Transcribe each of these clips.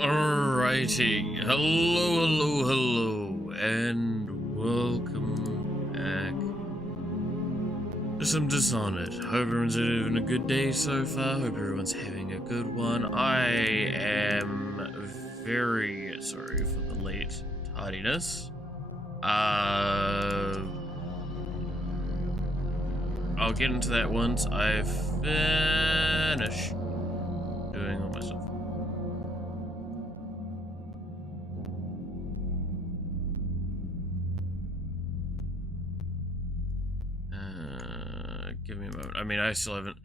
Alrighty, hello, and welcome back to some Dishonored. Hope everyone's having a good day so far, hope everyone's having a good one. I am very sorry for the late tardiness. I'll get into that once I finish doing all my stuff. Give me a moment. I mean, I still haven't.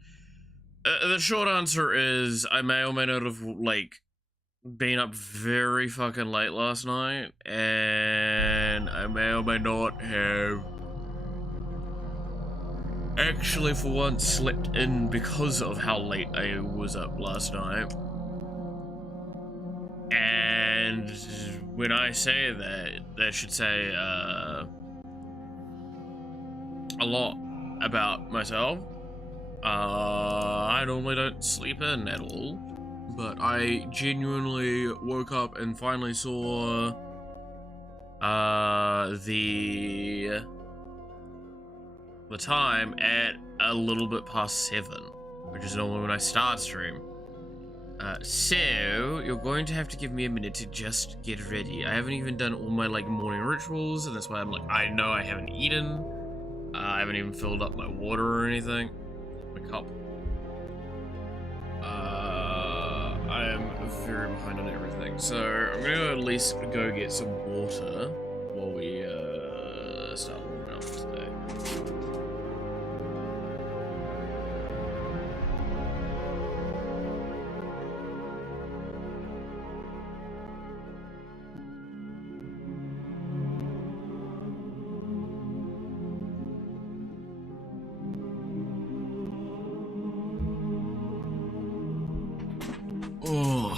The short answer is I may or may not have, like, been up very fucking late last night, and I may or may not have actually, for once, slept in because of how late I was up last night. And when I say that should say a lot about myself. I normally don't sleep in at all, but I genuinely woke up and finally saw the time at a little bit past 7, which is normally when I start stream. So you're going to have to give me a minute to just get ready. I haven't even done all my like morning rituals, and that's why I'm like, I know I haven't eaten. I haven't even filled up my water or anything. My cup. I am very behind on everything, so I'm gonna at least go get some water while we start warming up today. Oh,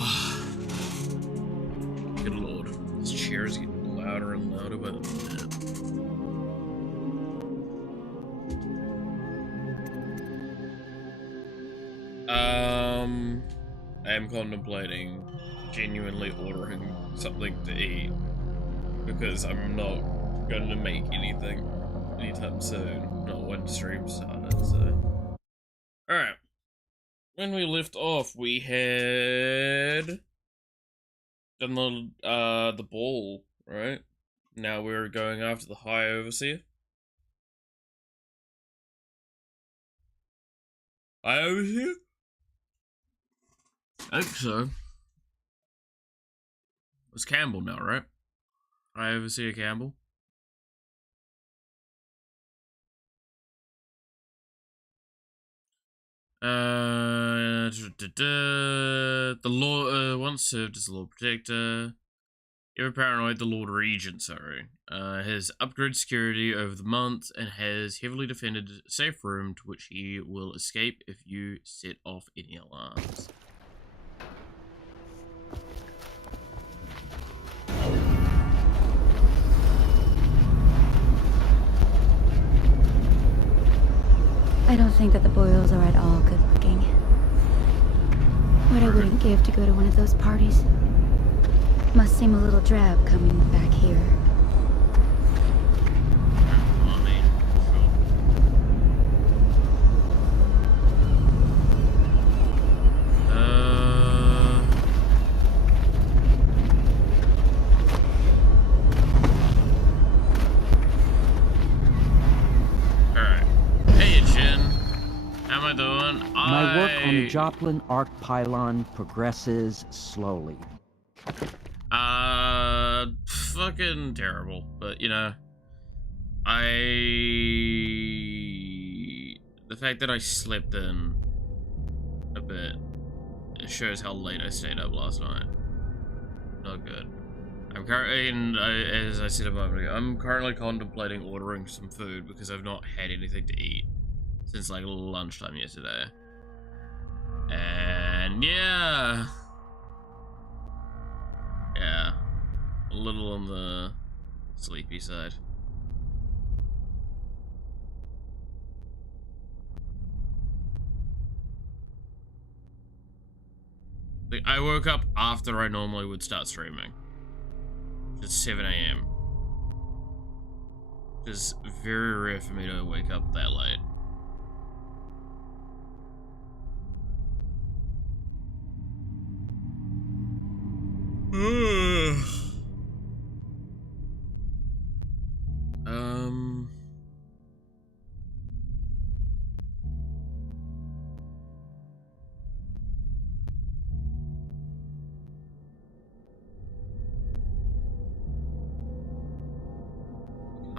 good lord. This chair is getting louder and louder by the minute. I am contemplating genuinely ordering something to eat because I'm not going to make anything anytime soon. Not when stream started, so. Alright. When we left off, we had done the ball, right? Now we're going after the High Overseer. High Overseer? I think so. It's Campbell now, right? High Overseer Campbell. The Lord once served as the Lord Protector. Ever paranoid, the Lord Regent, sorry. Has upgraded security over the month and has heavily defended a safe room to which he will escape if you set off any alarms. I don't think that the Boyles are at all good looking. What I wouldn't give to go to one of those parties. Must seem a little drab coming back here. My work on the Joplin Arc Pylon progresses slowly. Fucking terrible. But, you know, the fact that I slept in a bit, it shows how late I stayed up last night. Not good. I'm currently, as I said a moment ago, I'm currently contemplating ordering some food because I've not had anything to eat since like lunchtime yesterday. And yeah, a little on the sleepy side. I woke up after I normally would start streaming. It's 7 a.m. Which is very rare for me to wake up that late.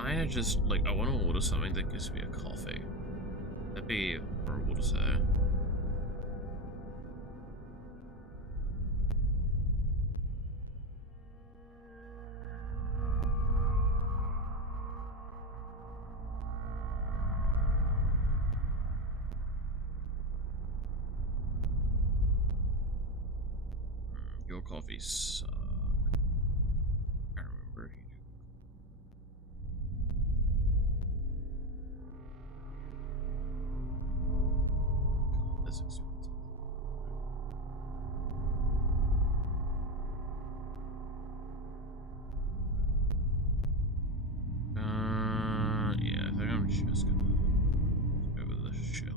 Kinda just, like, I want to order something that gives me a coffee. That'd be horrible to say. Your coffee sucks. I remember you. God, that's expensive. Yeah, I think I'm just gonna go with the shell.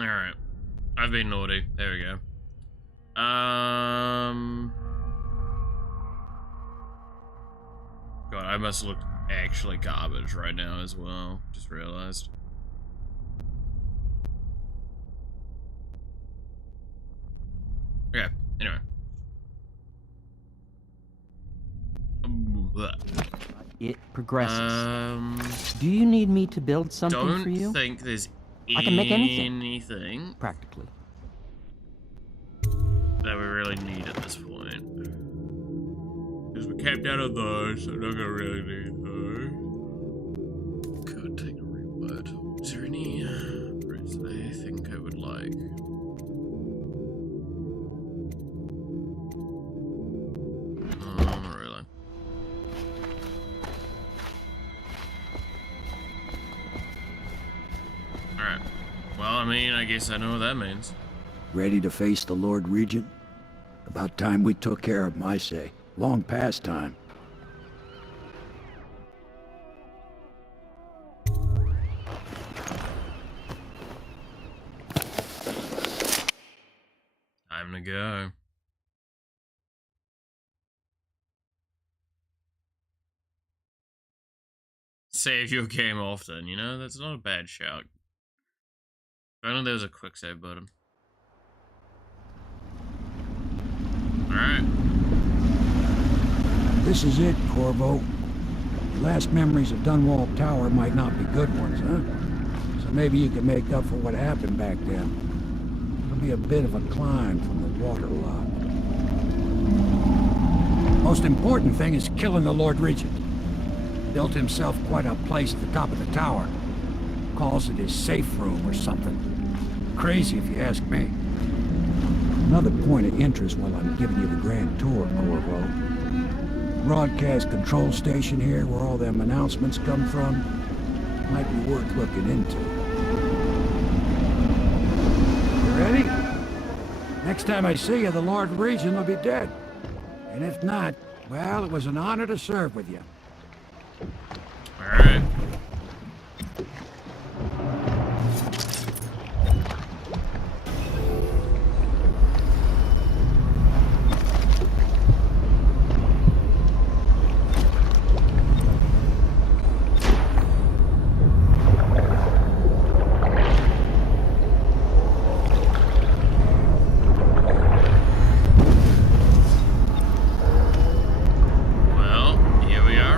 Alright. I've been naughty. There we go. God, I must look actually garbage right now as well. Just realized. Okay, anyway. It progresses. Do you need me to build something for you? Don't think there's I can make anything practically that we really need at this point. Because we capped out on those, so I'm not gonna really need those. Could take a reword. Is there any roots I think I would like? Not really. Alright. Well, I mean, I guess I know what that means. Ready to face the Lord Regent? About time we took care of him, I say. Long past time. Time to go. Save your game often, you know? That's not a bad shout. If only there was a quick save button. Alright. This is it, Corvo. Your last memories of Dunwall Tower might not be good ones, huh? So maybe you can make up for what happened back then. It'll be a bit of a climb from the waterlock. Most important thing is killing the Lord Regent. Built himself quite a place at the top of the tower. Calls it his safe room or something. Crazy if you ask me. Another point of interest while I'm giving you the grand tour, Corvo. Broadcast control station here where all them announcements come from. Might be worth looking into. You ready? Next time I see you, the Lord Regent will be dead. And if not, well, it was an honor to serve with you. Alright. Well, here we are.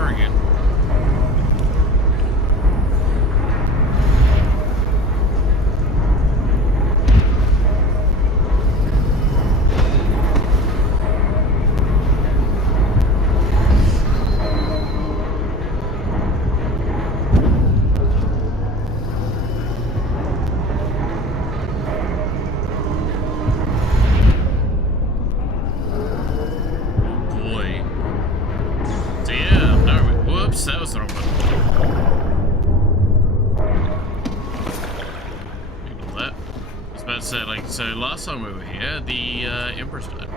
to say, like, so last time we were here, the Empress died.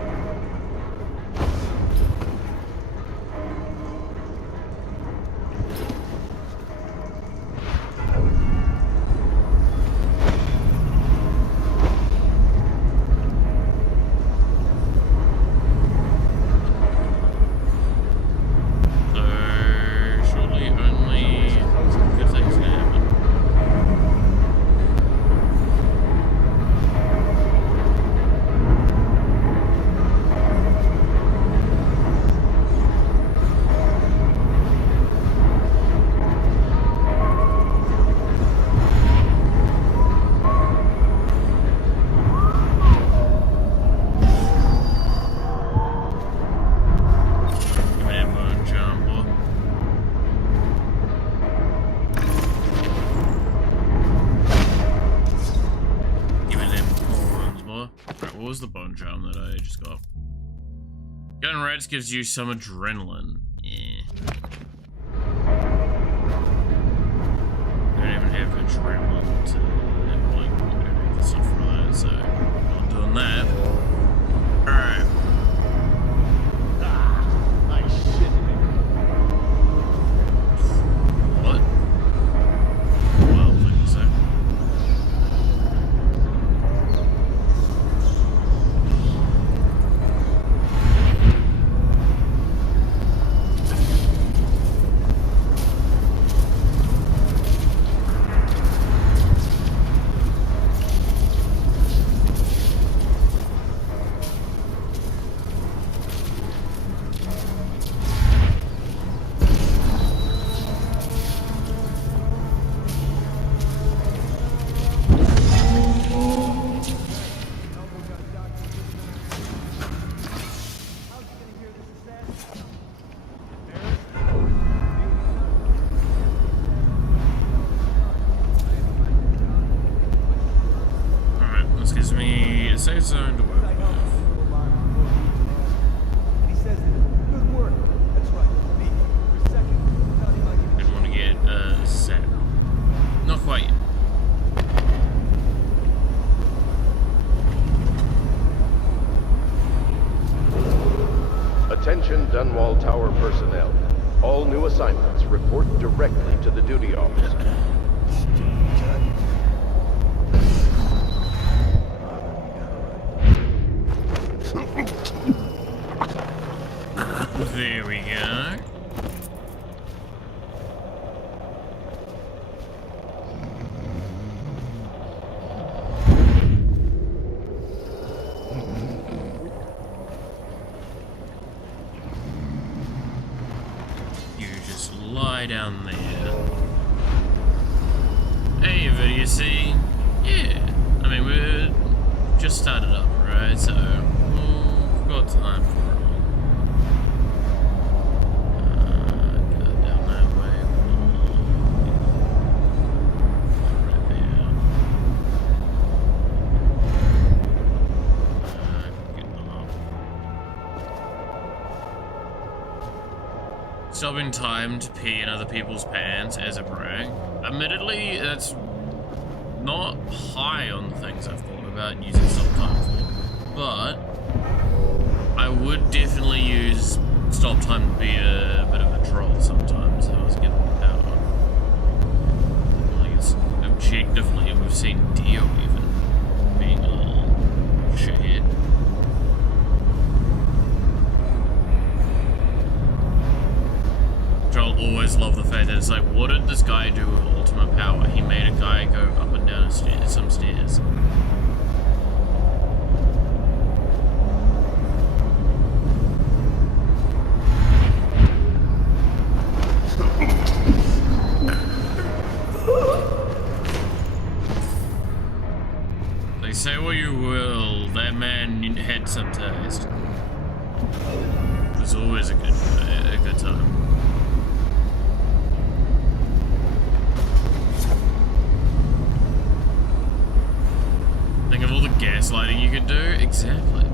What was the bone charm that I just got? Gun Reds gives you some adrenaline. Yeah. I don't even have adrenaline to like I don't have the stuff for that, so I'm not doing that. Alright. Nice shit, man. What? Well, like you say. Gives me a safe zone to work with. He says good work. That's right. Me. For a second. Didn't want to get set. Not quite yet. Attention Dunwall Tower personnel. All new assignments report directly to the duty office. There we go. You just lie down there. Hey, video, see? Yeah. I mean, we're just started up, right? So, we've got time for it. Stopping time to pee in other people's pants as a brag. Admittedly, that's not high on the things I've thought about using stop time for, but I would definitely use stop time to be a bit of a troll sometimes if I was given the power. Like, it's objectively, we've seen Dio even being a little shithead. I'll always love the fact that it's like, what did this guy do with ultimate power? He made a guy go up and down some stairs. They say what you will, that man had some taste. It was always a good time. Think of all the gaslighting you could do? Exactly.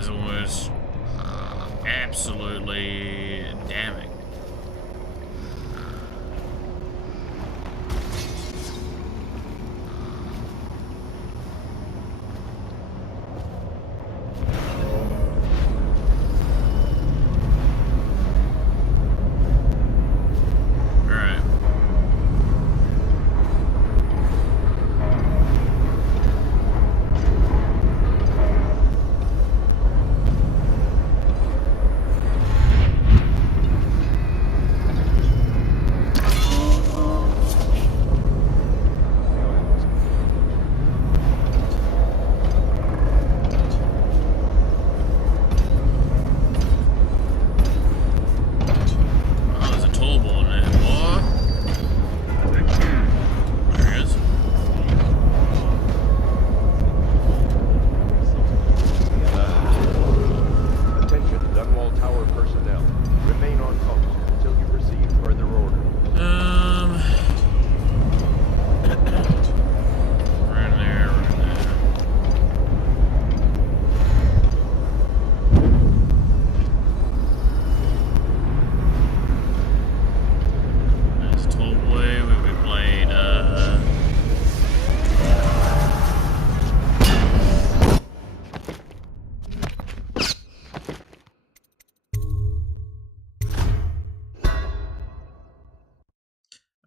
is almost absolutely damning.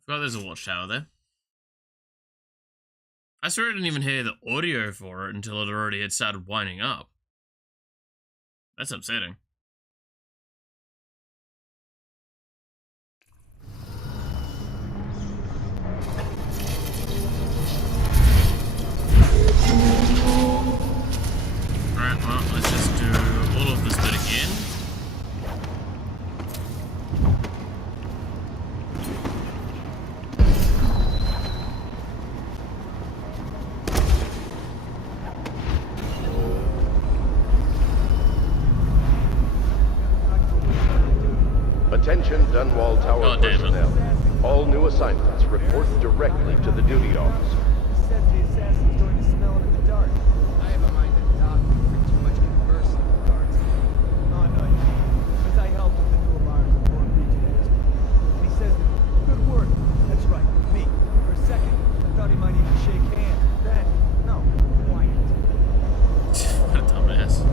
Oh, there's a watchtower there. I swear I didn't even hear the audio for it until it already had started winding up. That's upsetting. Alright, well, let's just do all of this bit again. Attention Dunwall Tower personnel. All new assignments report directly to the duty office. He says the assassin's going to smell him in the dark. I have a mind that Doc for too much conversing with guards. Oh, no, because I helped with the new alarms the Lord Regent asked me. And he says that, good work. That's right, me. For a second, I thought he might even shake hands. Then, no, quiet. What a dumbass.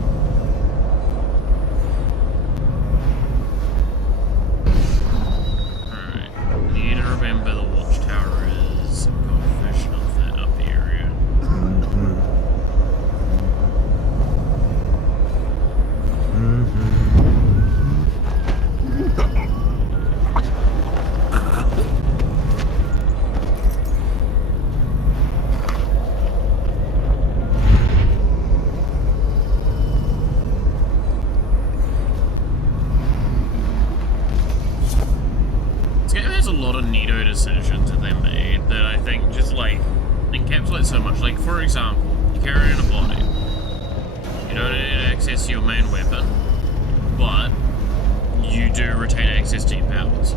Need to remember the watchtower is a confession of that up area. A lot of neato decisions that they made that I think just like encapsulate so much. Like, for example, you're carrying a body, you don't need access to your main weapon, but you do retain access to your powers.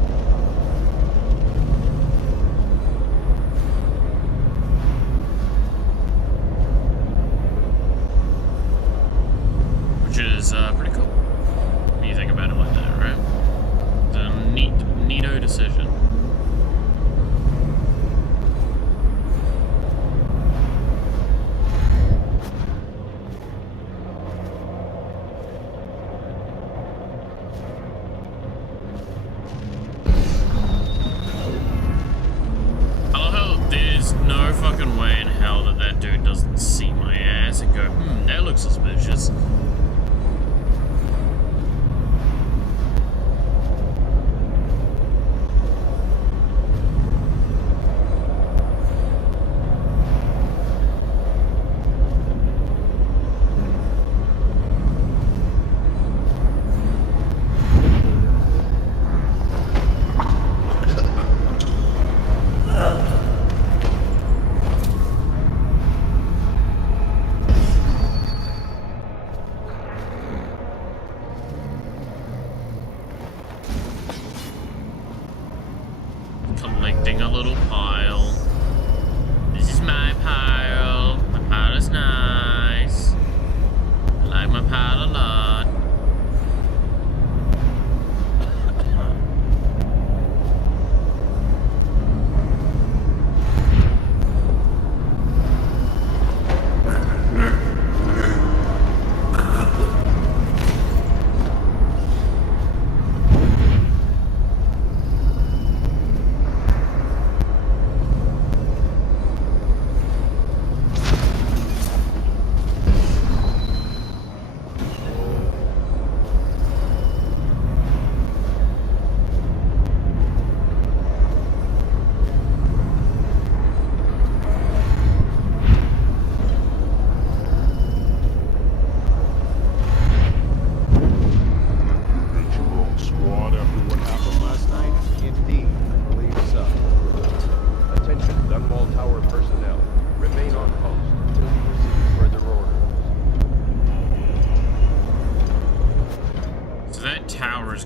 Which is pretty cool when you think about it like that, right? It's a neato decision. No fucking way in hell that that dude doesn't see my ass and go, that looks suspicious.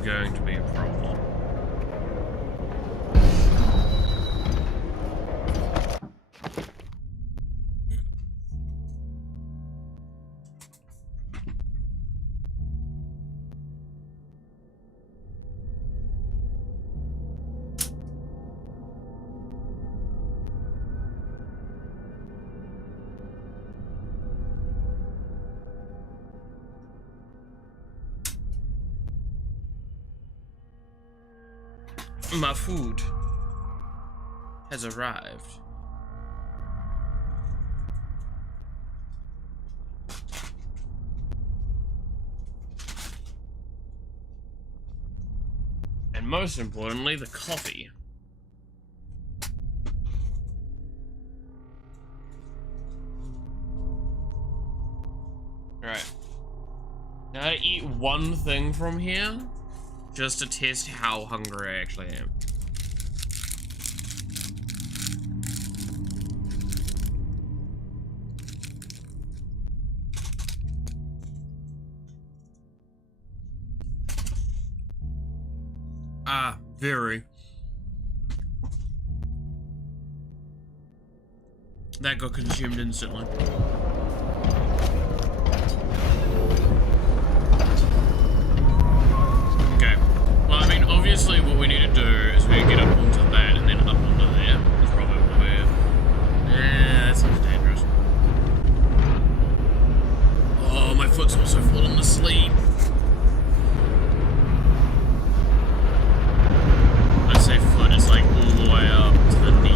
going to be a problem. My food has arrived. And most importantly, the coffee. Alright. Now I eat one thing from here, just to test how hungry I actually am. Ah, very. That got consumed instantly. Okay. Well, I mean, obviously what we need to do is we get up onto that and then up onto there. That's probably what we're... Yeah, that seems dangerous. Oh, my foot's also fallen asleep. I say foot, it's like all the way up to the knee.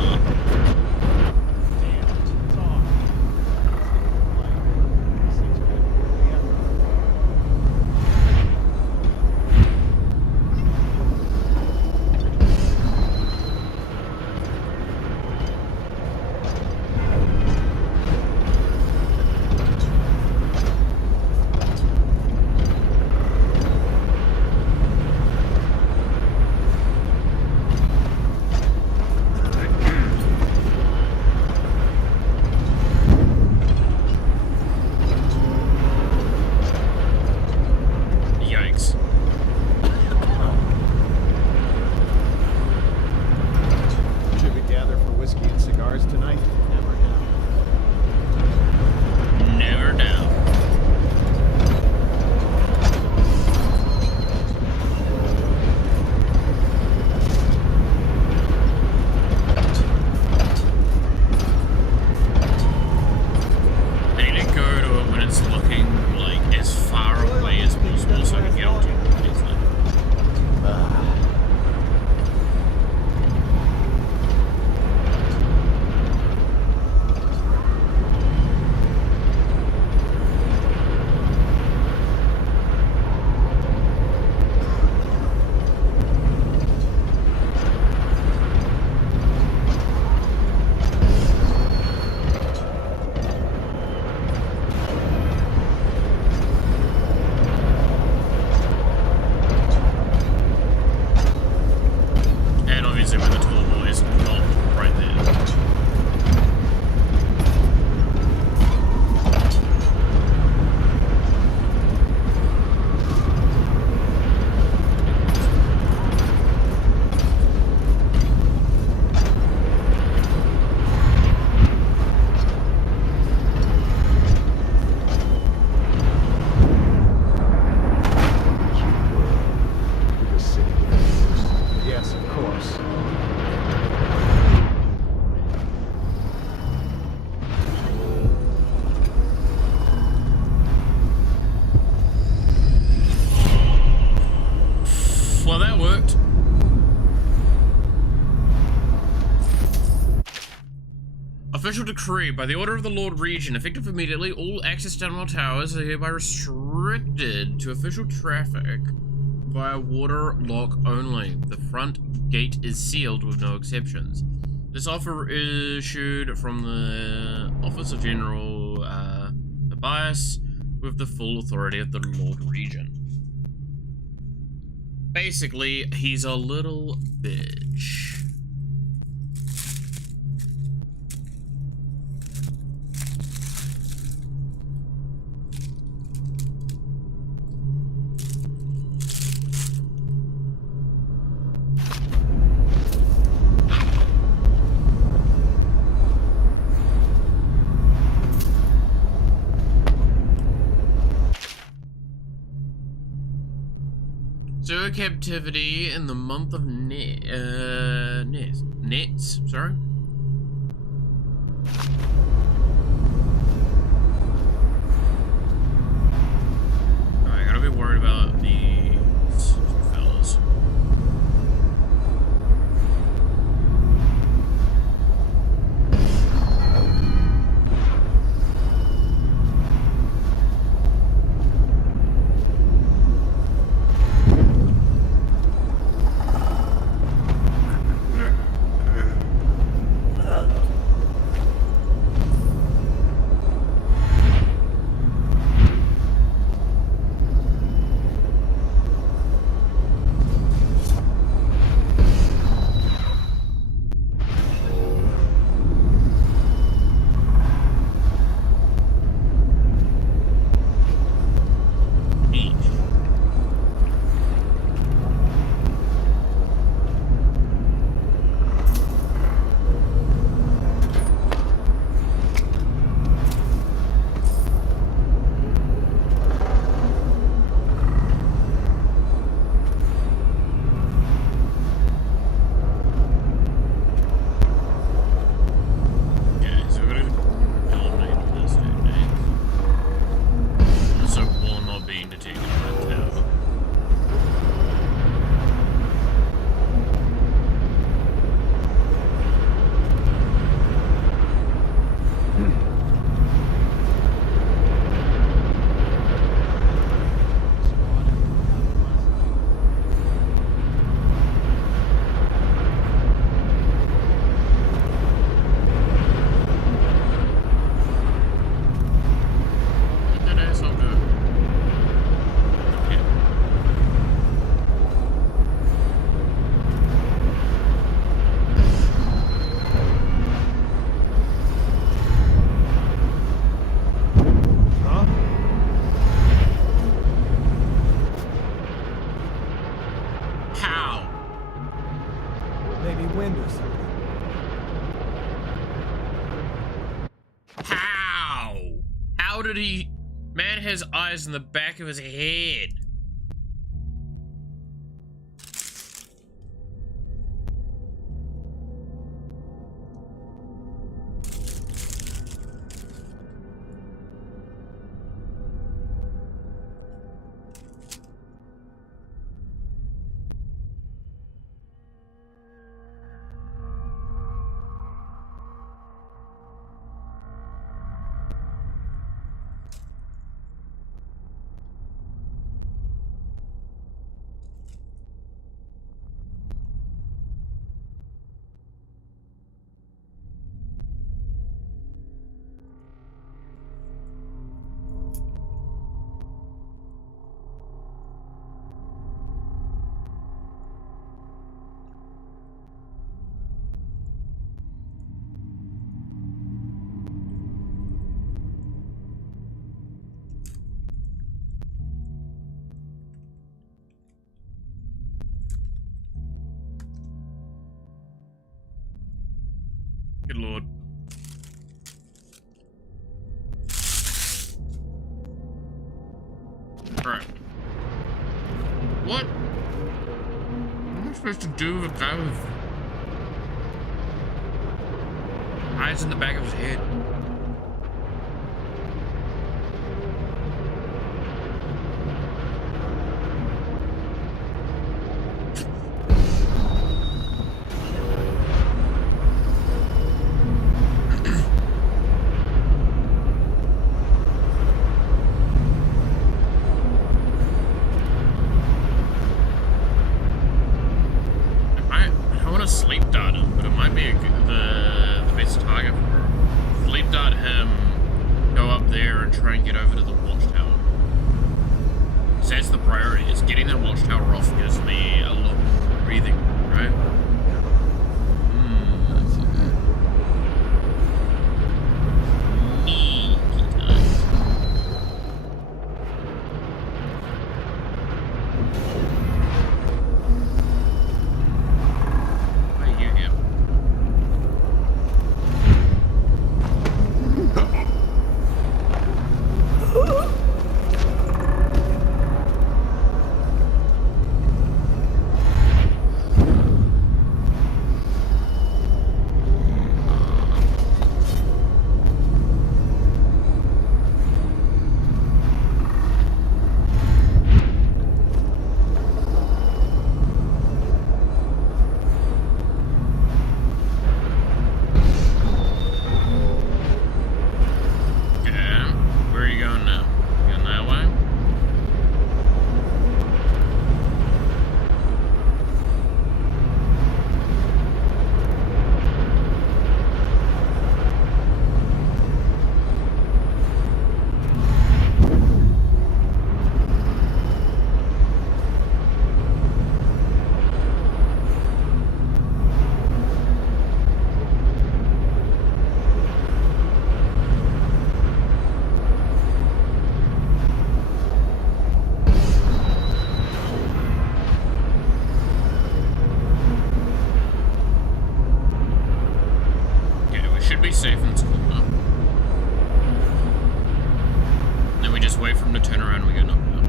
Official decree. By the order of the Lord Regent, effective immediately, all access to Dunwell Towers are hereby restricted to official traffic via water lock only. The front gate is sealed with no exceptions. This offer is issued from the Office of General Tobias with the full authority of the Lord Regent. Basically, he's a little bitch. Sewer captivity in the month of Nits, sorry. I gotta be worried about these fellas. How did he... Man has eyes in the back of his head. Good lord. Alright. What? What am I supposed to do with a guy with eyes in the back of his head? turn around and we go knock out.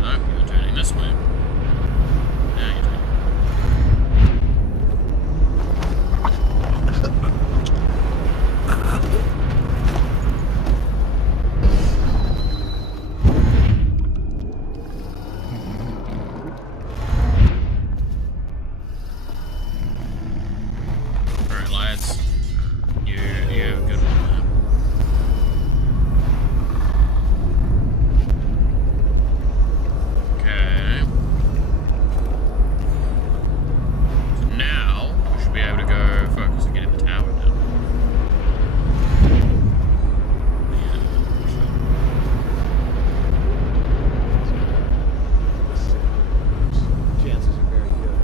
No, you're turning this way. Now you're turning. Alright, lads. You have a good one now. Okay. So now we should be able to go focus and get in the tower now. Chances are very good.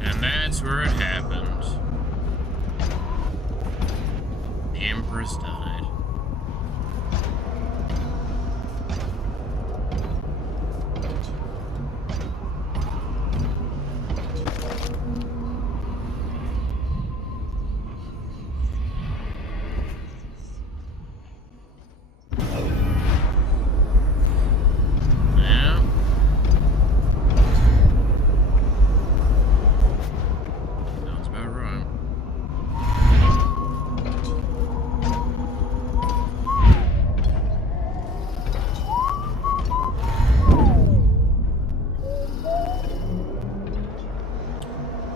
And that's where it happened. The Empress died. Yeah. Sounds about right.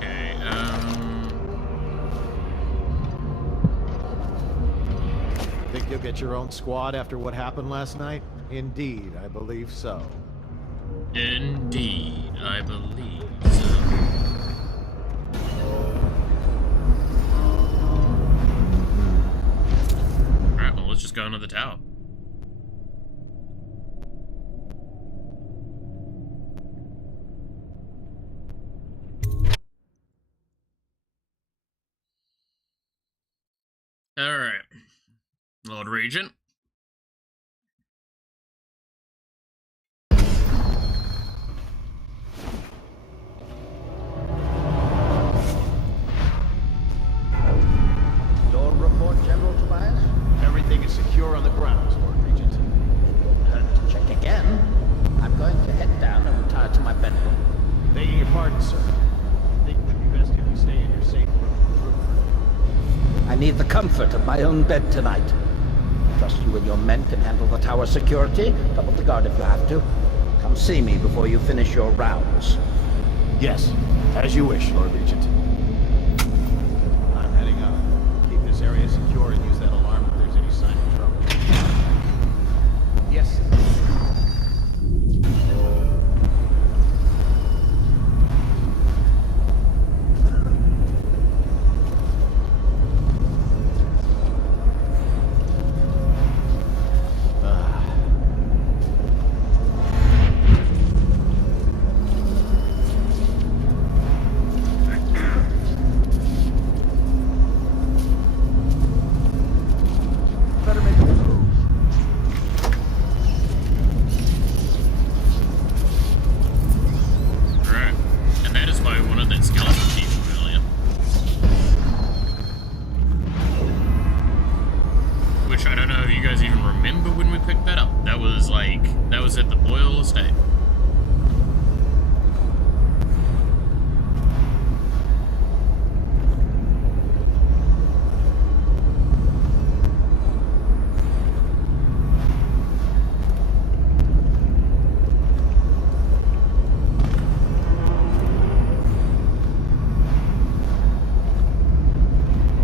Okay, Think you'll get your own squad after what happened last night? Indeed, I believe so. indeed, I believe so. Alright, well, let's just go into the tower. Alright. Lord Regent. Your report, General Tobias? Everything is secure on the grounds, Lord Regent. To check again. I'm going to head down and retire to my bedroom. Begging your pardon, sir. I think it would be best if you stay in your safe room. I need the comfort of my own bed tonight. Trust you and your men can handle the tower security. Double the guard if you have to. Come see me before you finish your rounds. Yes, as you wish, Lord Regent. I'm heading out. Keep this area secure and use that alarm if there's any sign of trouble. Yes, sir. Better make a move. Alright. And that is why one of that skeleton people earlier. Which I don't know if you guys even remember when we picked that up. That was at the Boyle estate.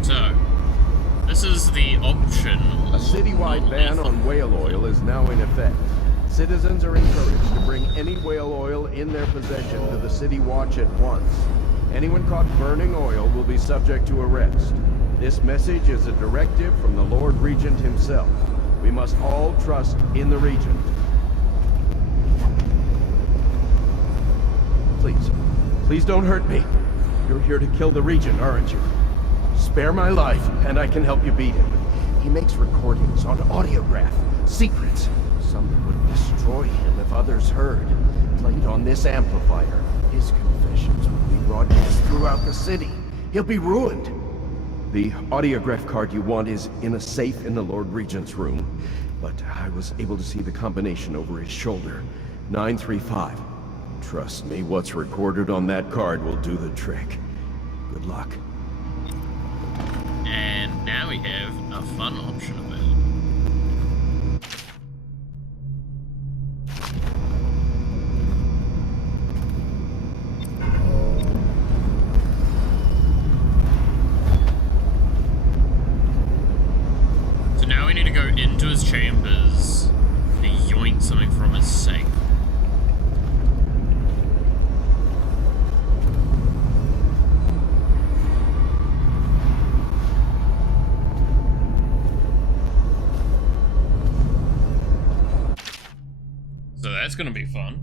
So, this is the option. A citywide ban on whale oil is now in effect. Citizens are encouraged to bring any whale oil in their possession to the City Watch at once. Anyone caught burning oil will be subject to arrest. This message is a directive from the Lord Regent himself. We must all trust in the Regent. Please, please don't hurt me. You're here to kill the Regent, aren't you? Spare my life, and I can help you beat him. He makes recordings on audiograph, secrets. Some that would destroy him if others heard. Played on this amplifier. His confessions will be broadcast throughout the city. He'll be ruined. The audiograph card you want is in a safe in the Lord Regent's room. But I was able to see the combination over his shoulder. 935. Trust me, what's recorded on that card will do the trick. Good luck. And now we have a fun option available. So now we need to go into his chambers to yoink something from his safe. So that's gonna be fun.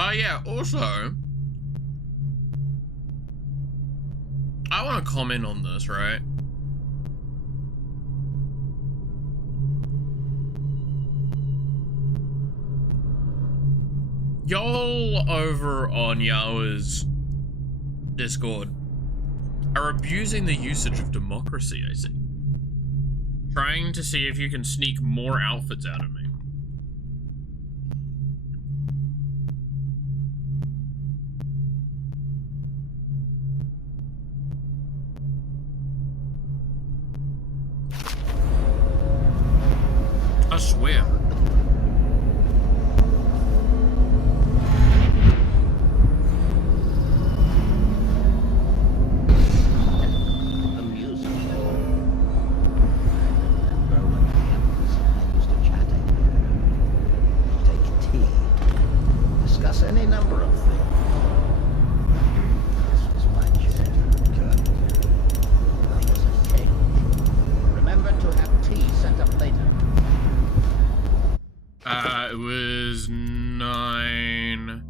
Oh yeah, also, I want to comment on this, right? Y'all over on Yao's Discord are abusing the usage of democracy, I see. Trying to see if you can sneak more outfits out of me. I swear. Amusing. Remember when the Empress and I used to chat in here. Take tea. Discuss any number of things. This was my chair. Good. There was a cake. Remember to have tea sent up later. It was 9...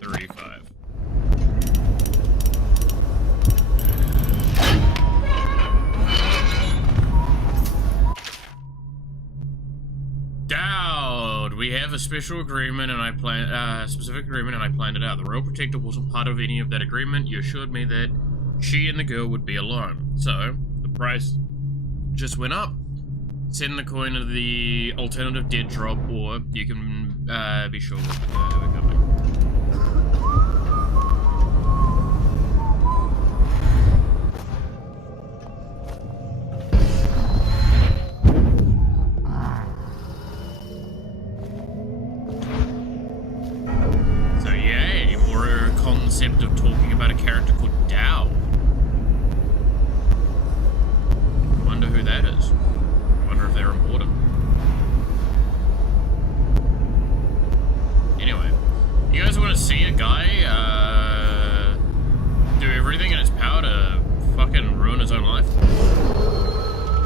$35. Dowd, we have a special agreement, and I specific agreement, and I planned it out. The Royal Protector wasn't part of any of that agreement. You assured me that she and the girl would be alone. So the price just went up. Send the coin to the alternative dead drop, or you can be sure we're coming. So yay, more concept of talking about a character called Dao. Wonder who that is. Wonder if they're important. Anyway, you guys want to see a guy do everything in his power to fucking ruin his own life?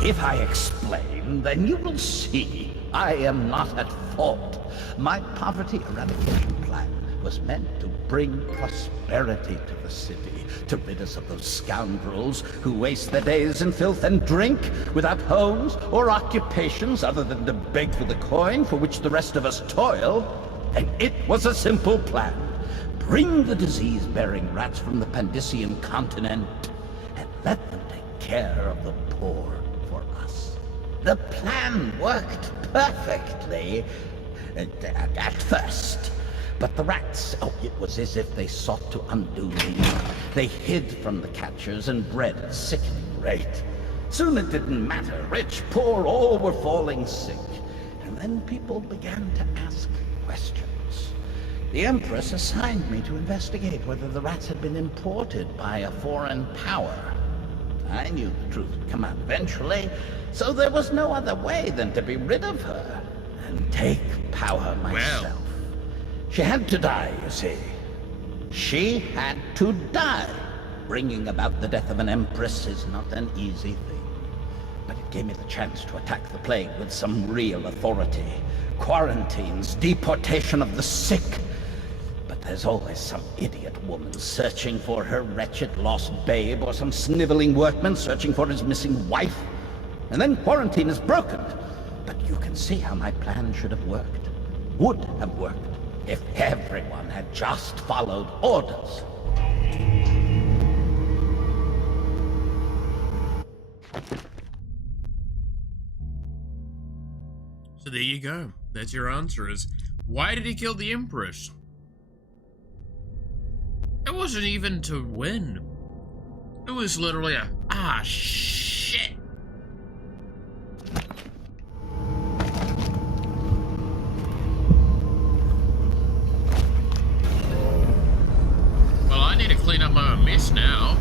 If I explain, then you will see I am not at fault. My poverty eradication plan was meant to bring prosperity to the city, to rid us of those scoundrels who waste their days in filth and drink, without homes or occupations other than to beg for the coin for which the rest of us toil. And it was a simple plan. Bring the disease-bearing rats from the Pandician continent and let them take care of the poor for us. The plan worked perfectly at first. But the rats, oh, it was as if they sought to undo me. They hid from the catchers and bred at a sickening rate. Soon it didn't matter. Rich, poor, all were falling sick. then people began to ask questions. The Empress assigned me to investigate whether the rats had been imported by a foreign power. I knew the truth would come out eventually, so there was no other way than to be rid of her and take power myself. She had to die, you see. She had to die. Bringing about the death of an Empress is not an easy thing. But it gave me the chance to attack the plague with some real authority. Quarantines, deportation of the sick. But there's always some idiot woman searching for her wretched lost babe, or some sniveling workman searching for his missing wife. And then quarantine is broken. But you can see how my plan should have worked. Would have worked if everyone had just followed orders. So there you go. That's your answer is, why did he kill the Empress? It wasn't even to win. It was literally a, shit. Well, I need to clean up my own mess now.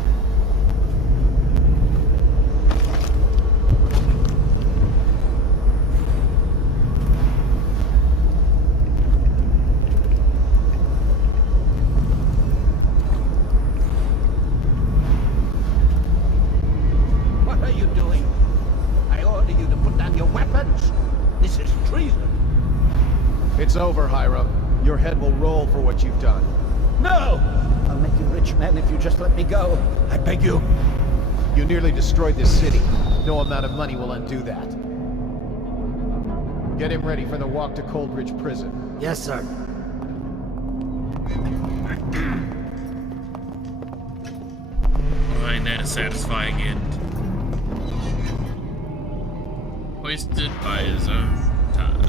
It's over, Hiram. Your head will roll for what you've done. No! I'll make you rich, man, if you just let me go. I beg you. You nearly destroyed this city. No amount of money will undo that. Get him ready for the walk to Coldridge Prison. Yes, sir. Oh, ain't that a satisfying end? Wasted by his own time.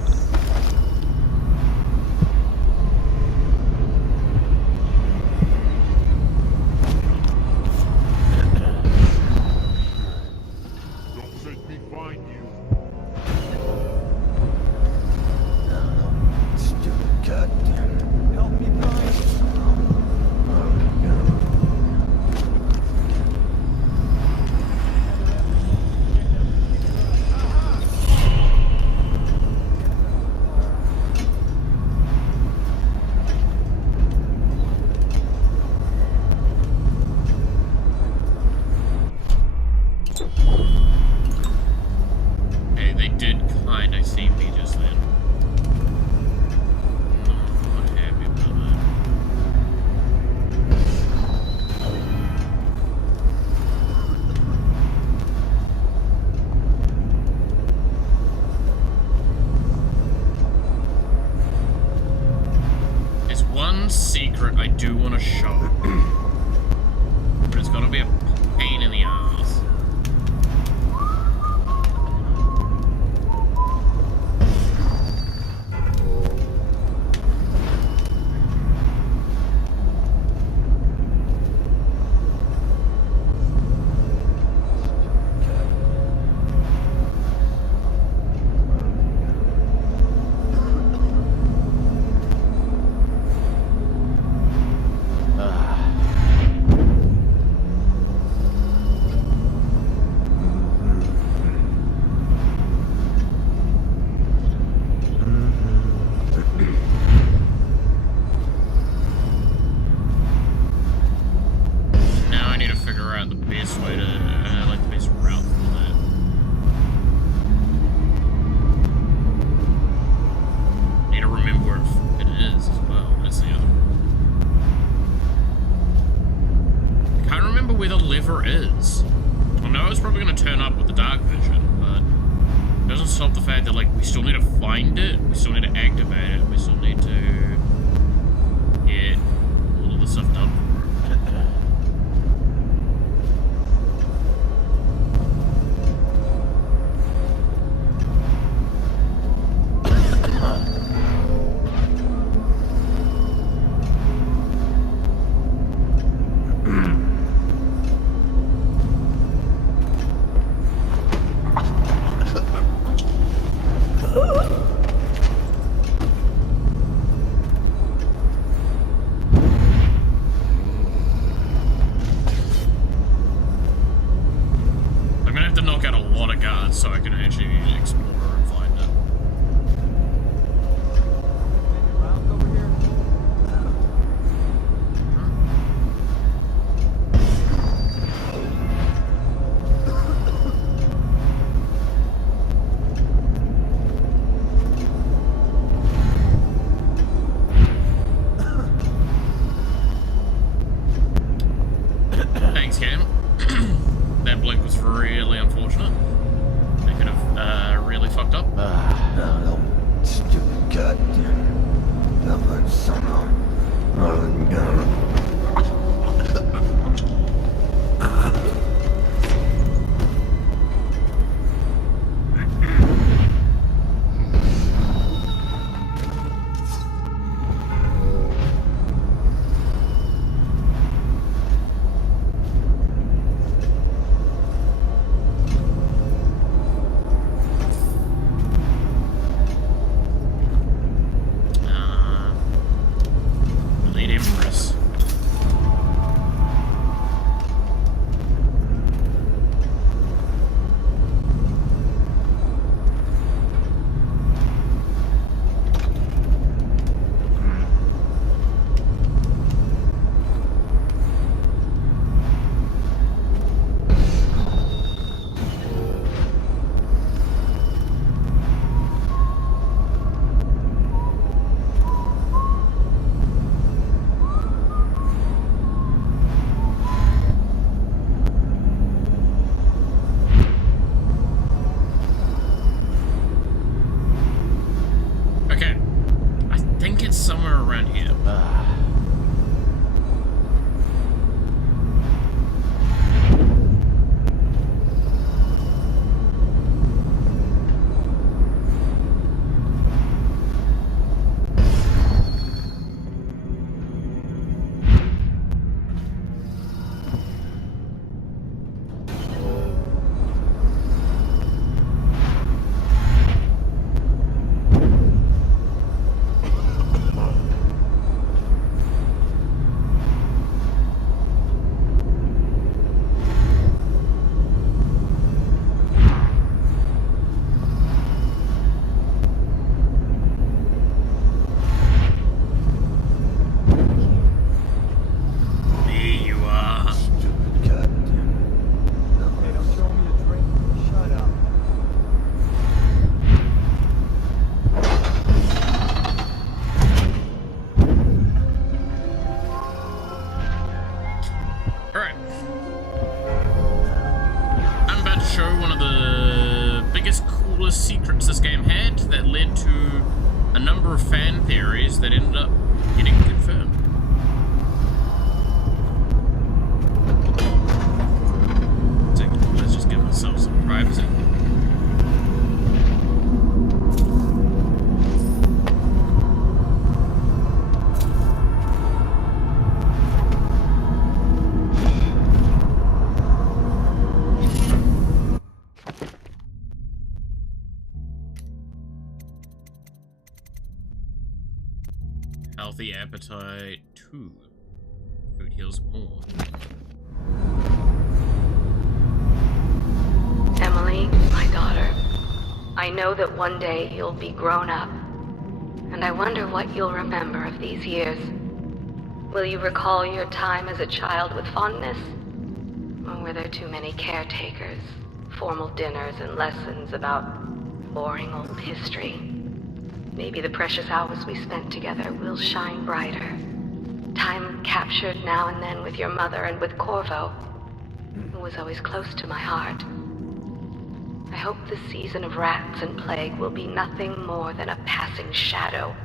Secret I do want to show, but it's gonna be a pain in the ass. Is. I know it's probably going to turn up with the dark vision, but it doesn't stop the fact that, like, we still need to find it, we still need to activate it, we still need to get all of the stuff done for it. somewhere around here. Secrets this game had that led to a number of fan theories that ended up getting confirmed. So let's just give ourselves some privacy. Healthy appetite 2. Food heals more. Emily, my daughter, I know that one day you'll be grown up, and I wonder what you'll remember of these years. Will you recall your time as a child with fondness? Or were there too many caretakers, formal dinners, and lessons about boring old history? Maybe the precious hours we spent together will shine brighter. Time captured now and then with your mother and with Corvo, who was always close to my heart. I hope the season of rats and plague will be nothing more than a passing shadow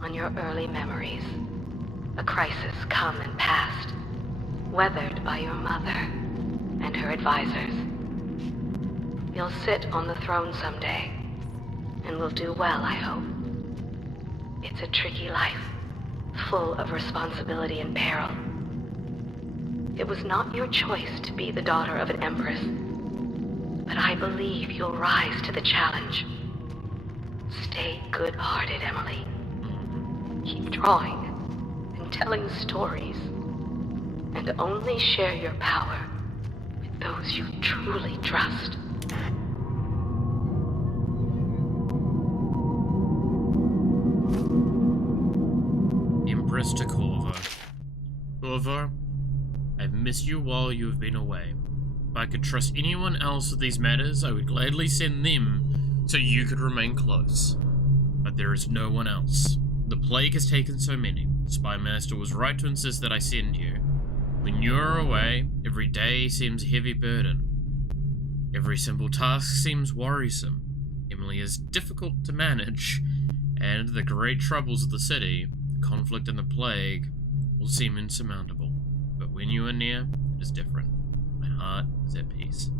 on your early memories. A crisis come and past, weathered by your mother and her advisors. You'll sit on the throne someday, and will do well, I hope. It's a tricky life, full of responsibility and peril. It was not your choice to be the daughter of an empress, but I believe you'll rise to the challenge. Stay good-hearted, Emily. Keep drawing and telling stories, and only share your power with those you truly trust. Empress to Corvo. Corvo, I've missed you while you have been away. If I could trust anyone else with these matters, I would gladly send them so you could remain close. But there is no one else. The plague has taken so many. The Spy Master was right to insist that I send you. When you're away, every day seems a heavy burden. Every simple task seems worrisome. Emily is difficult to manage, and the great troubles of the city, the conflict and the plague, will seem insurmountable. But when you are near, it is different. My heart is at peace.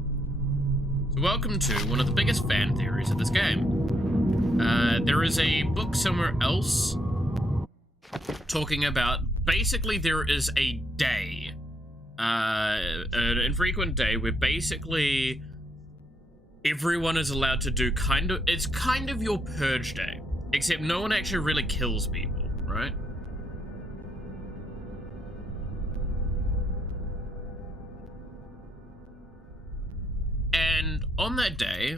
So welcome to one of the biggest fan theories of this game. There is a book somewhere else talking about, basically there is a day, an infrequent day where basically everyone is allowed to do it's kind of your purge day, except no one actually really kills people, right? And on that day,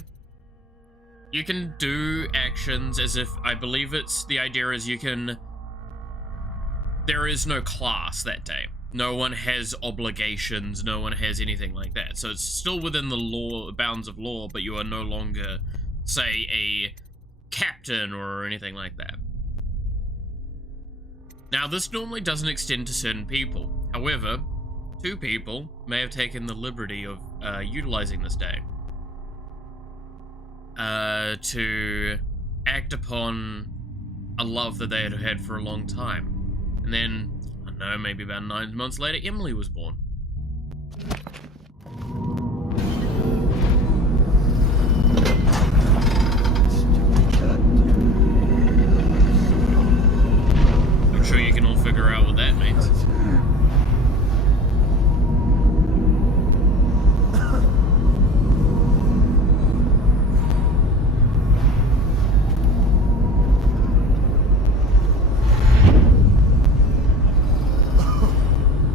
you can do actions as if, I believe the idea is there is no class that day. No one has obligations, no one has anything like that. So it's still within the bounds of law, but you are no longer, say, a captain or anything like that. Now, this normally doesn't extend to certain people. However, 2 people may have taken the liberty of utilizing this day to act upon a love that they had had for a long time. And then, I don't know, maybe about 9 months later, Emily was born. I'm sure you can all figure out what that means.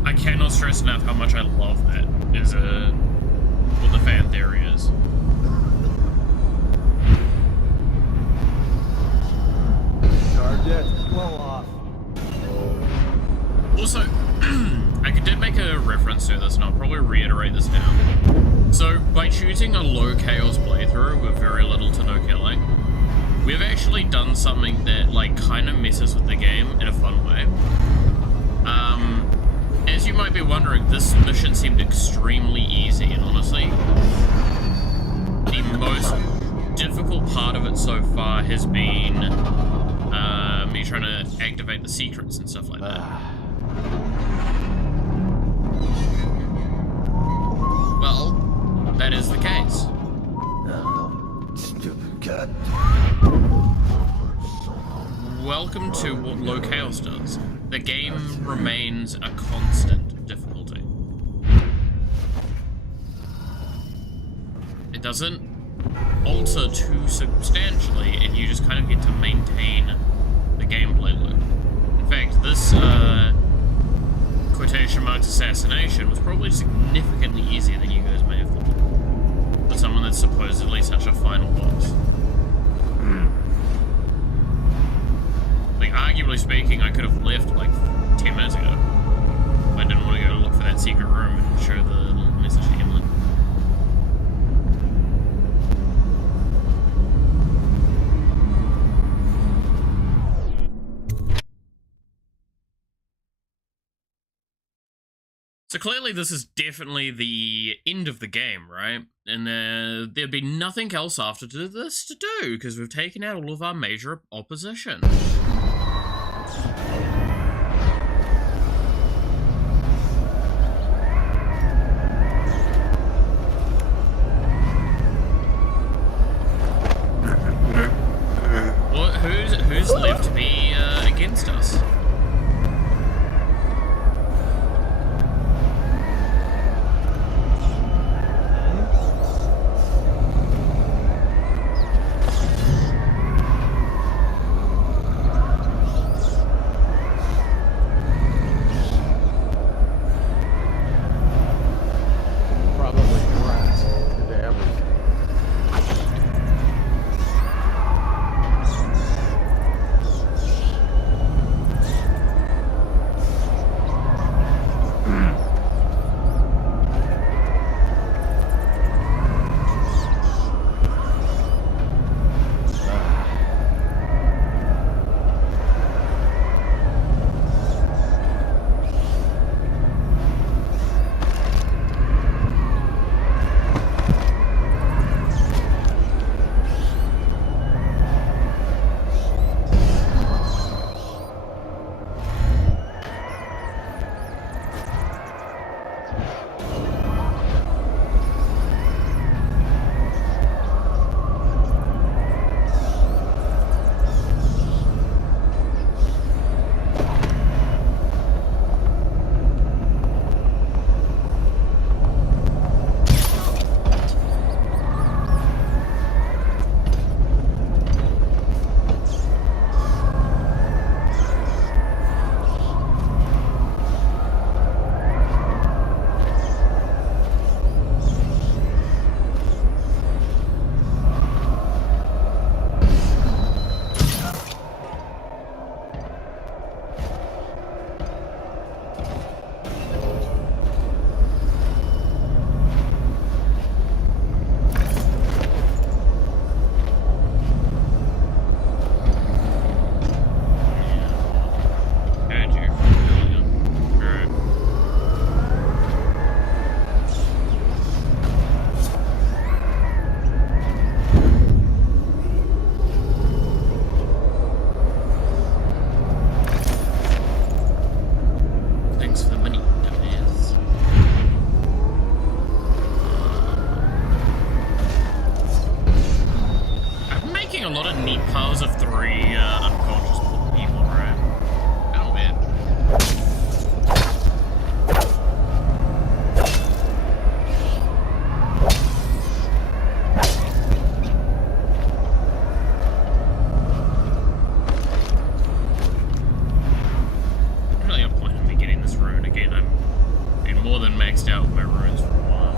I cannot stress enough how much I love that, is what the fan theory is. Target, blow off. Also, I did make a reference to this, and I'll probably reiterate this now. So, by choosing a low chaos playthrough with very little to no killing, we've actually done something that, like, kind of messes with the game in a fun way. As you might be wondering, this mission seemed extremely easy, and honestly, the most difficult part of it so far has been me trying to activate the secrets and stuff like that. Well, that is the case. Stupid cat. Welcome to what low chaos does. The game remains a constant difficulty. It doesn't alter too substantially, and you just kind of get to maintain the gameplay loop. In fact, this quotation marks assassination was probably significantly easier than you guys may have thought. For someone that's supposedly such a final boss. Like, arguably speaking, I could have left like 10 minutes ago. If I didn't want to go look for that secret room and show the little message to Emily. So clearly this is definitely the end of the game, right? And there'd be nothing else after this to do, because we've taken out all of our major opposition. What? Who's left to be against us? very unconscious people, right? Oh man. Really, I'm planning on me getting this rune again. I'm been more than maxed out with my runes for a while.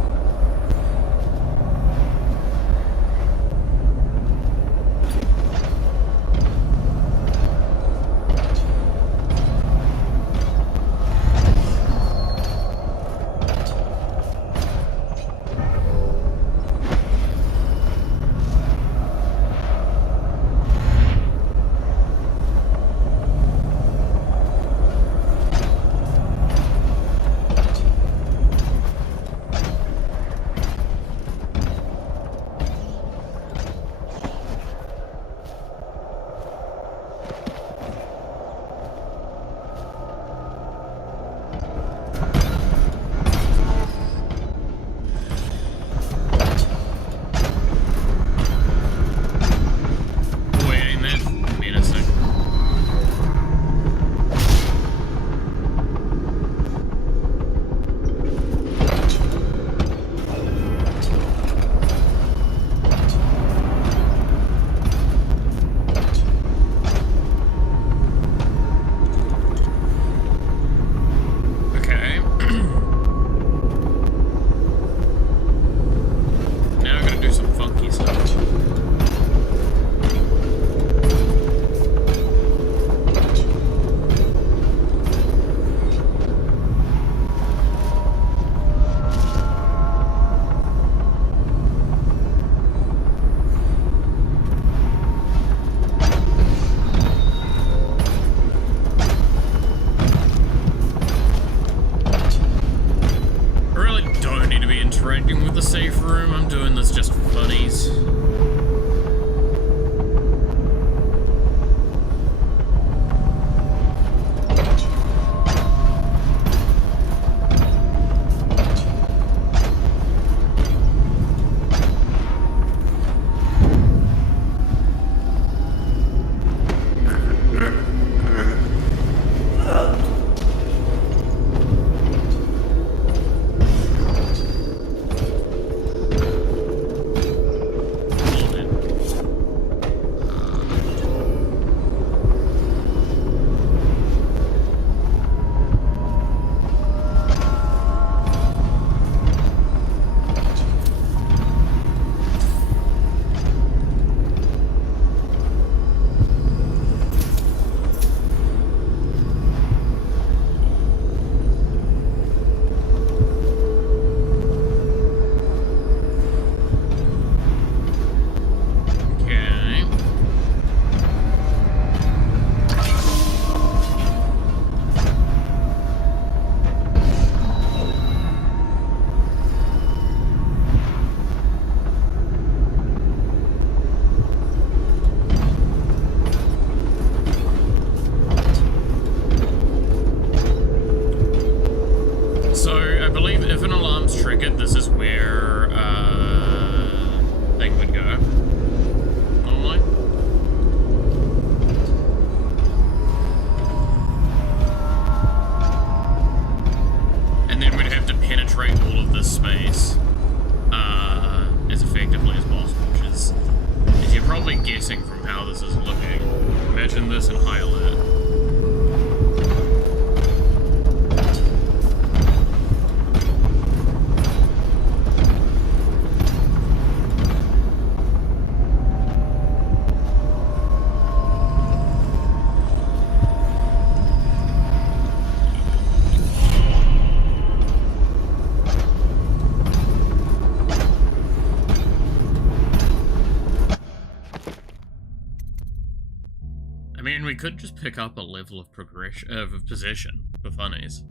We could just pick up a level of progression, of position, for funnies.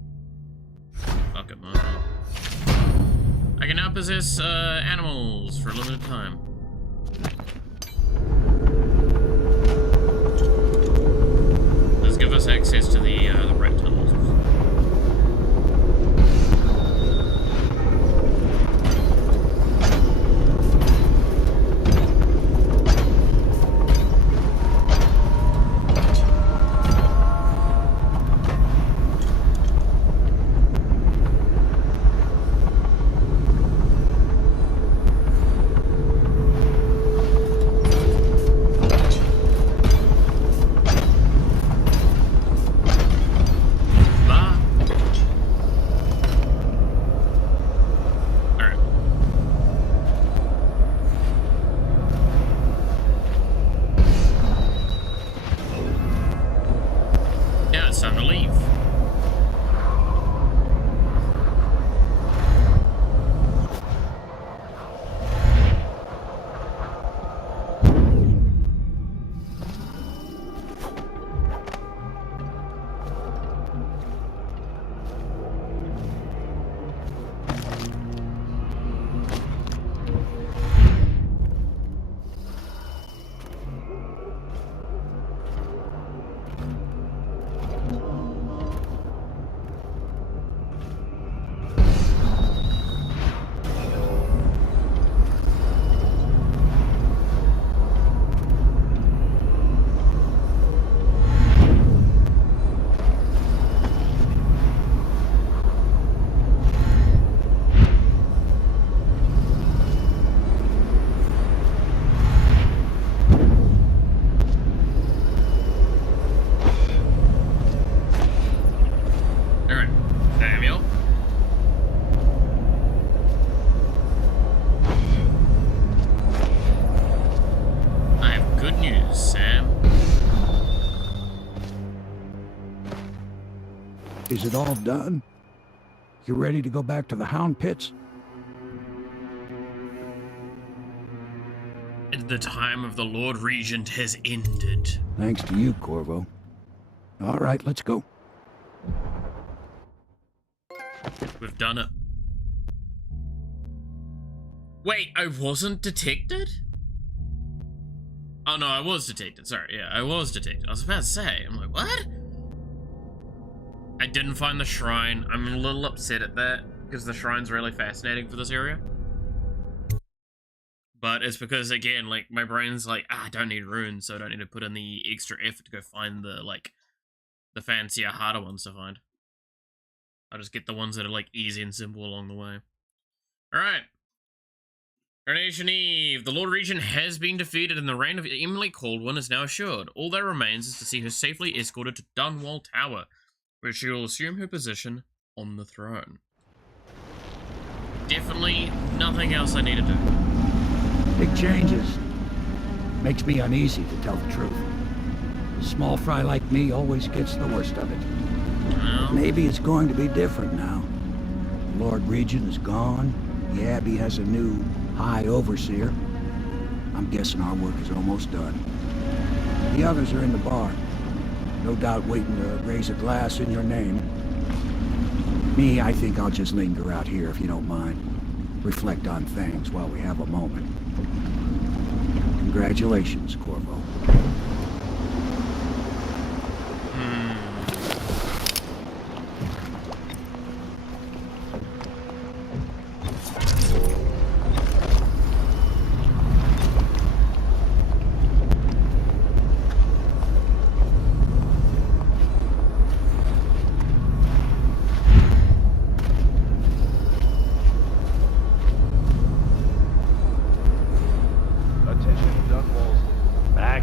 Fuck it, man. I can now possess animals for a limited time. Let's give us access to the rat tunnels. it's time to leave. Is it all done? You ready to go back to the Hound Pits? The time of the Lord Regent has ended. Thanks to you, Corvo. All right, let's go. We've done it. Wait, I wasn't detected? Oh no, I was detected. Sorry, yeah, I was detected. I was about to say, I'm like, what? I didn't find the shrine. I'm a little upset at that, because the shrine's really fascinating for this area. But it's because, again, like, my brain's like, I don't need runes, so I don't need to put in the extra effort to go find the, like, the fancier, harder ones to find. I'll just get the ones that are, like, easy and simple along the way. Alright. Coronation Eve. The Lord Regent has been defeated and the reign of Emily Caldwin is now assured. All that remains is to see her safely escorted to Dunwall Tower, where she will assume her position on the throne. Definitely nothing else I need to do. Big changes. Makes me uneasy, to tell the truth. A small fry like me always gets the worst of it. Well, maybe it's going to be different now. The Lord Regent is gone. The Abbey has a new High Overseer. I'm guessing our work is almost done. The others are in the bar. No doubt waiting to raise a glass in your name. Me, I think I'll just linger out here if you don't mind. Reflect on things while we have a moment. Congratulations, Corvo.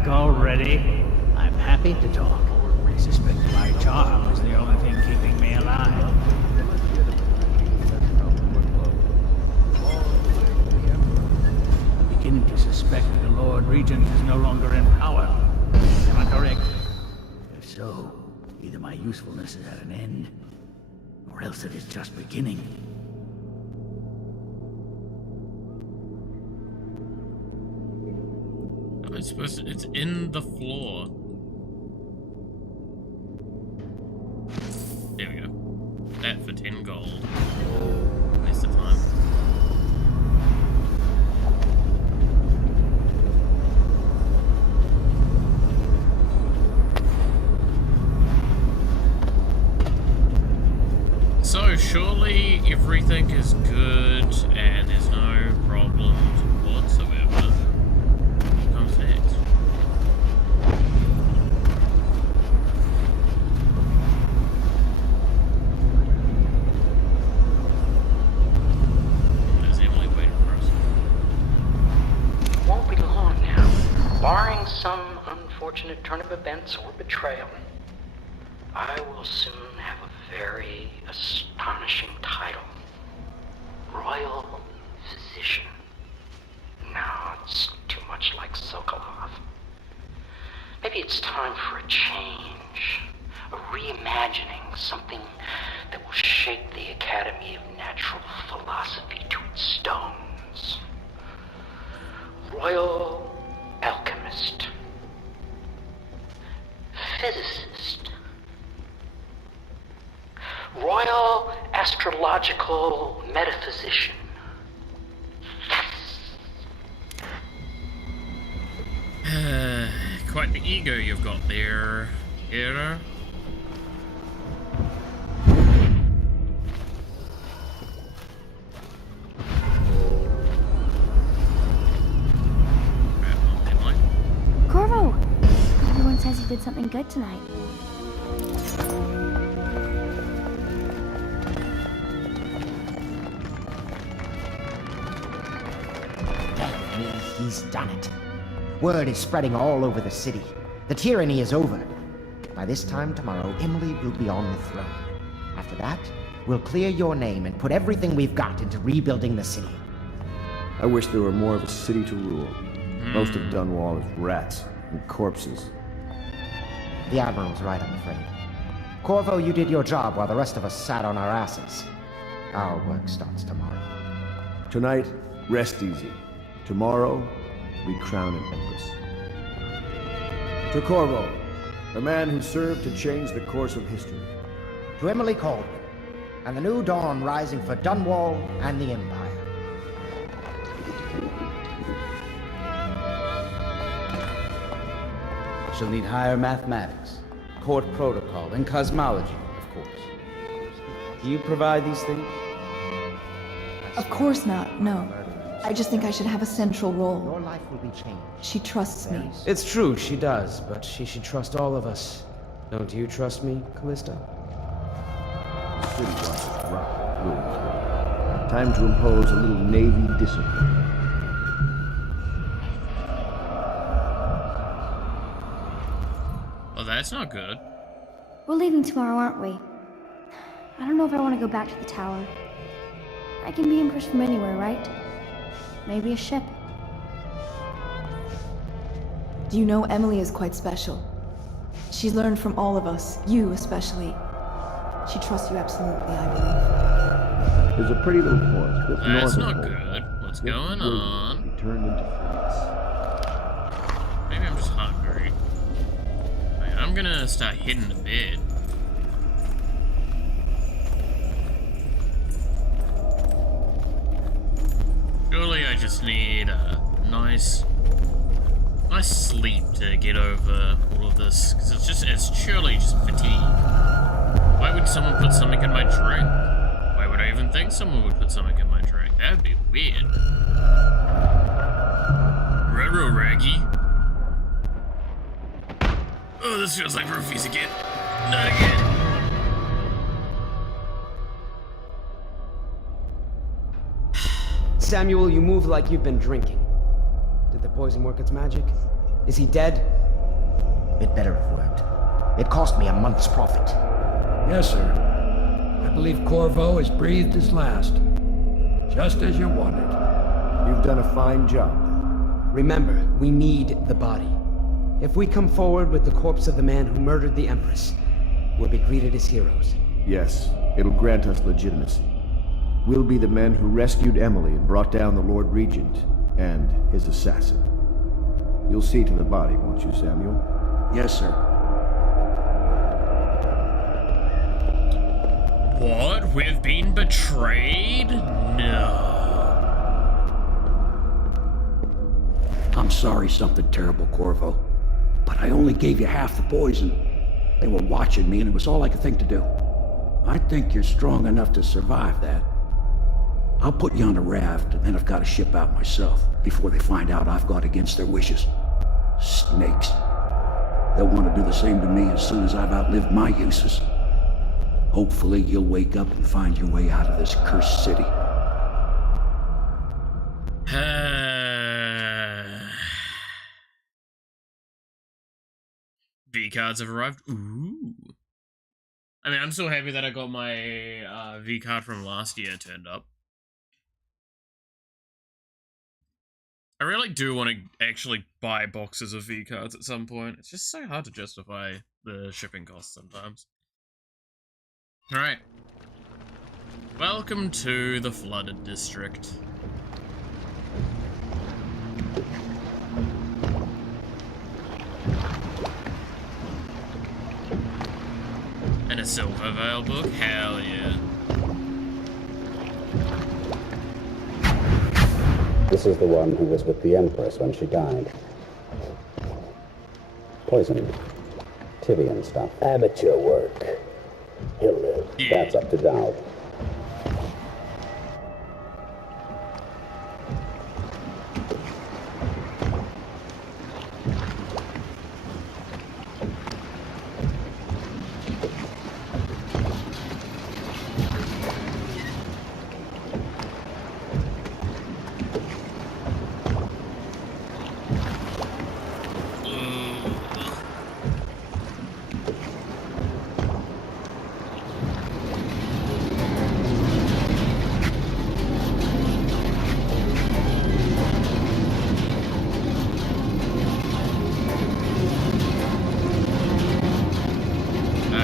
Already? I'm happy to talk. I suspect my charm is the only thing keeping me alive. I'm beginning to suspect that the Lord Regent is no longer in power. Am I correct? If so, either my usefulness is at an end, or else it is just beginning. It's supposed to, it's in the floor. There we go. That for 10 gold. Waste of time. So surely everything is good and there's no problems whatsoever. Next. There's Emily waiting for us. Won't be long now. Barring some unfortunate turn of events or betrayal, I will soon have a very astonishing title. Royal Physician. No, it's too much like Sokolov. Maybe it's time for a change. A reimagining something that will shake the Academy of Natural Philosophy to its stones. Royal alchemist, physicist, royal astrological metaphysician. Quite the ego you've got there, Hera. Corvo! Everyone says you did something good tonight. Damn me, he's done it. Word is spreading all over the city. The tyranny is over. By this time tomorrow, Emily will be on the throne. After that, we'll clear your name and put everything we've got into rebuilding the city. I wish there were more of a city to rule. Most of Dunwall is rats and corpses. The Admiral's right, I'm afraid. Corvo, you did your job while the rest of us sat on our asses. Our work starts tomorrow. Tonight, rest easy. Tomorrow, we crown an empress. To Corvo, the man who served to change the course of history. To Emily Caldwell, and the new dawn rising for Dunwall and the Empire. She'll need higher mathematics, court protocol, and cosmology, of course. Do you provide these things? Of course not, no. I just think I should have a central role. Your life will be changed. She trusts me. It's true, she does, but she should trust all of us. Don't you trust me, Callista? The city watches rock ruins. Time to impose a little Navy discipline. Well, that's not good. We're leaving tomorrow, aren't we? I don't know if I want to go back to the tower. I can be Empress from anywhere, right? Maybe a ship. Do you know Emily is quite special? She's learned from all of us, you especially. She trusts you absolutely, I believe. There's a pretty little forest just north That's of not Hull. good. What's going on? Be turned into fruits. Maybe I'm just hungry. Wait, I'm gonna start hitting the bed. Surely I just need a nice sleep to get over all of this, because it's surely just fatigue. Why would someone put something in my drink? Why would I even think someone would put something in my drink? That'd be weird. Ruh-roh, Raggy. Oh, this feels like roofies again. Not again. Samuel, you move like you've been drinking. Did the poison work its magic? Is he dead? It better have worked. It cost me a month's profit. Yes, sir. I believe Corvo has breathed his last. Just as you wanted. You've done a fine job. Remember, we need the body. If we come forward with the corpse of the man who murdered the Empress, we'll be greeted as heroes. Yes, it'll grant us legitimacy. We'll be the men who rescued Emily and brought down the Lord Regent and his assassin. You'll see to the body, won't you, Samuel? Yes, sir. What? We've been betrayed? No. I'm sorry something terrible, Corvo. But I only gave you half the poison. They were watching me and it was all I could think to do. I think you're strong enough to survive that. I'll put you on a raft and then I've got to ship out myself before they find out I've gone against their wishes. Snakes. They'll want to do the same to me as soon as I've outlived my uses. Hopefully you'll wake up and find your way out of this cursed city. V cards have arrived. Ooh. I mean, I'm so happy that I got my V card from last year turned up. I really do want to actually buy boxes of V cards at some point. It's just so hard to justify the shipping costs sometimes. Alright. Welcome to the flooded district. And a silver veil book? Hell yeah. This is the one who was with the Empress when she died. Poisoned. Tivian stuff. Amateur work. He'll live. Yeah. That's up to Dowd.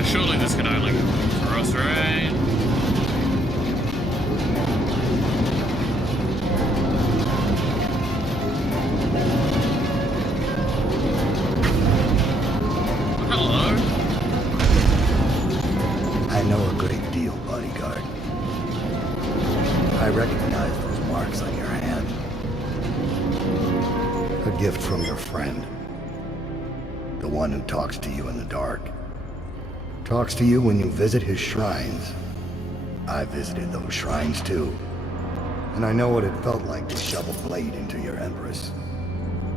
Surely this can only work for us, right? Hello? I know a great deal, bodyguard. I recognize those marks on your hand. A gift from your friend. The one who talks to you in the dark. Talks to you when you visit his shrines. I visited those shrines too. And I know what it felt like to shove a blade into your Empress.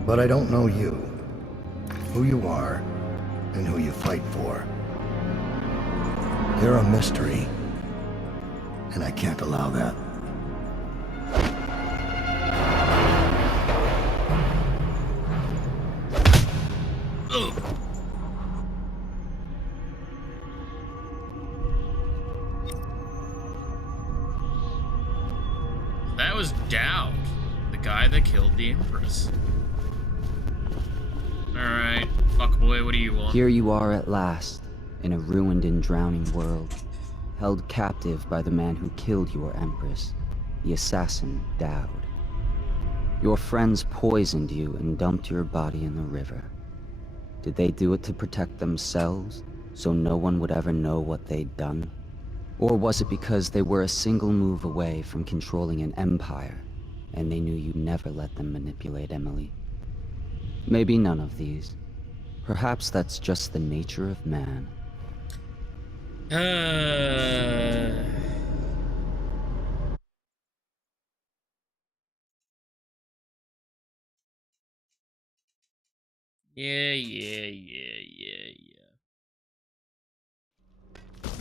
But I don't know you. Who you are, and who you fight for. You're a mystery. And I can't allow that. That was Dowd, the guy that killed the Empress. Alright, fuckboy, what do you want? Here you are at last, in a ruined and drowning world, held captive by the man who killed your Empress, the assassin Dowd. Your friends poisoned you and dumped your body in the river. Did they do it to protect themselves, so no one would ever know what they'd done? Or was it because they were a single move away from controlling an empire, and they knew you'd never let them manipulate Emily? Maybe none of these. Perhaps that's just the nature of man. Yeah.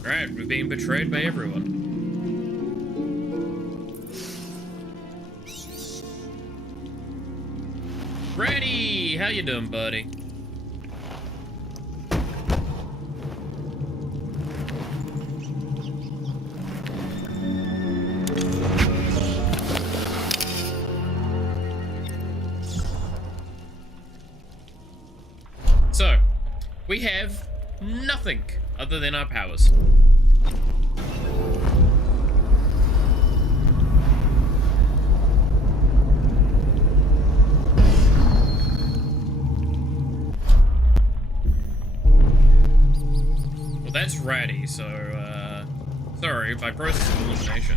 Alright, we're being betrayed by everyone. Ready! How you doing, buddy? So, we have nothing other than our powers. Well, that's ratty, so, sorry, by process of elimination.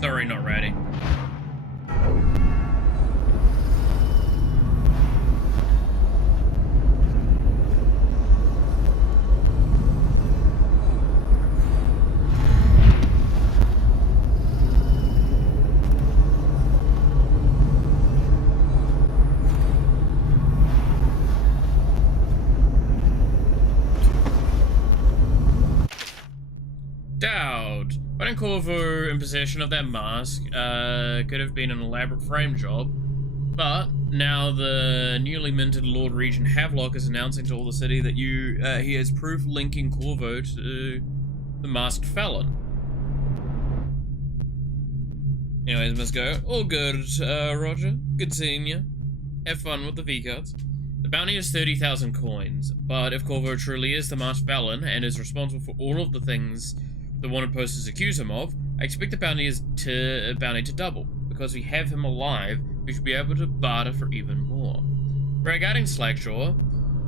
Sorry, not ready. Dowd. When Corvo in possession of that mask, could have been an elaborate frame job, but Now the newly minted Lord Regent Havelock is announcing to all the city that he has proof linking Corvo to the masked felon. Anyways, Miss Go. All good, Roger. Good seeing you. Have fun with the V-cards. The bounty is 30,000 coins, but if Corvo truly is the masked felon and is responsible for all of the things the wanted posters accuse him of, I expect the bounty to double. Because we have him alive, we should be able to barter for even more. Regarding Slackshaw,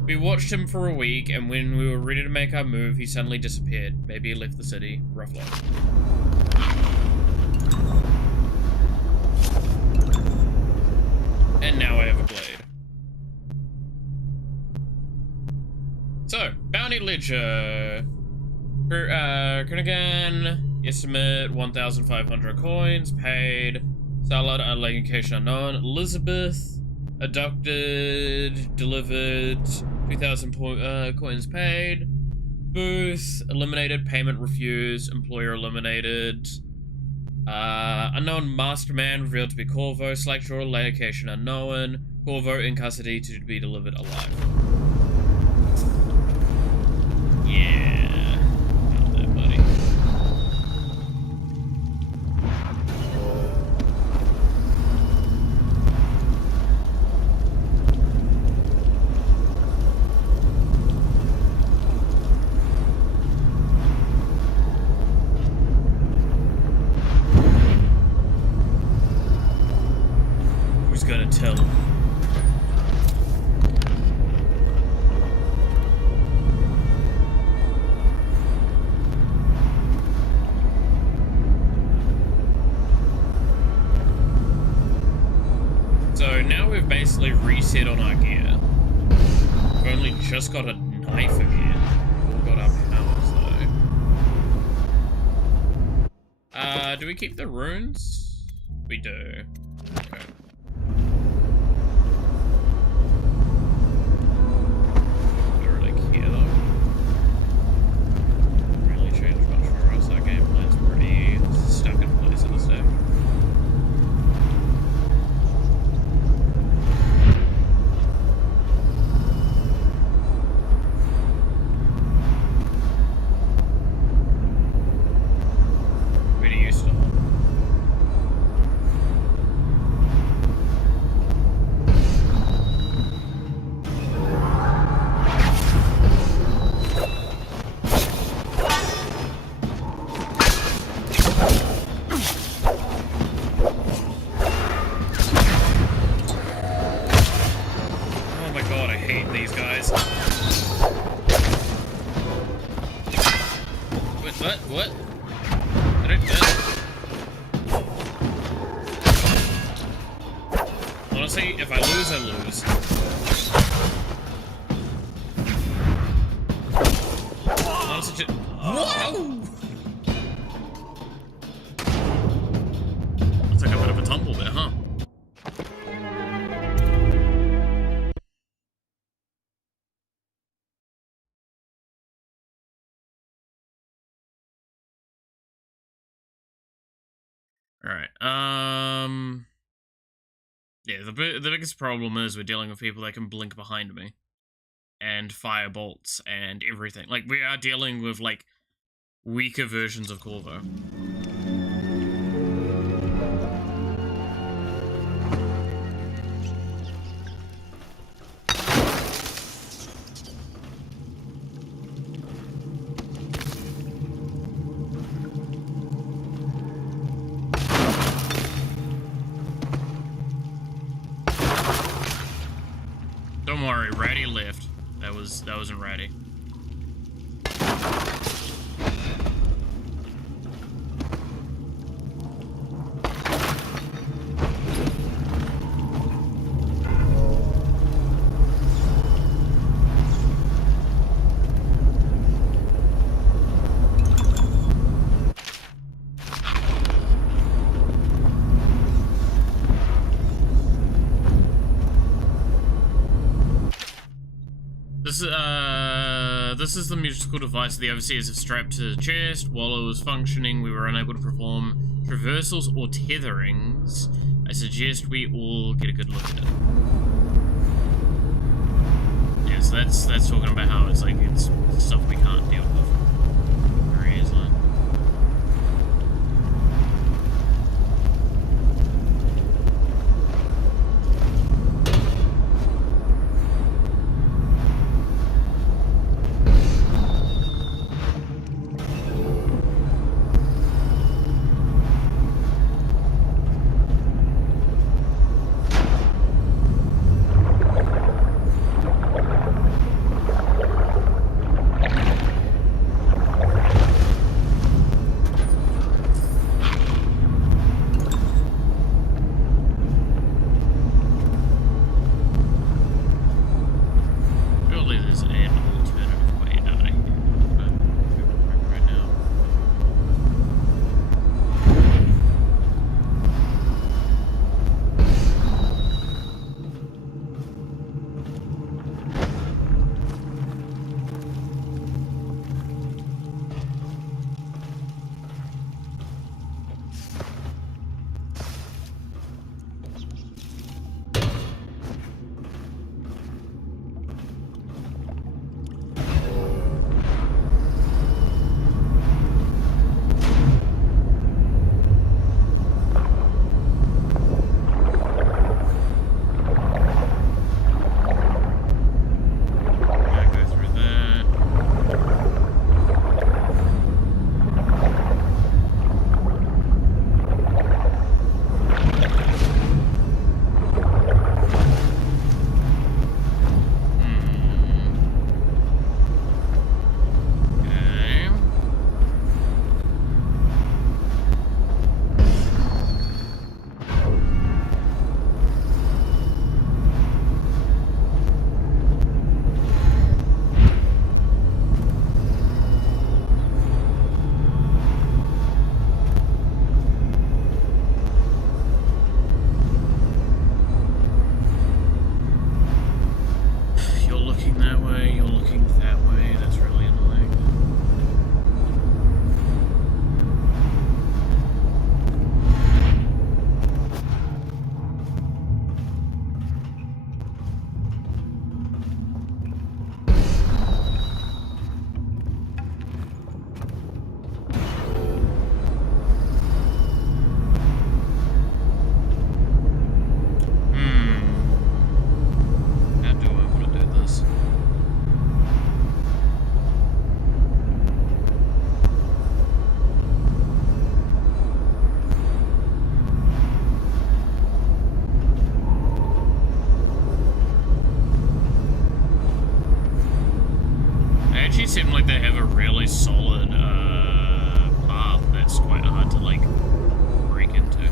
we watched him for a week, and when we were ready to make our move, he suddenly disappeared. Maybe he left the city. Rough luck. And now I have a blade. So, bounty ledger. Kernigan, estimate 1,500 coins, paid. Salad, location unknown. Elizabeth, abducted, delivered, 2,000 coins paid. Booth, eliminated, payment refused, employer eliminated. Unknown masterman revealed to be Corvo, Slackshaw, location unknown. Corvo in custody to be delivered alive. Yeah. Out there, buddy. Who's gonna tell him? So now we've basically reset on our gear. We've only just got a knife again. We've got our powers though. Do we keep the runes? We do. Okay. Don't really care though. Really changed much for us. Our game plan's pretty stuck in place at this stage. What? I don't get it. Honestly, if I lose, I lose. Honestly, whoa! That's like a bit of a tumble there, huh? Alright, yeah, the biggest problem is we're dealing with people that can blink behind me. And fire bolts and everything. Like, we are dealing with, like, weaker versions of Corvo. Don't worry, Ratty left. That wasn't Ratty. This is the musical device the overseers have strapped to the chest. While it was functioning, we were unable to perform traversals or tetherings. I suggest we all get a good look at it. Yes, that's talking about how it's like it's stuff we can't deal with very easily. Seem like they have a really solid path that's quite hard to like break into.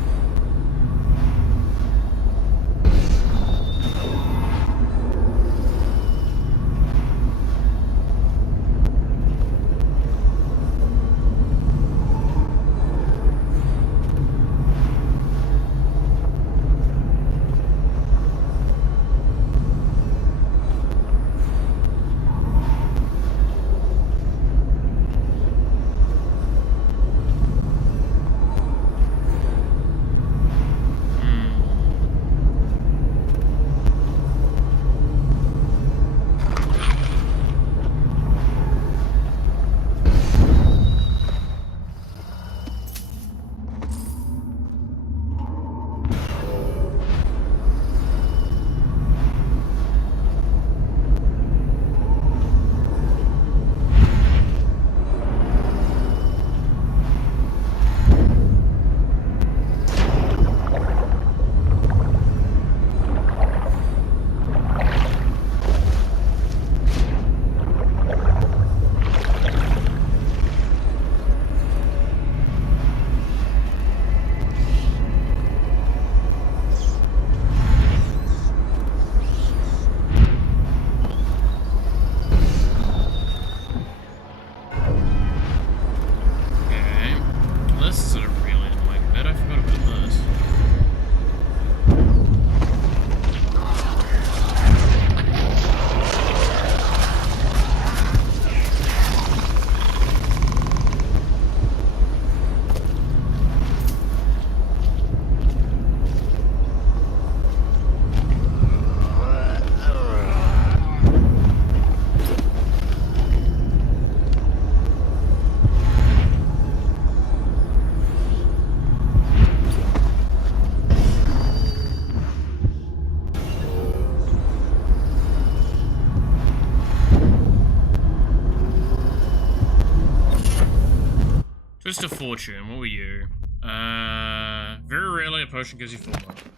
Boost of Fortune, what were you? Very rarely a potion gives you full health.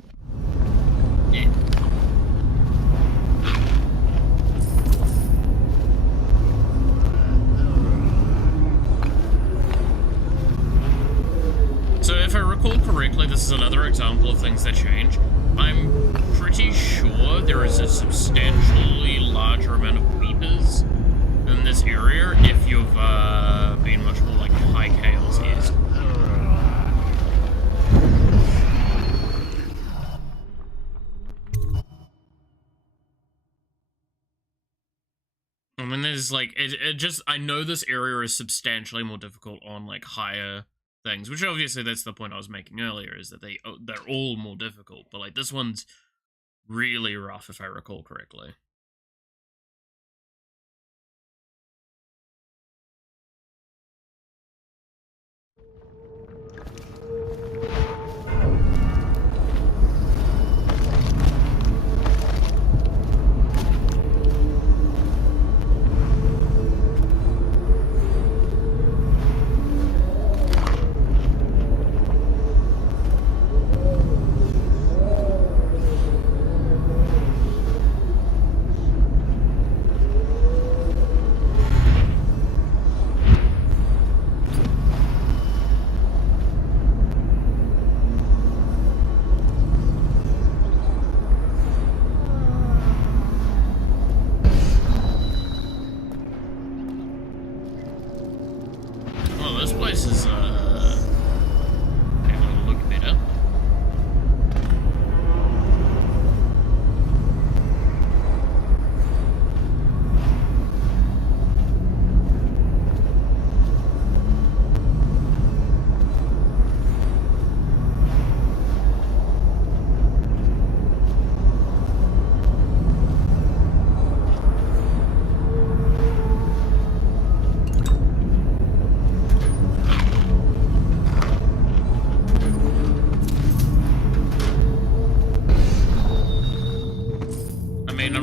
Yeah. So if I recall correctly, this is another example of things that change. I'm pretty sure there is a substantially larger amount of weepers in this area if you've been much more like high chaos years. I mean, there's like, it just, I know this area is substantially more difficult on like higher things, which obviously that's the point I was making earlier, is that they're all more difficult, but like this one's really rough if I recall correctly.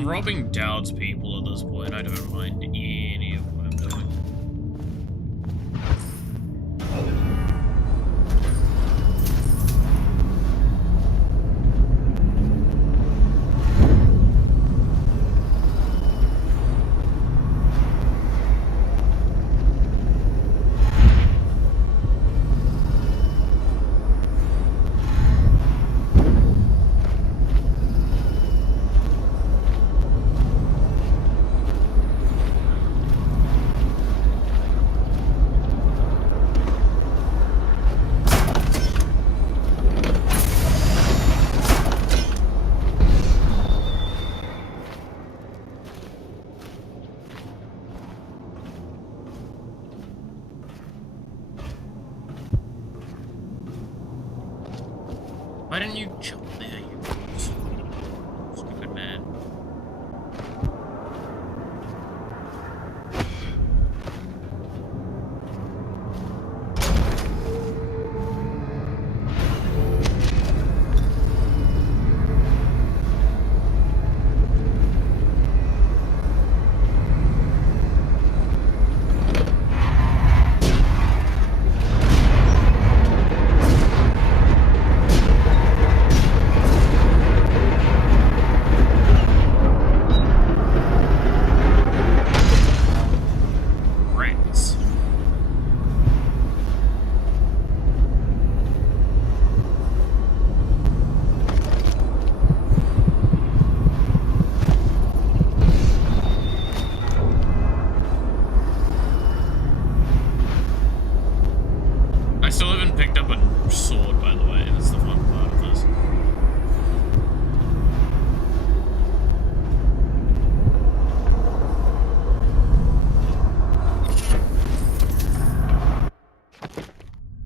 Robbing Dowd's people at this point, I don't mind any of what I'm doing. Why didn't you jump there, you stupid man?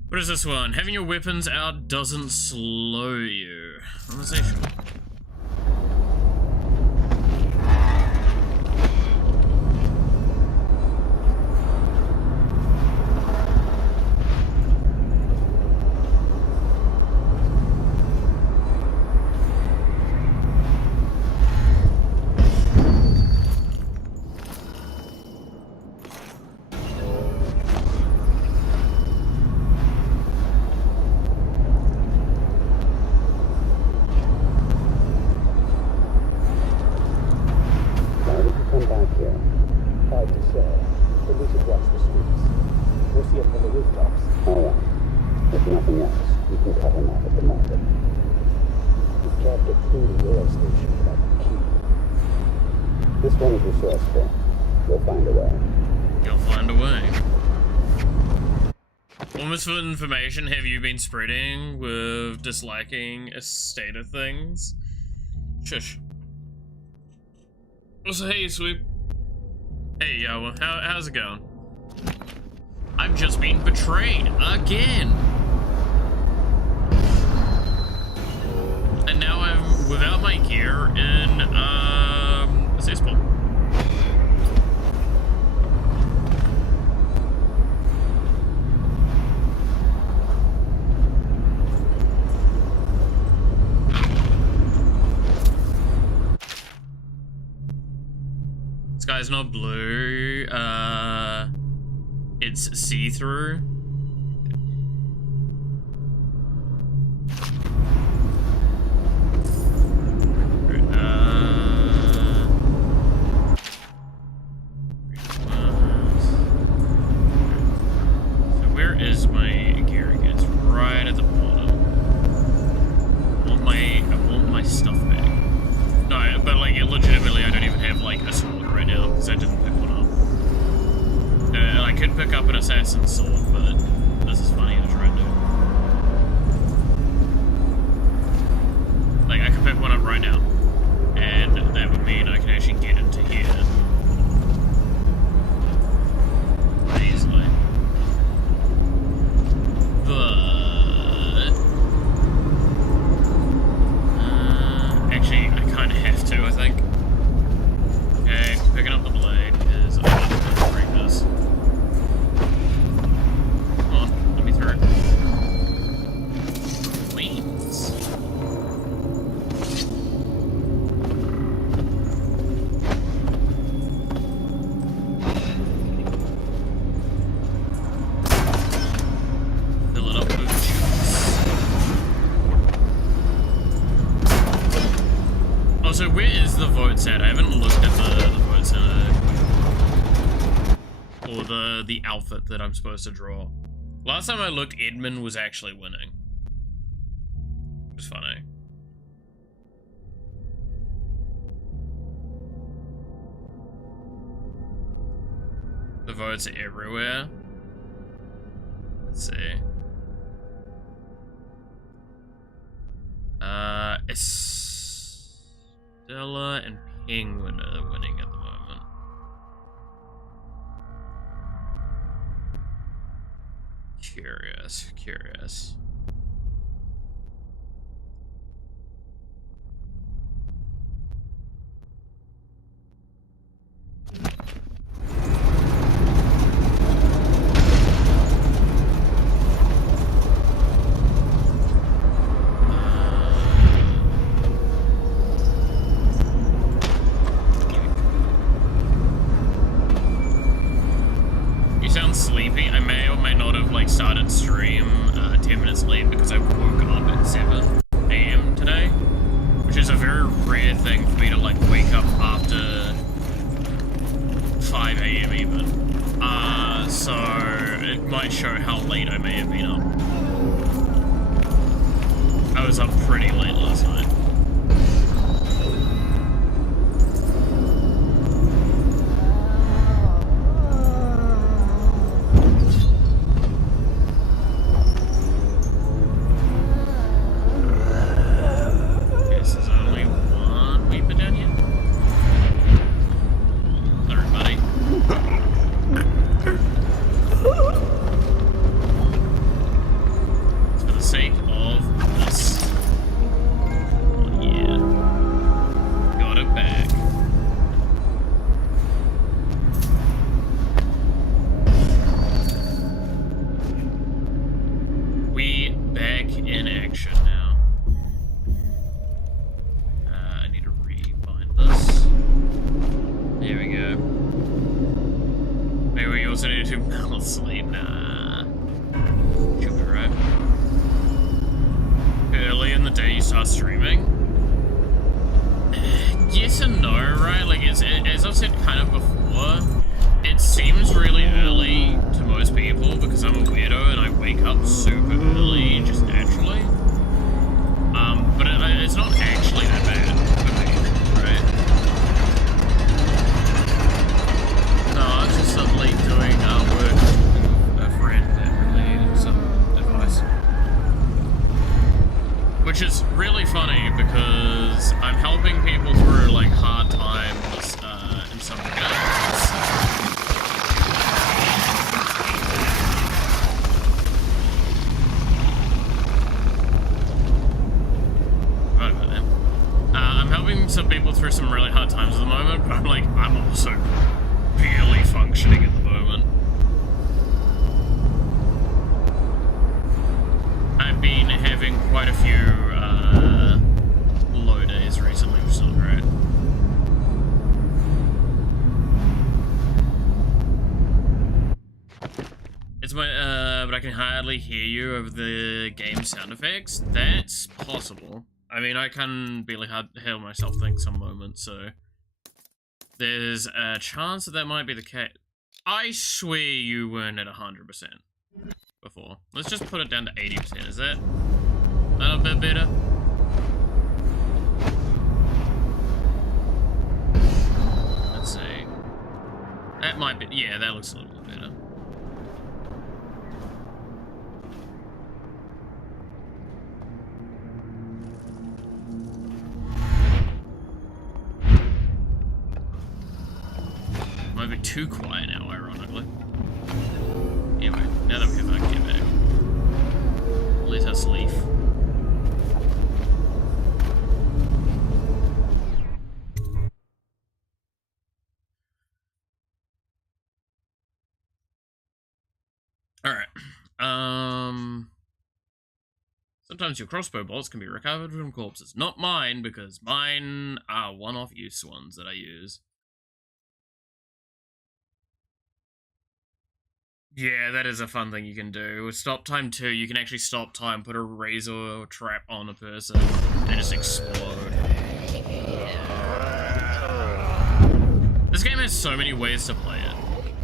What is this one? Having your weapons out doesn't slow you. Conversation. hard to say, but we should watch the streets. We'll see it from the rooftops. All right. If nothing else, we can cut him off at the market. We can't get through the rail station without the key. This one is resourceful. We'll find a way. You'll find a way. What useful information have you been spreading with disliking a state of things? Shush. Also, hey, Sweep. Hey, yo, how's it going? I've just been betrayed again. And now I'm without my gear in, a safe spot. Sky's not blue, it's see-through. So where is my gear again? It's right at the bottom. I want my stuff back. No, but like, legitimately, I don't even have like a sword right now because I didn't pick one up. And I could pick up an assassin's sword, but this is funny to try and do. Like, I could pick one up right now, and that would mean I can actually get into here easily. But actually, I kind of have to, I think. Okay, picking up the blade is I'm gonna break this. Come on, let me through. Please. Fill it up with juice. Oh, so where is the vote set? I haven't looked at the vote set. Or the outfit that I'm supposed to draw. Last time I looked, Edmund was actually winning. It was funny. The votes are everywhere. Let's see. Stella and Penguin are winning at the moment. Curious. Sleepy. I may or may not have like started stream 10 minutes late because I woke up at 7 AM today, which is a very rare thing for me to like wake up after 5 AM even. So it might show how late I may have been up. I was up pretty late last night. hard times at the moment, but I'm also barely functioning at the moment. I've been having quite a few low days recently, which is not great. It's my, but I can hardly hear you over the game sound effects. That's possible. I mean, I can barely hear myself think some moments, so there's a chance that might be the case. I swear you weren't at 100% before. Let's just put it down to 80%. Is that a little bit better? Let's see. That might be. Yeah, that looks a little bit better. Might be too quiet now, ironically. Anyway, now that we have our gear back, let us leave. Alright. Sometimes your crossbow bolts can be recovered from corpses. Not mine, because mine are one-off use ones that I use. Yeah, that is a fun thing you can do. With stop time 2, you can actually stop time, put a razor trap on a person, and just explode. This game has so many ways to play it.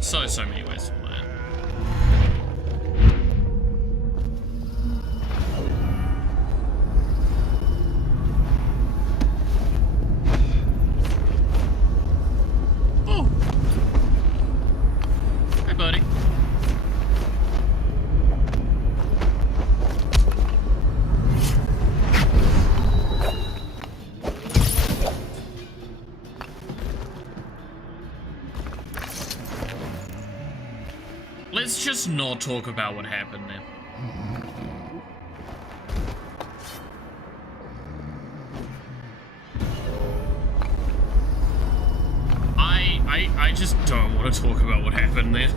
So many ways to play it. Oh! Hey, buddy. Let's just not talk about what happened there. I just don't want to talk about what happened there.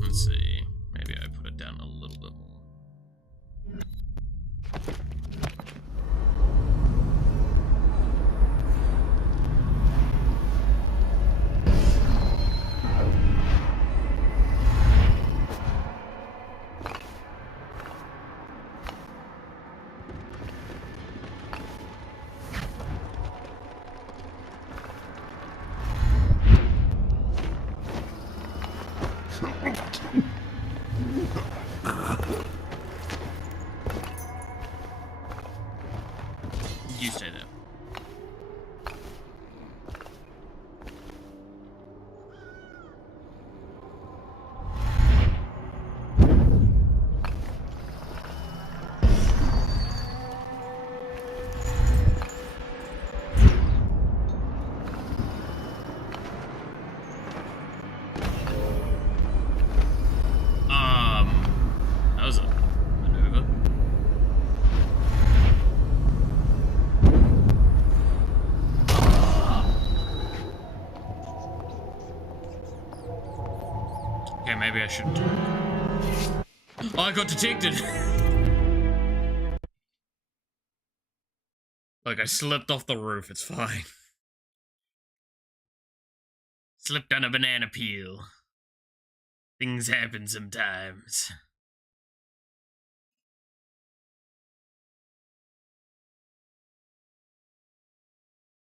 Let's see. Maybe I put it down a little bit more. You stay there. That was a maneuver. Okay, maybe I shouldn't do it. Oh, I got detected! Like, I slipped off the roof, it's fine. Slipped on a banana peel. Things happen sometimes.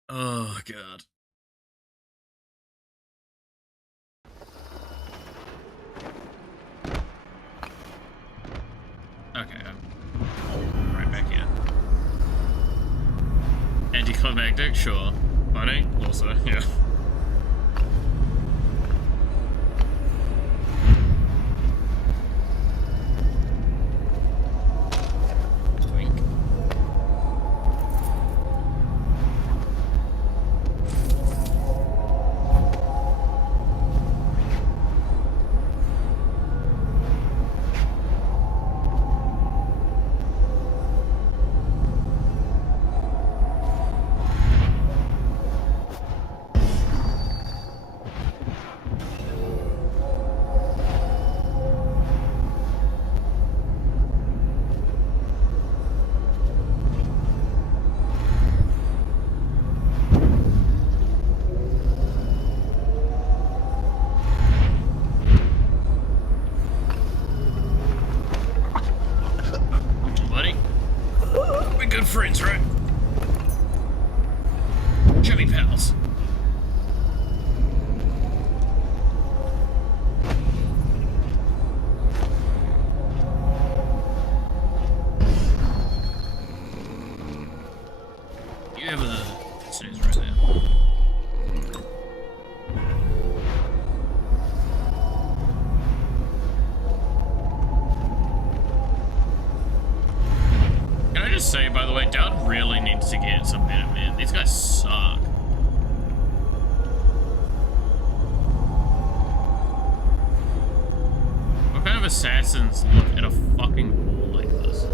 Oh, God. Okay, I'm right back here. Anticlimactic, sure. Funny, also, yeah. friends, right? Show me pals. You have a snooze right there. Can I just say, by the way, Dad really needs to get some better men. These guys suck. What kind of assassins look at a fucking wall like this?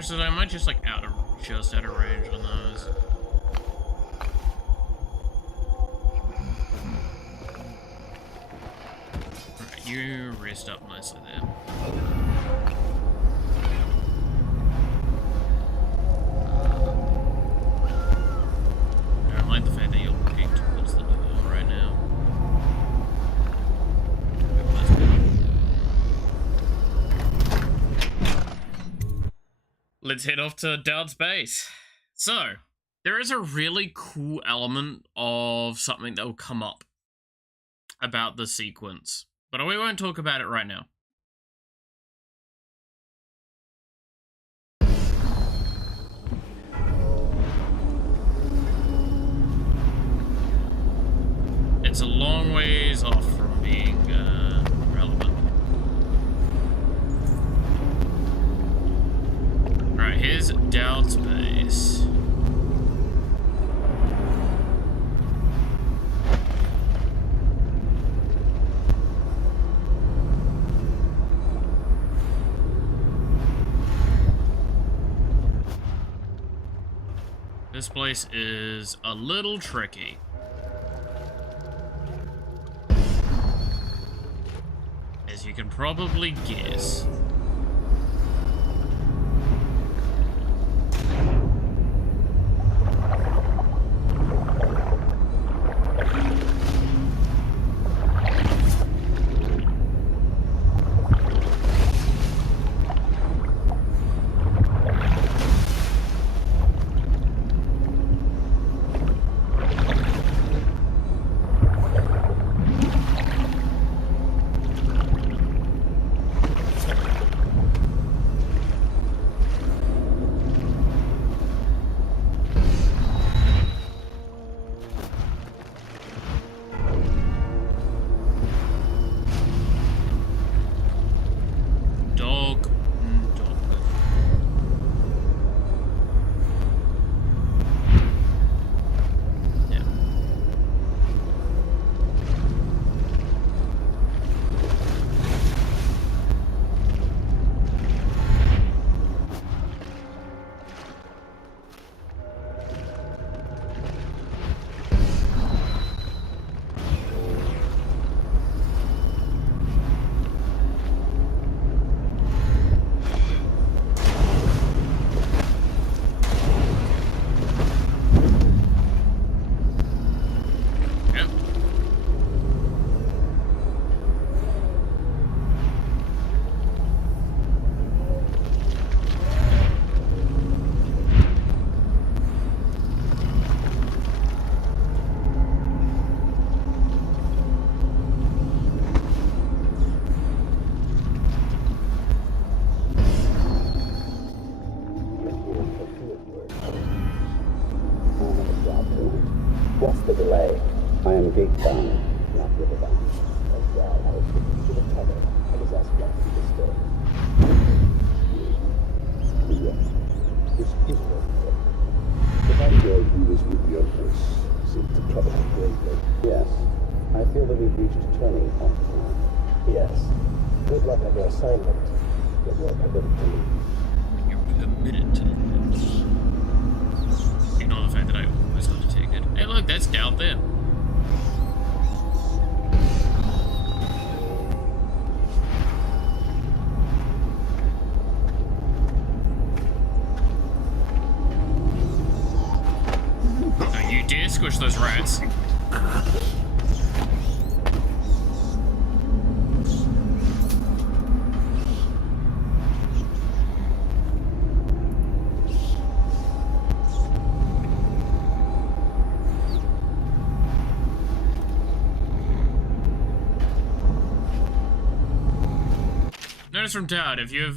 So I might just like out of range on those. Alright, you rest up nicely there. I don't like the fact that you're looking towards the door right now. Let's head off to Dowd's base. So, there is a really cool element of something that will come up about the sequence, but we won't talk about it right now. It's a long ways off from being relevant. Alright, here's Dowd's base. This place is a little tricky. As you can probably guess. What's the delay? I am gate-bound, not river-bound. As well, I was looking to the tether. I was asked not to be disturbed. Yes, this is what we did. The bodyguard who was with the Empress seemed to trouble him greatly. Yes, I feel that we've reached a turning point now. Yes. Good luck on your assignment. But you're permitted to leave. You're permitted to leave. Ignore the fact that I always got detected. Hey look, that's down there. squash those rats. Notice from Dad, if you have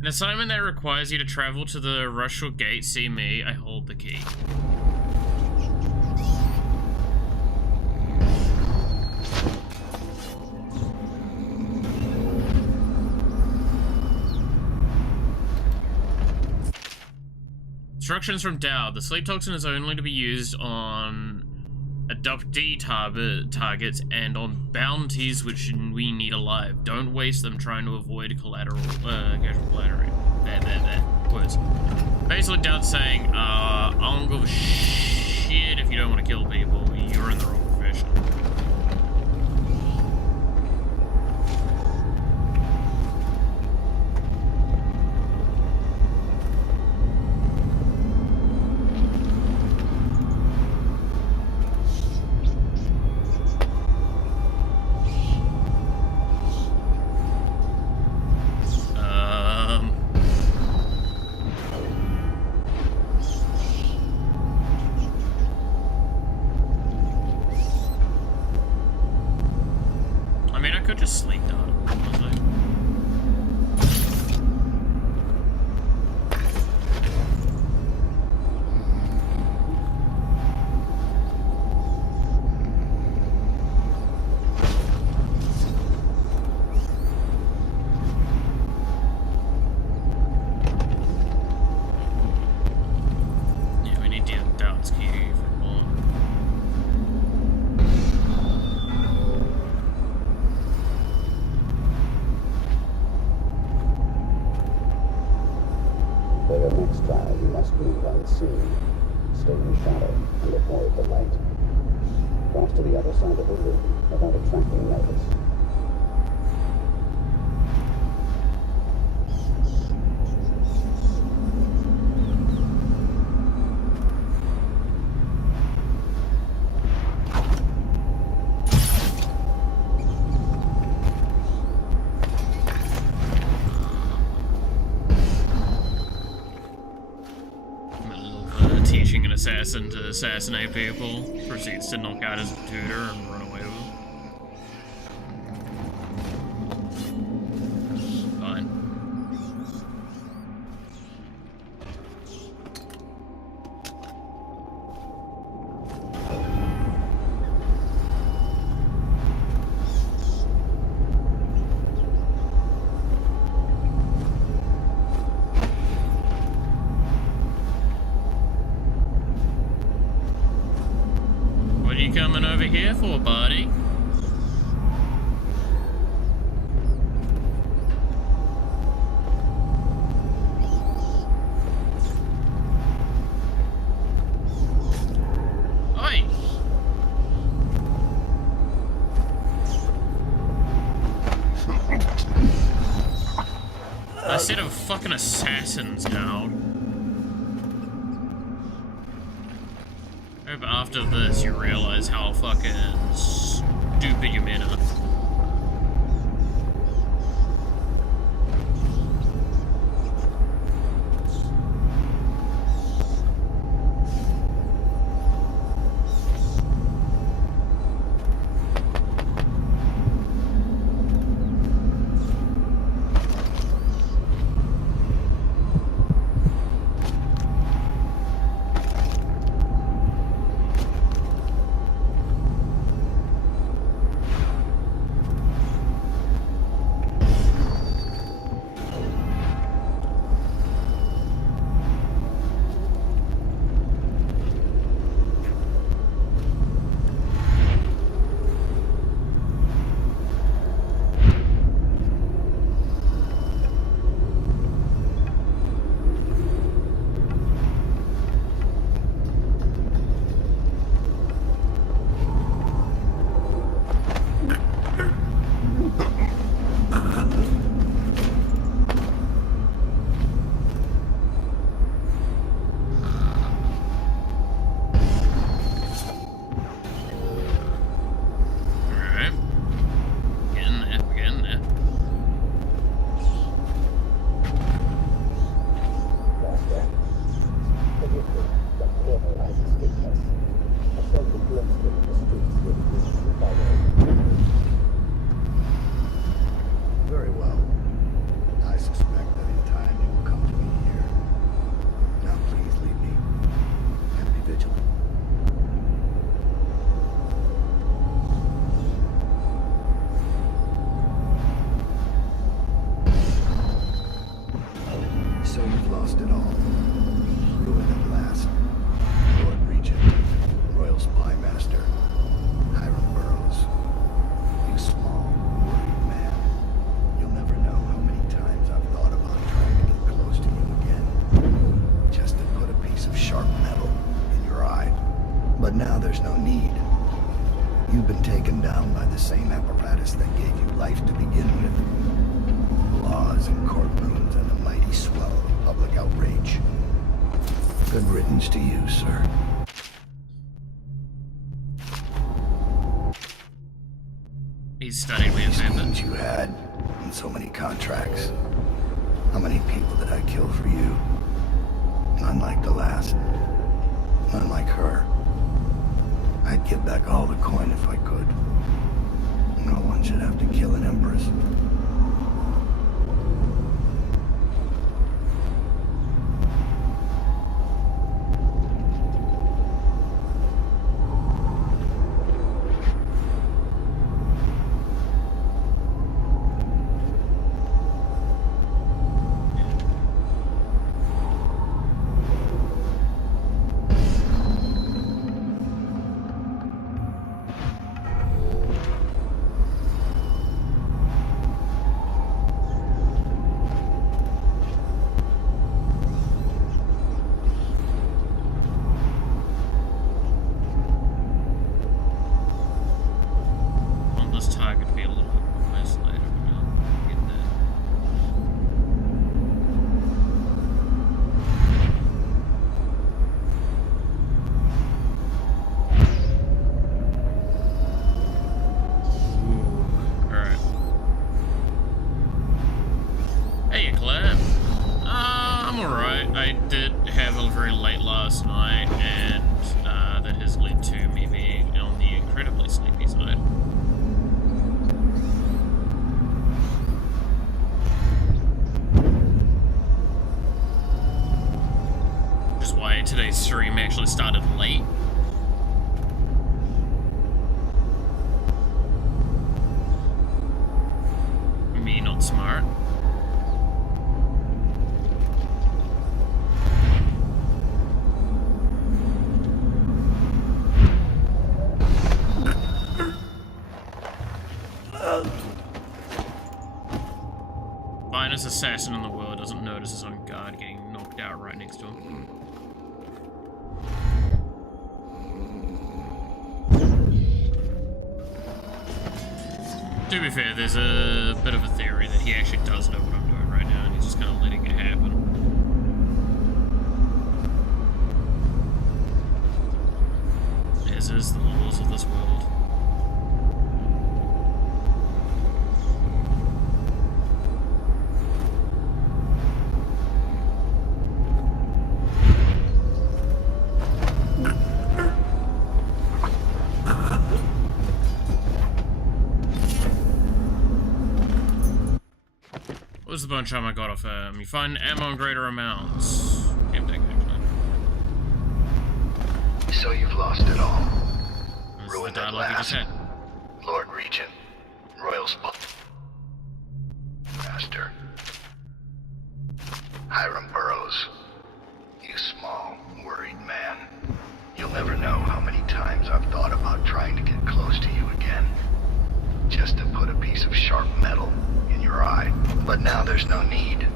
an assignment that requires you to travel to the Rushel Gate, see me, I hold the key. Instructions from Dowd. The sleep toxin is only to be used on abductee targets and on bounties which we need alive. Don't waste them trying to avoid collateral, casual collateral. There. Words. Basically, Dowd's saying, I don't give a shit if you don't want to kill people. You're in the wrong profession. Stay in shadow and avoid the light. Cross to the other side of the room without attracting notice. Assassin to assassinate people, proceeds to knock out his tutor and run away with him. Fine. Coming over here for, buddy? Oi! A set of fucking assassins now. Hope after this you realize how fucking stupid you men are. Good riddance to you, sir. He's studied with These schemes you had, and so many contracts. How many people did I kill for you? None like the last. None like her. I'd give back all the coin if I could. No one should have to kill an empress. Today's stream actually started late. Me not smart. Finest assassin in the world doesn't notice his own guard getting knocked out right next to him. To be fair, there's a bit of a theory that he actually does know what I'm doing right now, and he's just kind of letting it happen. As is the laws of this world. What was the bone charm I got off him? You find ammo in greater amounts. Can't think, actually. So you've lost it all. That's Ruined the at dialogue you just last. had. Lord Regent. Royal Spot. Master. Hiram Burroughs. You small, worried man. You'll never know how many times I've thought about trying to get close to you again. Just to put a piece of sharp metal in your eye. But now there's no need.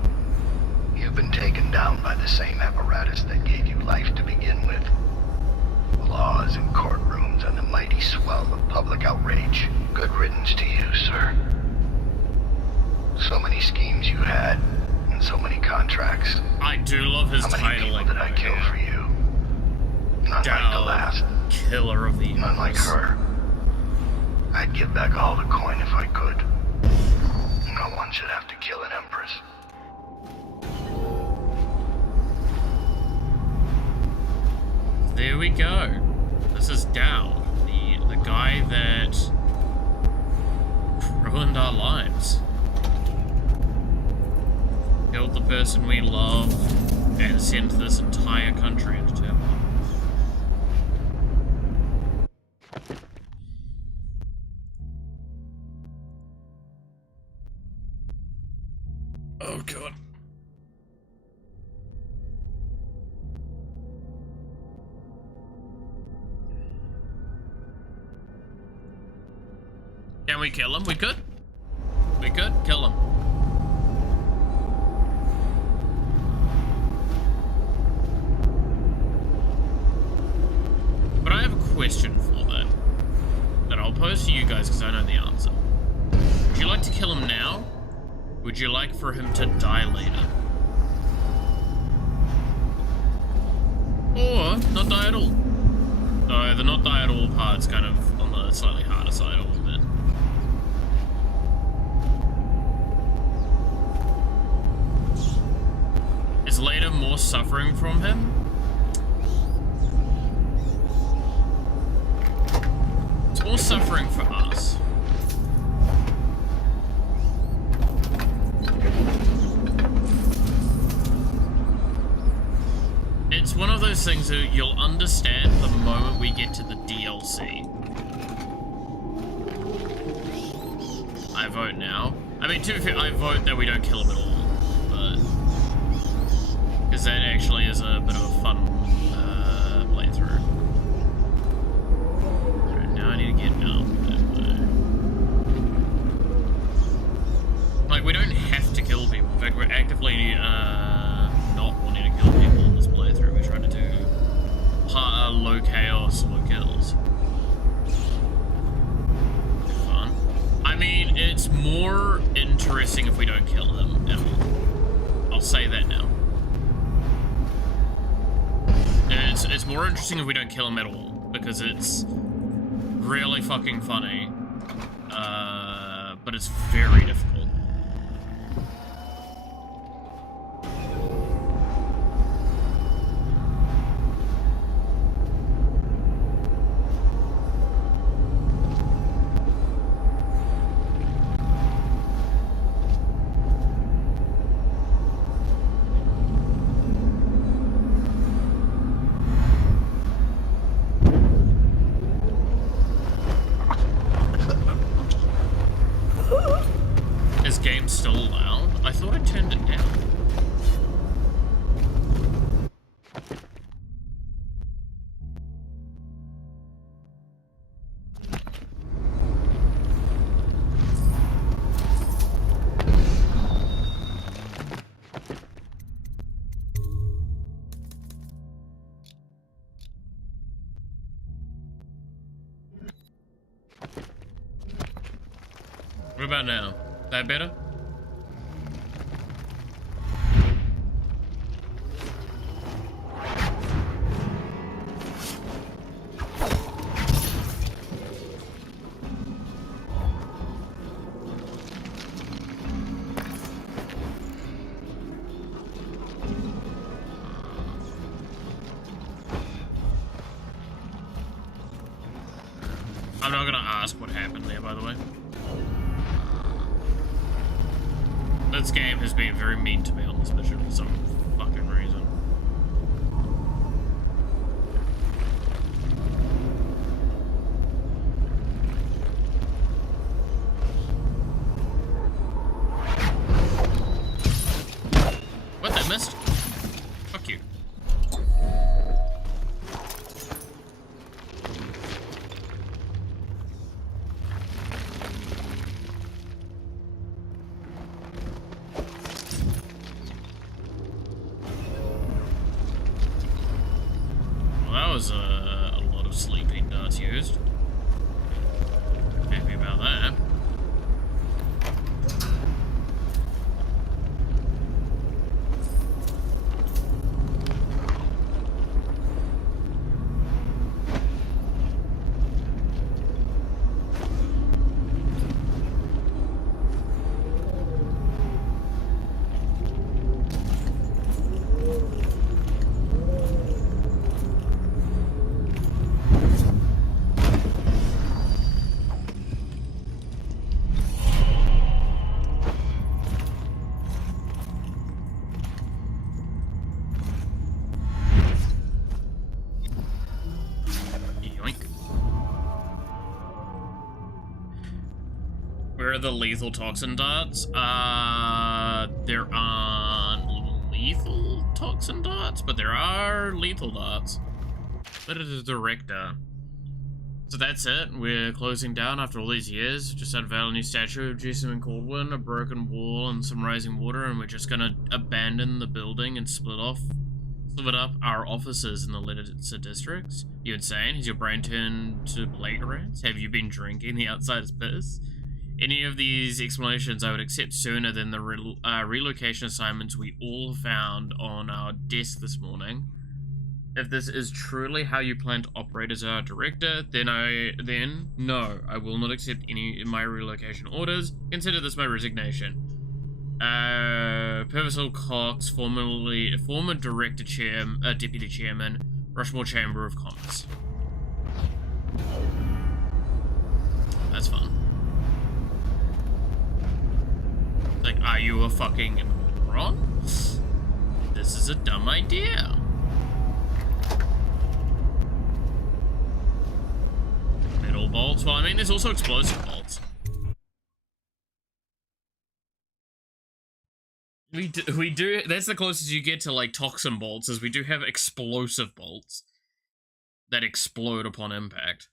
You've been taken down by the same apparatus that gave you life to begin with. Laws and courtrooms and the mighty swell of public outrage. Good riddance to you, sir. So many schemes you had, and so many contracts. I do love his title. How many people did I kill for you? None like the last. Killer of the universe. None like her. I'd give back all the coin if I could. No one should have to kill an empress. There we go. This is Dowd, the guy that ruined our lives. Killed the person we love and sent this entire country into turmoil. Oh god. Can we kill him? We could. We could kill him. But I have a question for that I'll pose to you guys because I know the answer. Would you like to kill him now? Would you like for him to die later? Or not die at all. So the not die at all part's kind of on the slightly harder side a little bit. Is later more suffering from him? It's more suffering for us. It's one of those things that you'll understand the moment we get to the DLC. I vote now. I mean, to be fair, I vote that we don't kill him at all, but... because that actually is a bit of a fun playthrough. Alright, now I need to get out of that way. Like, we don't have to kill people. In fact, we're actively not wanting to kill people in this playthrough. We're trying to do low chaos, low kills. Fun. I mean, it's more interesting if we don't kill them at all. I'll say that now. It's more interesting if we don't kill him at all, because it's really fucking funny, but it's very difficult. Still loud? I thought I turned it down. What about now? That better? I'm not gonna ask what happened there, by the way. This game has been very mean to me on this mission for some fucking reason. What, they missed? Fuck you. A lot of sleeping darts used. Happy about that. Where are the lethal toxin darts? There aren't lethal toxin darts, but there are lethal darts. That is the director. So that's it. We're closing down after all these years. Just unveiled a new statue of Jessamine Caldwin, a broken wall, and some rising water, and we're just gonna abandon the building and split up our offices in the Literature districts. You insane? Has your brain turned to plague rats? Have you been drinking the outsider's piss? Any of these explanations I would accept sooner than the relocation assignments we all found on our desk this morning. If this is truly how you plan to operate as our director, then no, I will not accept any of my relocation orders. Consider this my resignation. Purvisal Cox, former director deputy chairman, Rushmore Chamber of Commerce. That's fun. Like, are you a fucking moron? This is a dumb idea. Metal bolts. Well, I mean, there's also explosive bolts. We do. That's the closest you get to like toxin bolts. Is we do have explosive bolts that explode upon impact.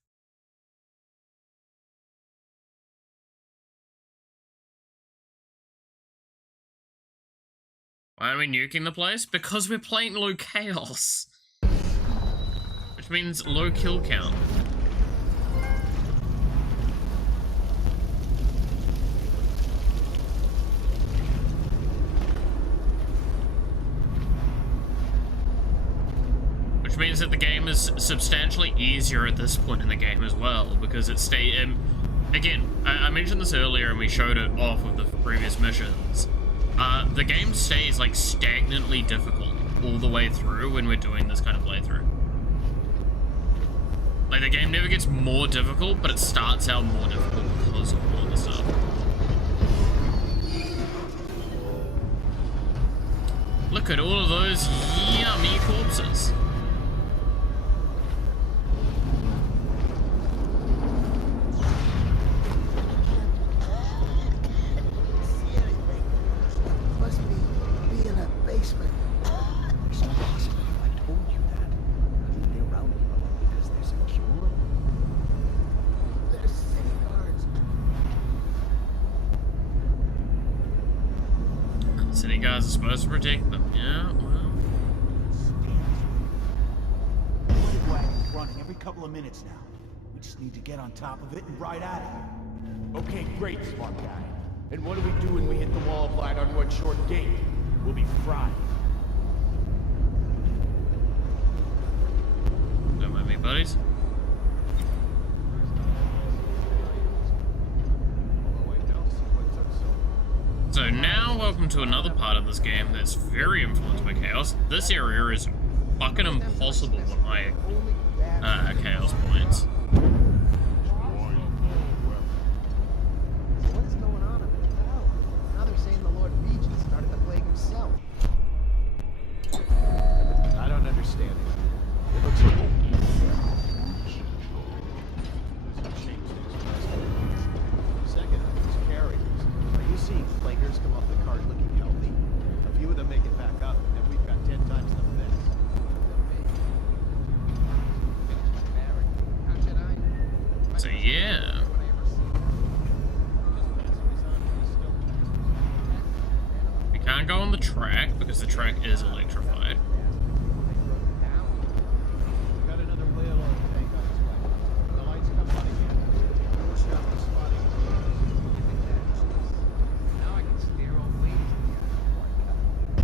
Why are we nuking the place? Because we're playing low chaos, which means low kill count. Which means that the game is substantially easier at this point in the game as well, because it again, I mentioned this earlier and we showed it off of the previous missions. The game stays like stagnantly difficult all the way through when we're doing this kind of playthrough. Like the game never gets more difficult, but it starts out more difficult because of all the stuff. Look at all of those yummy corpses. City guards are supposed to protect them. Yeah, well. Wagon's running every couple of minutes now. We just need to get on top of it and ride at it. Okay, great, smart guy. And what do we do when we hit the wall of light on one short gate? We'll be fried. Don't mind me, buddies. So now, welcome to another part of this game that's very influenced by chaos. This area is fucking impossible with high chaos points. What is going on up in the tower? Now they're saying the Lord Regent started the plague himself. I don't understand it. It looks like second of these carriers. Are you seeing flakers come off the cart looking healthy? A few of them make it back up, and we've got 10 times the fence. So yeah. We can't go on the track because the track is electrified. Got another whale oil tank on its way. When the lights come on again, we'll shut the spotting. Now I can steer old ladies in the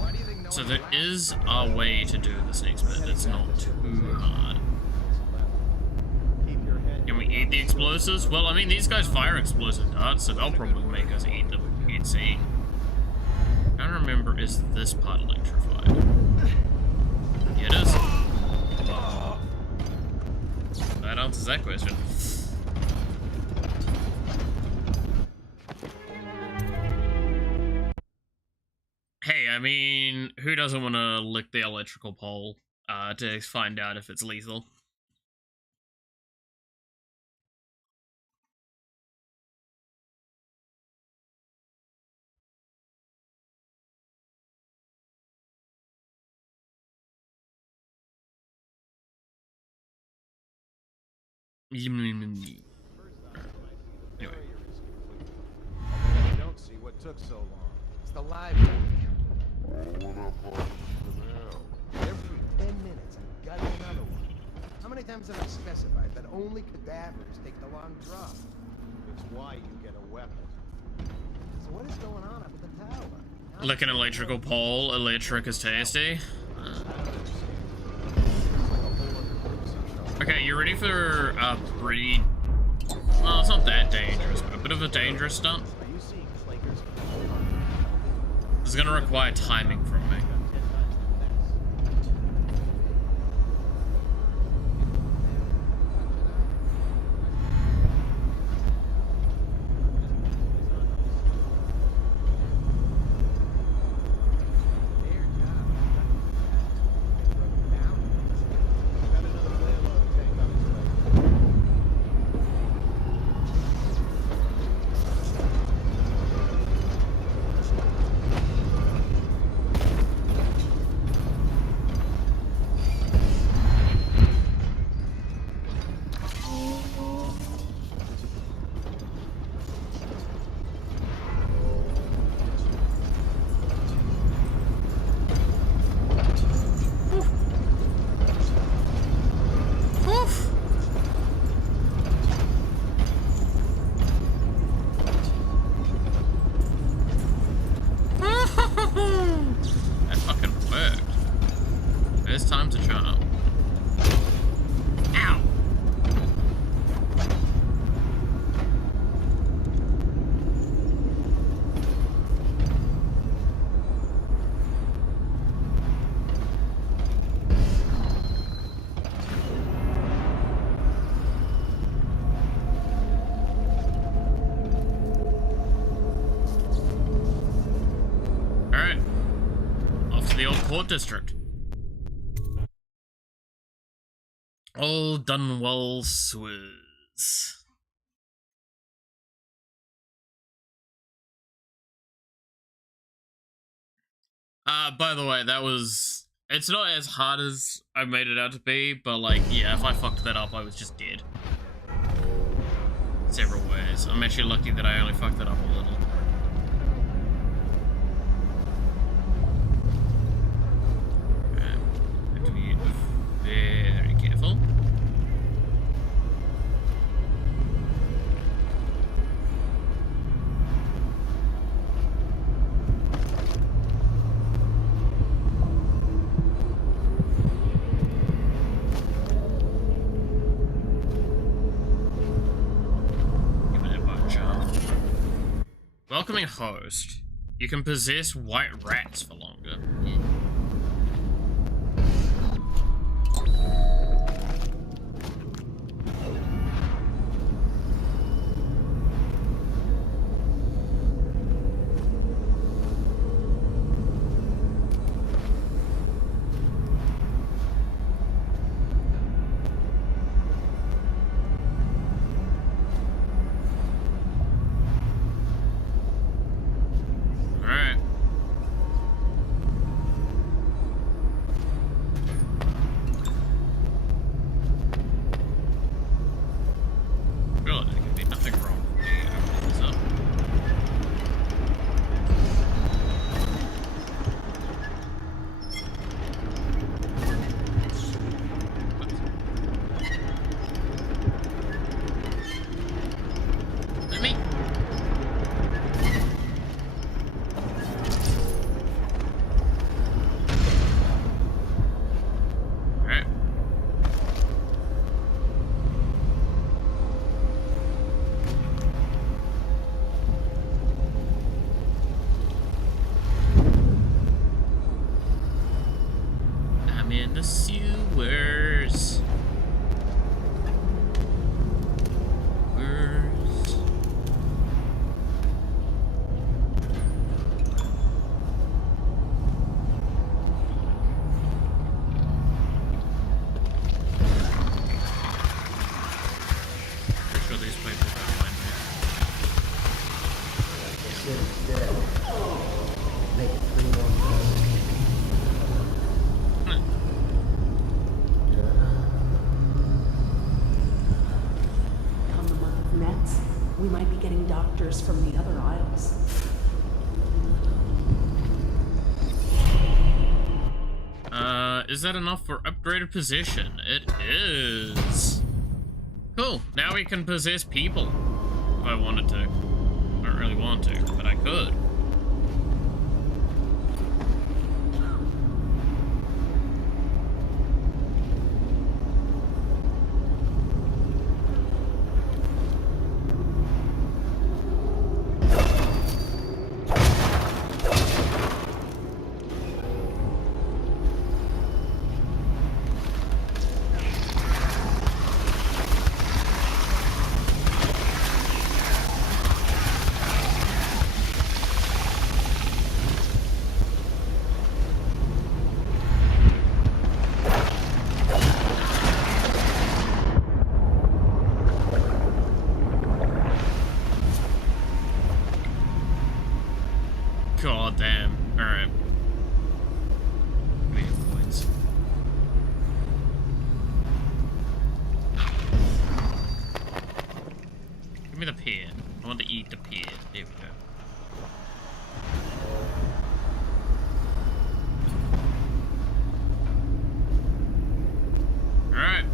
Why do you think no So one there is a way to do this next bit. It's not too hard. Can we eat the explosives? Well, I mean, these guys fire explosive darts, so they'll probably make us eat them if we get seen. I don't remember, is this part electrified? Yeah, it is. That answers that question. Hey, I mean, who doesn't want to lick the electrical pole to find out if it's lethal? Anyway. I don't see what took so long. It's the live. Every 10 minutes, I've got another one. How many times have I specified that only cadavers take the long drop? It's why you get a weapon. So what is going on up at the tower? Like an electrical pole, electric is tasty. Okay, you ready for a pretty... Well, it's not that dangerous, but a bit of a dangerous stunt. This is gonna require timing from me. Court District. All done well, Swizz. By the way, that was... It's not as hard as I made it out to be, but like, yeah, if I fucked that up, I was just dead. Several ways. I'm actually lucky that I only fucked that up a little. Very careful. Give it a bunch of. Welcoming host. You can possess white rats for longer. Yeah. In the sewers. Pretty sure these people don't mind me. Make it 3 more calls. We might be getting doctors from the other isles. Is that enough for upgraded position? It is. Cool. Now we can possess people. If I wanted to. I don't really want to, but I could. God damn. Alright. We have points. Give me the pear. I want to eat the pear. There we go. Alright.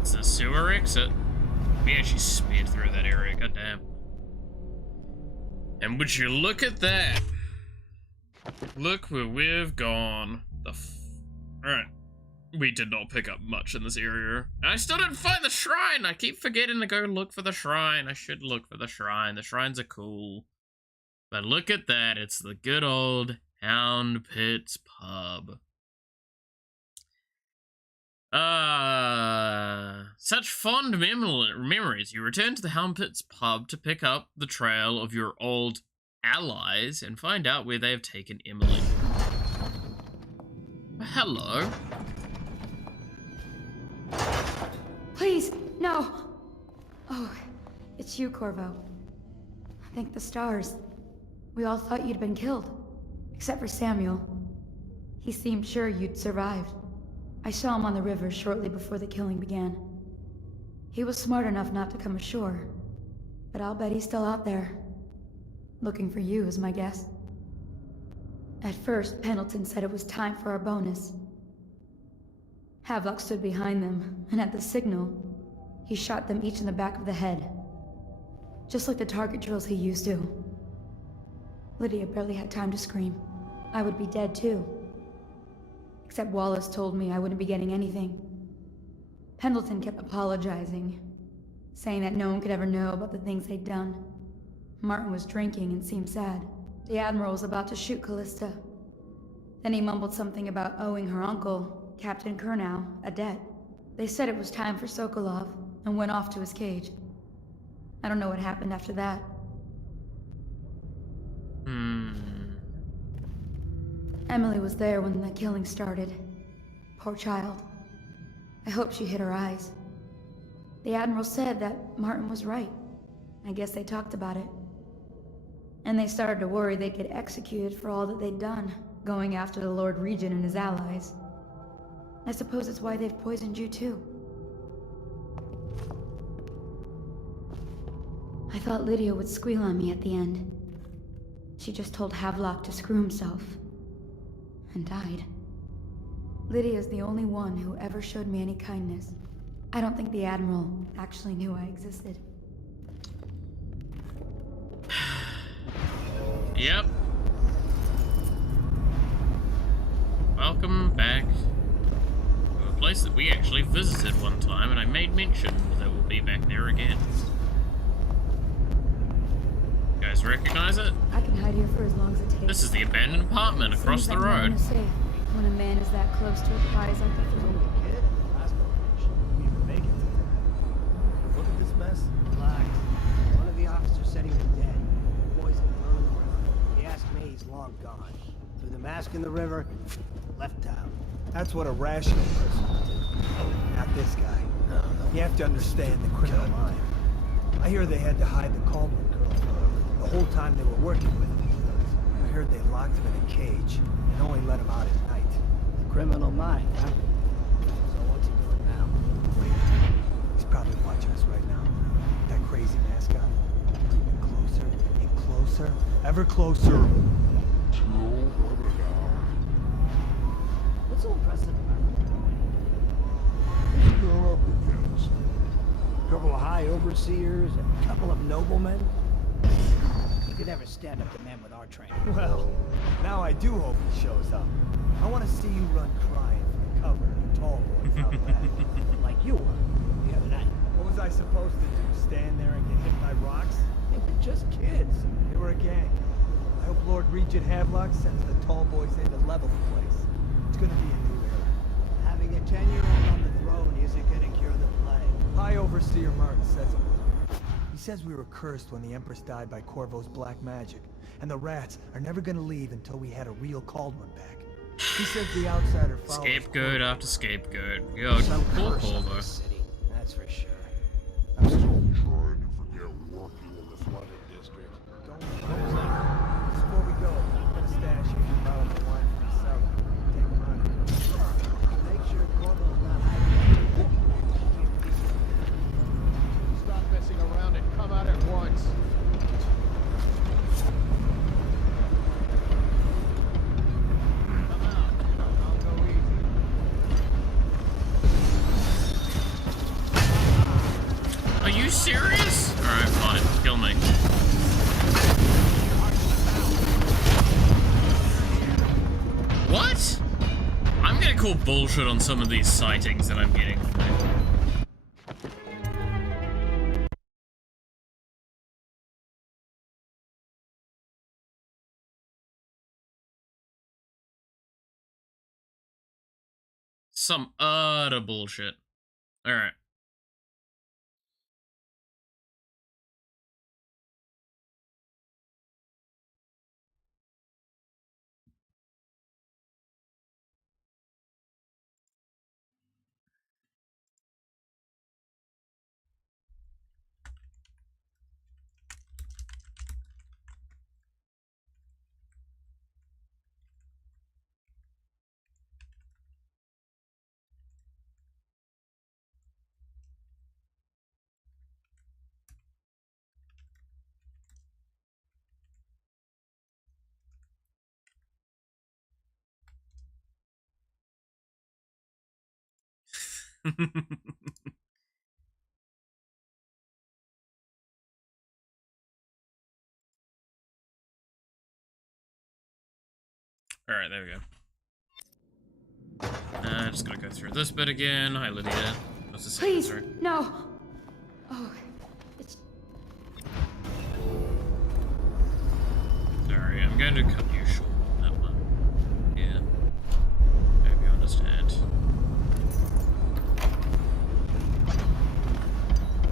It's the sewer exit. We actually speared through that area, goddamn. And would you look at that? Look where we've gone. Alright. We did not pick up much in this area. And I still didn't find the shrine! I keep forgetting to go look for the shrine. I should look for the shrine. The shrines are cool. But look at that. It's the good old Hound Pits pub. Such fond memories. You return to the Hound Pits pub to pick up the trail of your old allies and find out where they have taken Emily. Hello. Please, no. Oh, it's you, Corvo. Thank the stars. We all thought you'd been killed. Except for Samuel. He seemed sure you'd survived. I saw him on the river shortly before the killing began. He was smart enough not to come ashore, but I'll bet he's still out there. Looking for you is my guess. At first, Pendleton said it was time for our bonus. Havelock stood behind them, and at the signal, he shot them each in the back of the head. Just like the target drills he used to. Lydia barely had time to scream. I would be dead too. Except Wallace told me I wouldn't be getting anything. Pendleton kept apologizing, saying that no one could ever know about the things they'd done. Martin was drinking and seemed sad. The Admiral was about to shoot Callista. Then he mumbled something about owing her uncle, Captain Kurnow, a debt. They said it was time for Sokolov, and went off to his cage. I don't know what happened after that. Emily was there when the killing started. Poor child. I hope she hid her eyes. The Admiral said that Martin was right. I guess they talked about it. And they started to worry they'd get executed for all that they'd done, going after the Lord Regent and his allies. I suppose it's why they've poisoned you too. I thought Lydia would squeal on me at the end. She just told Havelock to screw himself. And died. Lydia's the only one who ever showed me any kindness. I don't think the Admiral actually knew I existed. Yep. Welcome back to a place that we actually visited one time, and I made mention that we'll be back there again. You guys recognize it? I can hide here for as long as it takes. This is the abandoned apartment across the road. When a man is that close to a prize like the throne. Look at this mess. Relax. One of the officers said he was dead. Poison burning around. He asked me, he's long gone. Threw the mask in the river, left town. That's what a rational person would do. Not this guy. No. You have to understand the criminal mind. I hear they had to hide the Caldwell girl the whole time they were working with him. I heard they locked him in a cage and only let him out at night. Criminal mind, huh? So what's he doing now? Wait. He's probably watching us right now. That crazy mask on. Creeping closer and closer. Ever closer. What's so impressive about it? You're up against a couple of high overseers, a couple of noblemen. You could never stand up to men with our training. Well, now I do hope he shows up. I want to see you run crying for the cover of the tall boys out back. Like you were the other night. What was I supposed to do? Stand there and get hit by rocks? They were just kids. They were a gang. I hope Lord Regent Havelock sends the tall boys in to level the place. It's gonna be a new era. Having a 10-year-old on the throne isn't gonna cure the plague. High Overseer Martin says it will. He says we were cursed when the Empress died by Corvo's black magic, and the rats are never gonna leave until we had a real Caldwell back. He says the outsider follows. Scapegoat after scapegoat. God, poor Corvo. That's for sure. I'm still trying to forget working in the flooded district. What was that? bullshit on some of these sightings that I'm getting. Some utter bullshit. Alright. Alright, there we go. Just gonna go through this bit again. Hi, Lydia. What's the second, Please, sorry? no. Oh, it's... Sorry, I'm going to cut you short on that one. Yeah. Hope you understand.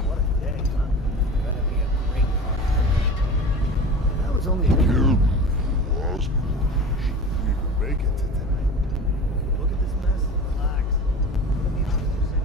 What a day, huh? Better be a great car. That was only a Make it to tonight. Look at this mess. Relax. Look at the officer sitting.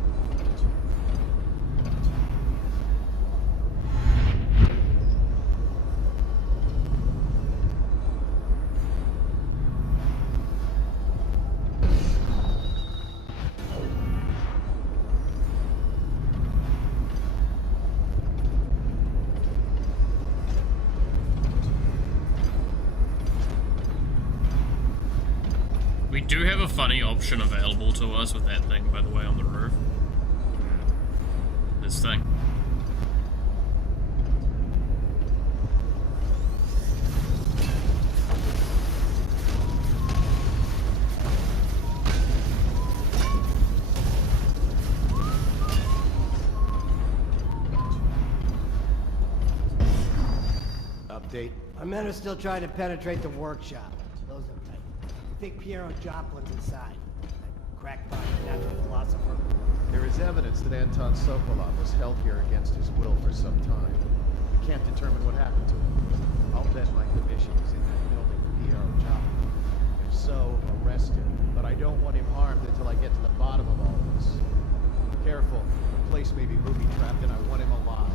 We do have a funny option available to us with that thing, by the way, on the roof. This thing. Update. Our men are still trying to penetrate the workshop. Those are tight. I think Piero Joplin's inside. That crackpot natural philosopher. There is evidence that Anton Sokolov was held here against his will for some time. We can't determine what happened to him. I'll bet my commission is in that building with Piero Joplin. If so, arrest him. But I don't want him harmed until I get to the bottom of all this. Careful. The place may be booby-trapped and I want him alive.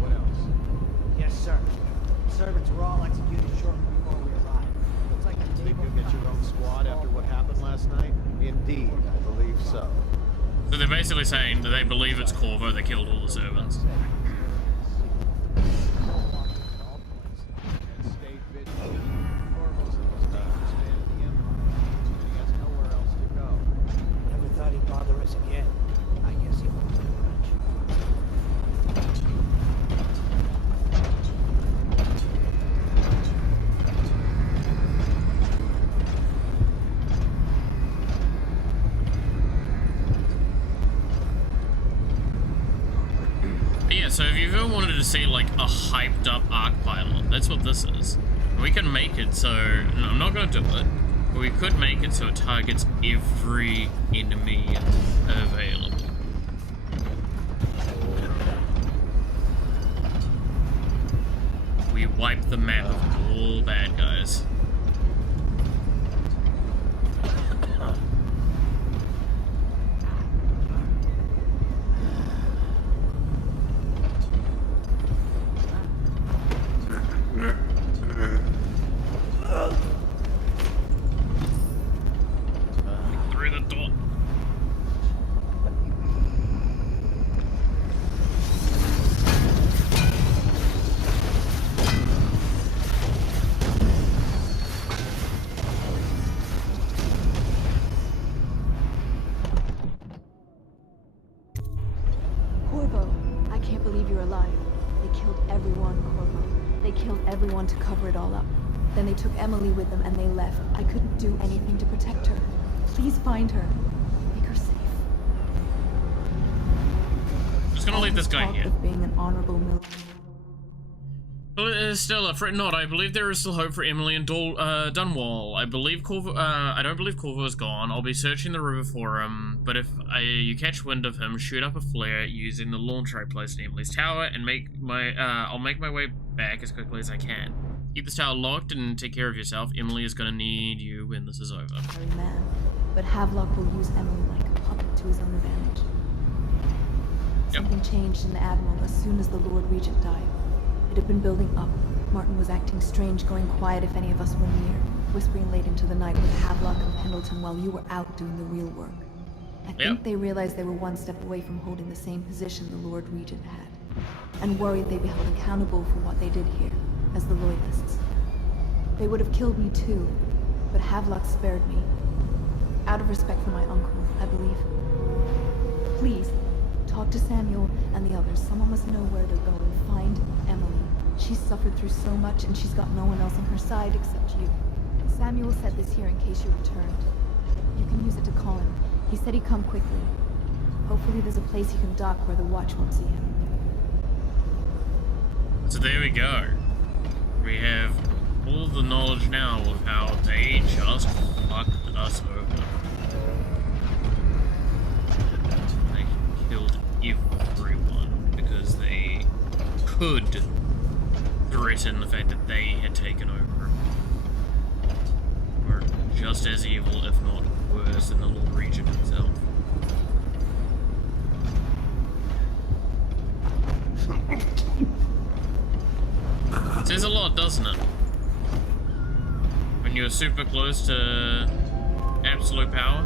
What else? Yes, sir. The servants were all executed shortly before we arrived. Looks like the Think you'll get your own squad after what happened last night? Indeed, I believe so. So they're basically saying that they believe it's Corvo that killed all the servants. Never thought he'd bother us again. I guess he won't do But yeah, so if you've ever wanted to see like a hyped up arc pilot, that's what this is. We can make it so, no, I'm not gonna do it, but we could make it so it targets every enemy available. We wipe the map of all bad guys. Through the door. Corvo, I can't believe you're alive. They killed everyone, Corvo. They killed everyone to cover it all up. Then they took Emily with them and they left. I couldn't do anything to protect her. Please find her. gonna leave this guy Talk here. of being an honorable Stella, fret not. I believe there is still hope for Emily and Dunwall. I don't believe Corvo is gone. I'll be searching the river for him. But if you catch wind of him, shoot up a flare using the launcher I placed in Emily's tower, and I'll make my way back as quickly as I can. Keep this tower locked and take care of yourself. Emily is gonna need you when this is over. Sorry, man, but Havelock will use Emily like a puppet to his own advantage. Something changed in the Admiral as soon as the Lord Regent died. It had been building up. Martin was acting strange, going quiet if any of us were near, whispering late into the night with Havelock and Pendleton while you were out doing the real work. I think they realized they were one step away from holding the same position the Lord Regent had, and worried they'd be held accountable for what they did here, as the Loyalists. They would have killed me too, but Havelock spared me. Out of respect for my uncle, I believe. Please, talk to Samuel and the others. Someone must know where they're going. Find Emily. She's suffered through so much, and she's got no one else on her side except you. Samuel said this here in case you returned. You can use it to call him. He said he'd come quickly. Hopefully there's a place he can dock where the watch won't see him. So there we go. We have all the knowledge now of how they just fucked us over. They killed everyone because they could threaten the fact that they had taken over. Were just as evil, if not worse, than the Lord Regent himself. It says a lot, doesn't it? When you're super close to absolute power.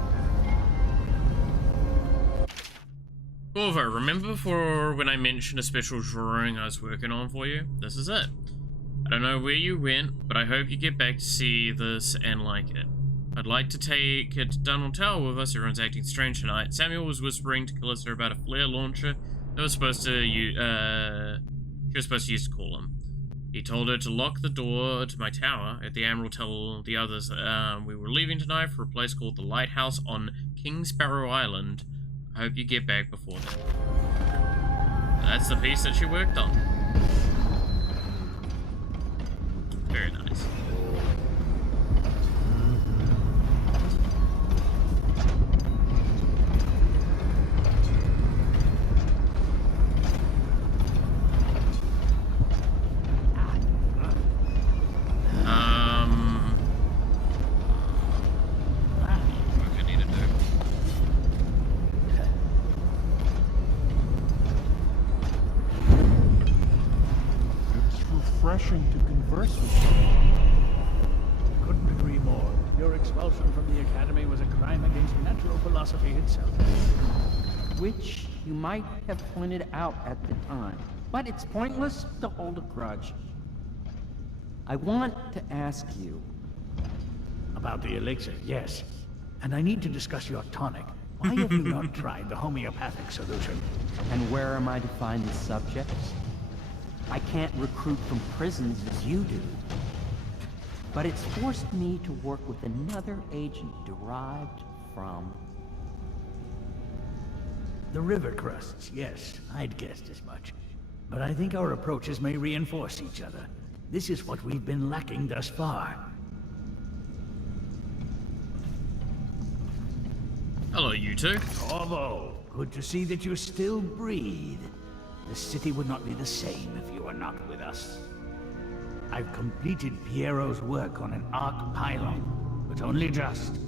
Corvo, remember before when I mentioned a special drawing I was working on for you? This is it. I don't know where you went, but I hope you get back to see this and like it. I'd like to take it to Dunwall Tower with us. Everyone's acting strange tonight. Samuel was whispering to Callista about a flare launcher that was supposed to use to call him. He told her to lock the door to my tower. At the Admiral tell the others we were leaving tonight for a place called the Lighthouse on King Sparrow Island. I hope you get back before then. That's the piece that she worked on. Very nice. Refreshing to converse with you. Couldn't agree more. Your expulsion from the Academy was a crime against natural philosophy itself. Which you might have pointed out at the time. But it's pointless to hold a grudge. I want to ask you... About the elixir, yes. And I need to discuss your tonic. Why have you not tried the homeopathic solution? And where am I to find the subjects? I can't recruit from prisons as you do. But it's forced me to work with another agent derived from... The river crusts, yes. I'd guessed as much. But I think our approaches may reinforce each other. This is what we've been lacking thus far. Hello, you two. Corvo, good to see that you still breathe. The city would not be the same if you were not with us. I've completed Piero's work on an arc pylon, but only just.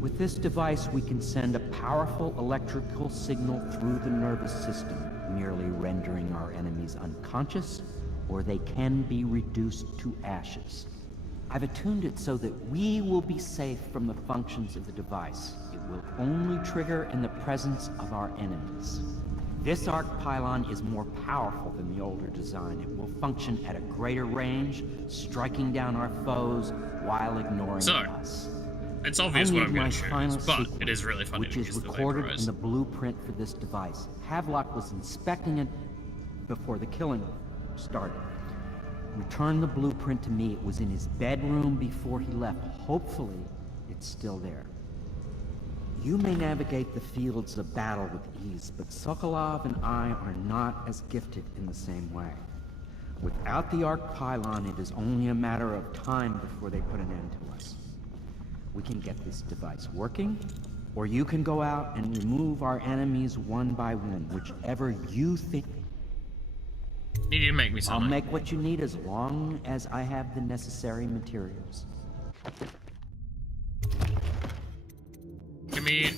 With this device, we can send a powerful electrical signal through the nervous system, merely rendering our enemies unconscious, or they can be reduced to ashes. I've attuned it so that we will be safe from the functions of the device. It will only trigger in the presence of our enemies. This arc pylon is more powerful than the older design. It will function at a greater range, striking down our foes while ignoring us. It's obvious what I'm going to final choose, but sequence, it is really funny which to is use the recorded vaporize. in the blueprint for this device. Havelock was inspecting it before the killing started. Return the blueprint to me. It was in his bedroom before he left. Hopefully, it's still there. You may navigate the fields of battle with ease, but Sokolov and I are not as gifted in the same way. Without the Arc Pylon, it is only a matter of time before they put an end to us. We can get this device working, or you can go out and remove our enemies one by one, whichever you think. You need to make me something. I'll make what you need as long as I have the necessary materials. Give me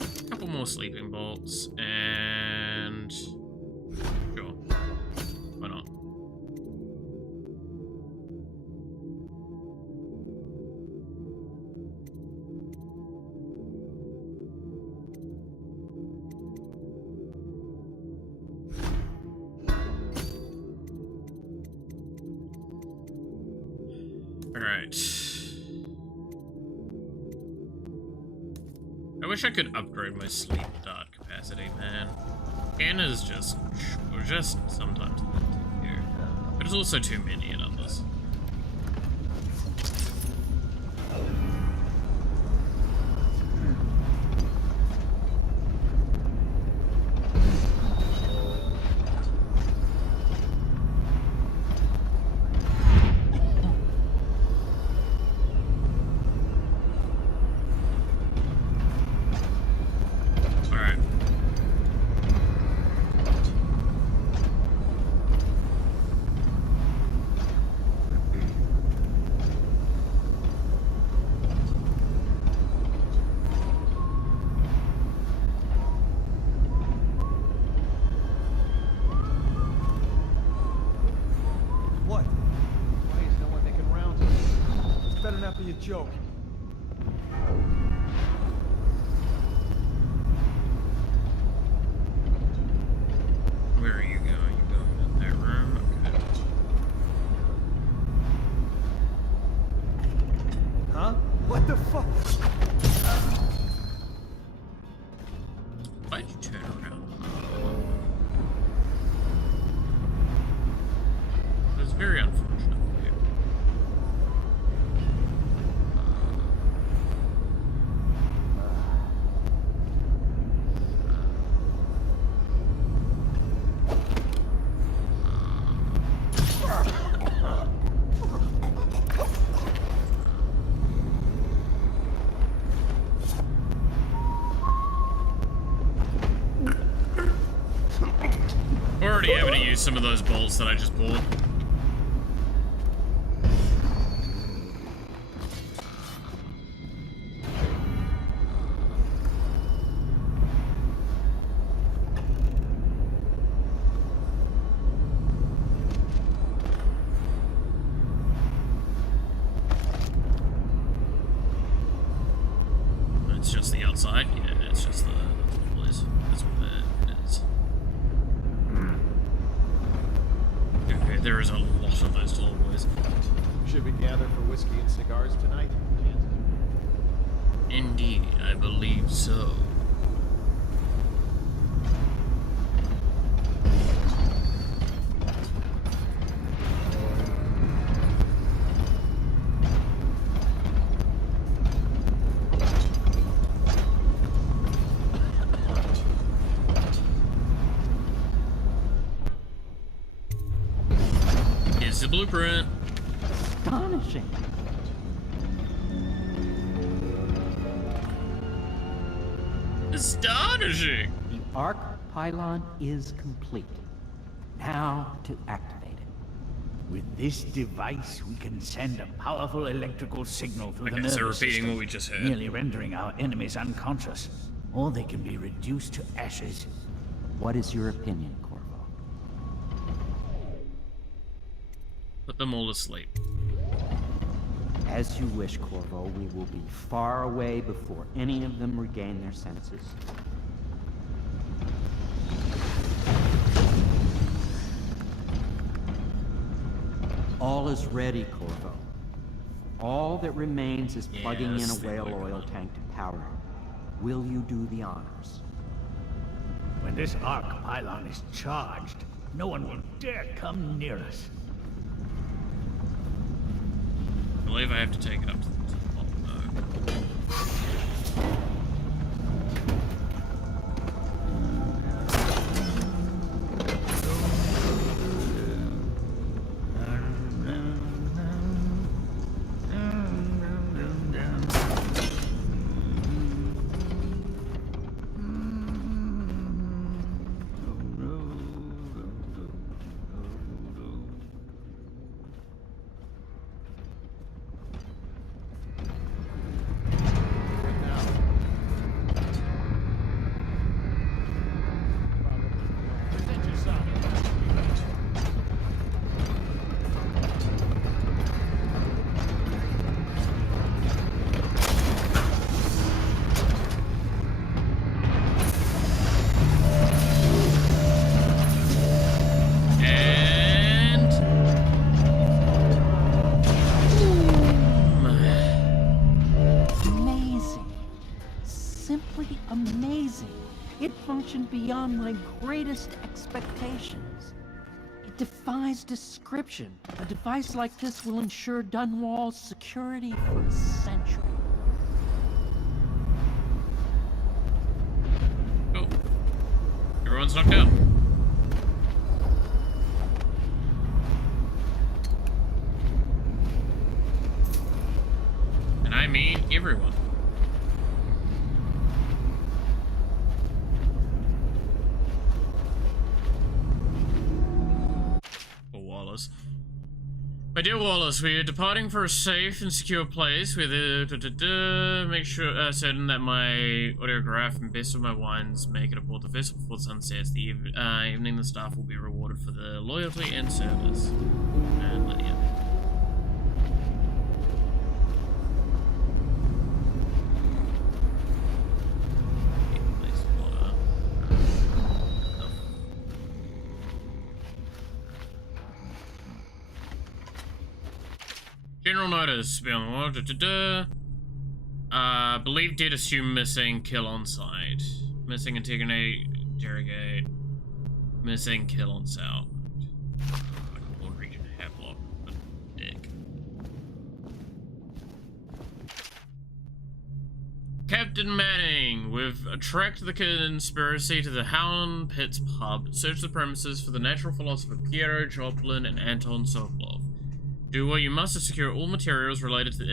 a couple more sleeping bolts and sure, why not? All right. I wish I could upgrade my sleep dart capacity, man. Anna's just sometimes here. But there's also too many in others. Joke. Where are you going? You going in that room? Okay. Huh? What the fuck? Why'd you turn around? It was very unfortunate. Already having to use some of those bolts that I just bought. It's just the outside? Yeah, it's just the place. That's what it is. Okay, there is a lot of those tall boys. Should we gather for whiskey and cigars tonight? Indeed, I believe so. Here's the blueprint. Astonishing. Astonishing! The Arc Pylon is complete. Now to activate it. With this device, we can send a powerful electrical signal through the Okay, nervous so repeating system, what we just heard. nearly rendering our enemies unconscious, or they can be reduced to ashes. What is your opinion, Corvo? Put them all to sleep. As you wish, Corvo. We will be far away before any of them regain their senses. All is ready, Corvo. All that remains is plugging in a whale oil tank to power it. Will you do the honors? When this arc pylon is charged, no one will dare come near us. I believe I have to take it up to the top. No. efficient beyond my greatest expectations. It defies description. A device like this will ensure Dunwall's security for a century. Cool. Everyone's knocked out. And I mean everyone. Wallace. My dear Wallace, we are departing for a safe and secure place with make sure certain that my audiograph and best of my wines make it aboard the vessel before the sun sets. The evening the staff will be rewarded for their loyalty and service. And Lydia. General notice. Believed dead, assumed missing, kill on site. Missing, interrogate. Missing, kill on south. Lord Regent Havelock, dick. Captain Manning, we've tracked the conspiracy to the Howland Pits pub. Search the premises for the natural philosopher Piero Joplin and Anton Sokolov. Do what you must to secure all materials related to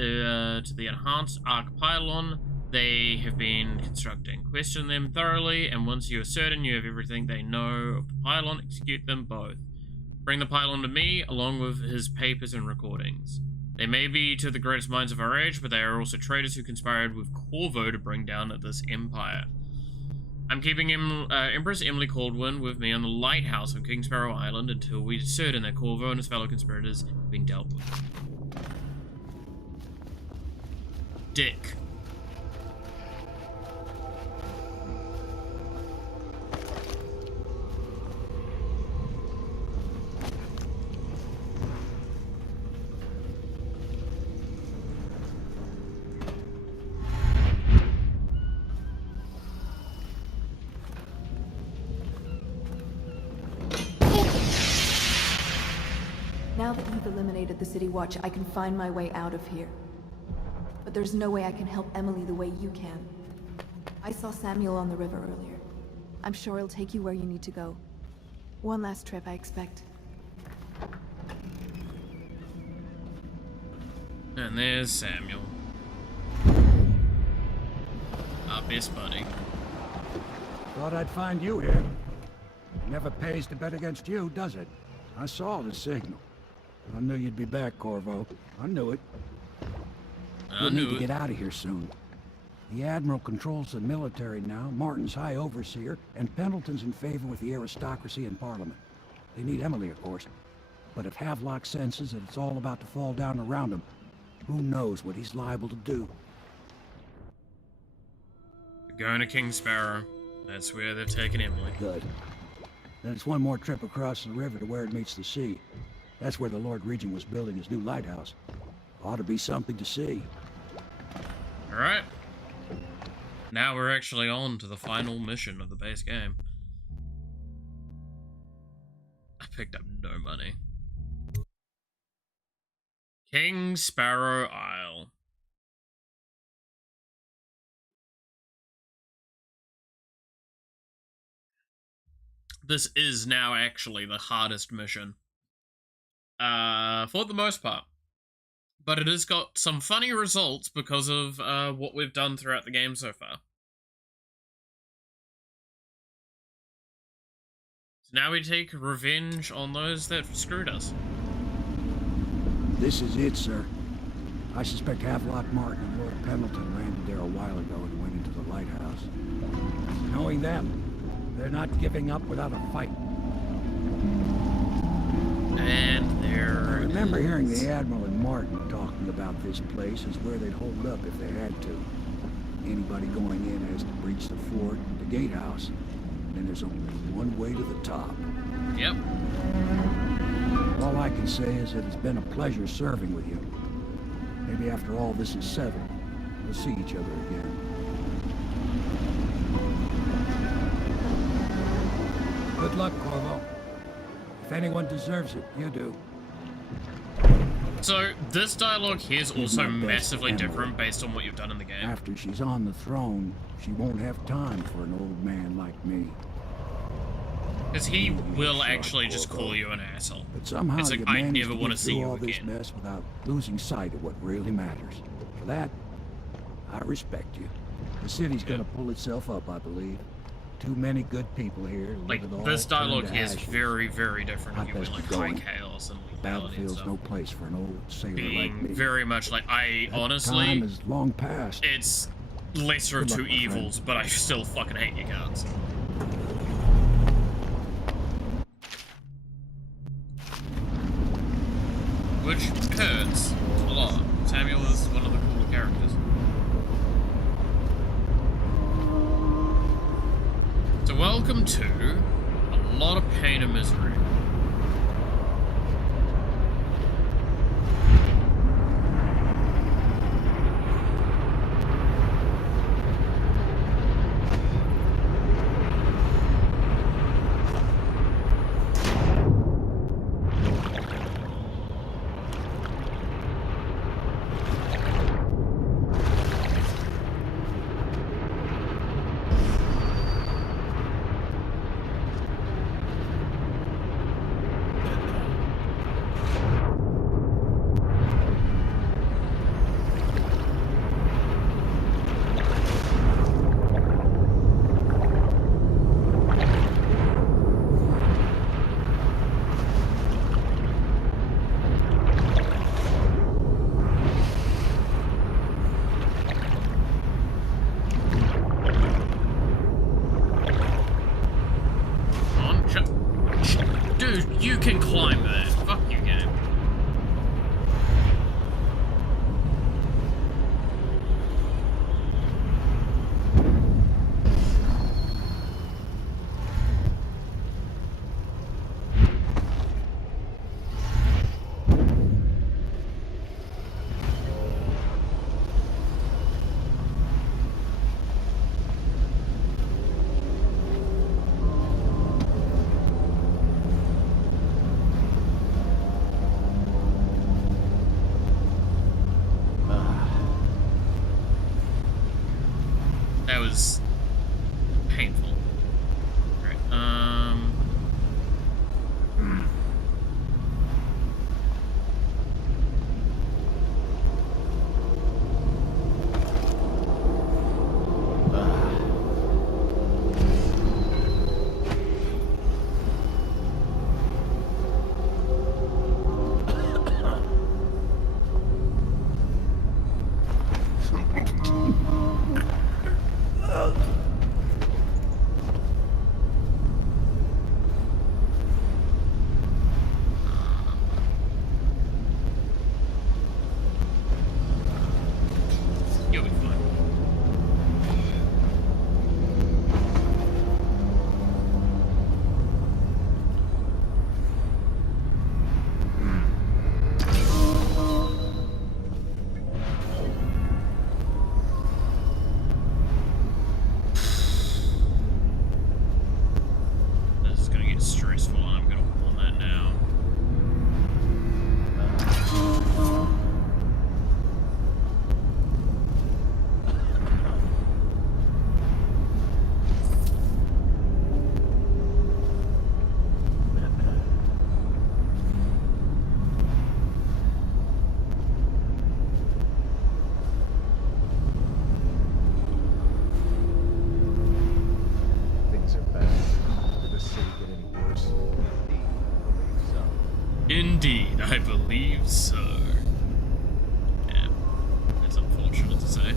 the enhanced arc pylon they have been constructing. Question them thoroughly, and once you are certain you have everything they know of the pylon, execute them both. Bring the pylon to me, along with his papers and recordings. They may be to the greatest minds of our age, but they are also traitors who conspired with Corvo to bring down this empire. I'm keeping Empress Emily Caldwin with me on the lighthouse on King Sparrow Island until we're certain that Corvo and his fellow conspirators have been dealt with. Dick. Now that you've eliminated the City Watch, I can find my way out of here. But there's no way I can help Emily the way you can. I saw Samuel on the river earlier. I'm sure he'll take you where you need to go. One last trip, I expect. And there's Samuel. Our best buddy. Thought I'd find you here. It never pays to bet against you, does it? I saw the signal. I knew you'd be back, Corvo. I knew it. We'll need to get out of here soon. The Admiral controls the military now, Martin's High Overseer, and Pendleton's in favor with the aristocracy and Parliament. They need Emily, of course. But if Havelock senses that it's all about to fall down around him, who knows what he's liable to do. We're going to King Sparrow. That's where they're taking Emily. Good. Then it's one more trip across the river to where it meets the sea. That's where the Lord Regent was building his new lighthouse. Ought to be something to see. Alright. Now we're actually on to the final mission of the base game. I picked up no money. King Sparrow Isle. This is now actually the hardest mission. For the most part. But it has got some funny results because of what we've done throughout the game so far. So now we take revenge on those that screwed us. This is it, sir. I suspect Havelock Martin and Lord Pendleton landed there a while ago and went into the lighthouse. Knowing them, they're not giving up without a fight. And there. I remember hearing the Admiral and Martin talking about this place as where they'd hold up if they had to. Anybody going in has to breach the fort, the gatehouse. And there's only one way to the top. Yep. All I can say is that it's been a pleasure serving with you. Maybe after all this is settled, we'll see each other again. Good luck, Corvo. If anyone deserves it, you do. So, this dialogue here is also my best massively Emily. different based on what you've done in the game. After she's on the throne, she won't have time for an old man like me. Because he will actually just call you an asshole. But somehow it's like, you I managed never to want get to see through you all this again. mess without losing sight of what really matters. For that, I respect you. The city's gonna pull itself up, I believe. Too many good people here. Like, this dialogue here is very, very different. You went like high chaos and lethality and Battlefield's stuff. no place for an old sailor like Being me. very much like, I That honestly, time is long past. it's lesser of Good two luck, my friend. evils, but I still fucking hate you guys. Which hurts a lot. Samuel is one of the cooler characters. So welcome to a lot of pain and misery. Dude, you can climb that. Fuck you, game. That was painful. Right. You'll be fine. This is gonna get stressful, and I'm gonna want that now. Things are bad. Did the city get any worse? Indeed, I believe so. Yeah, that's unfortunate to say.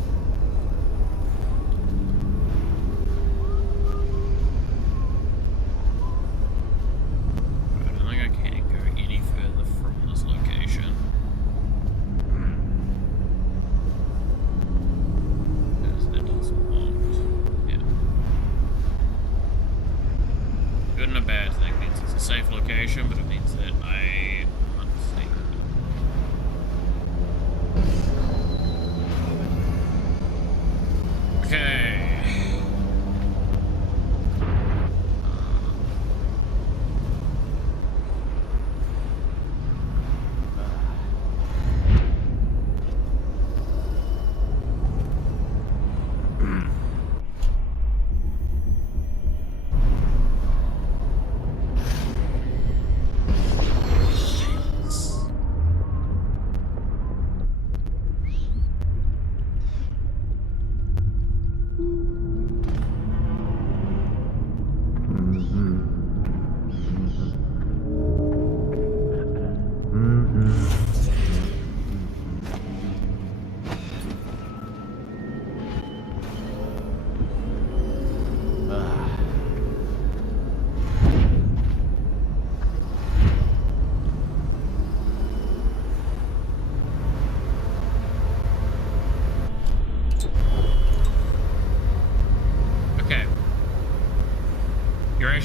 I don't think I can go any further from this location. Because that door's locked. Yeah. Good and a bad thing. Means it's a safe location, but it means that I can't see. Okay.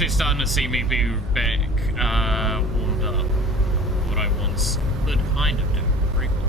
actually starting to see me be back warmed up. What I once could kind of do frequently.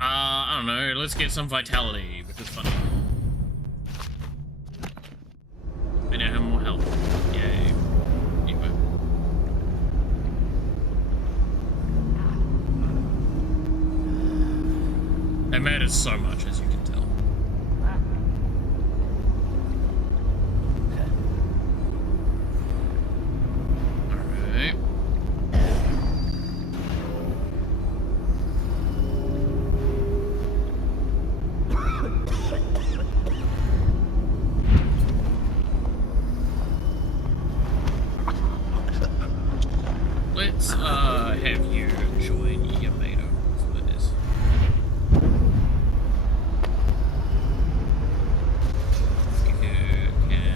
I don't know, let's get some vitality, because funny. I now have more health. Yay. Anyway. That matters so much, as you can tell. Alright. Let's have you join Yamato. That's what it is. You can talk now.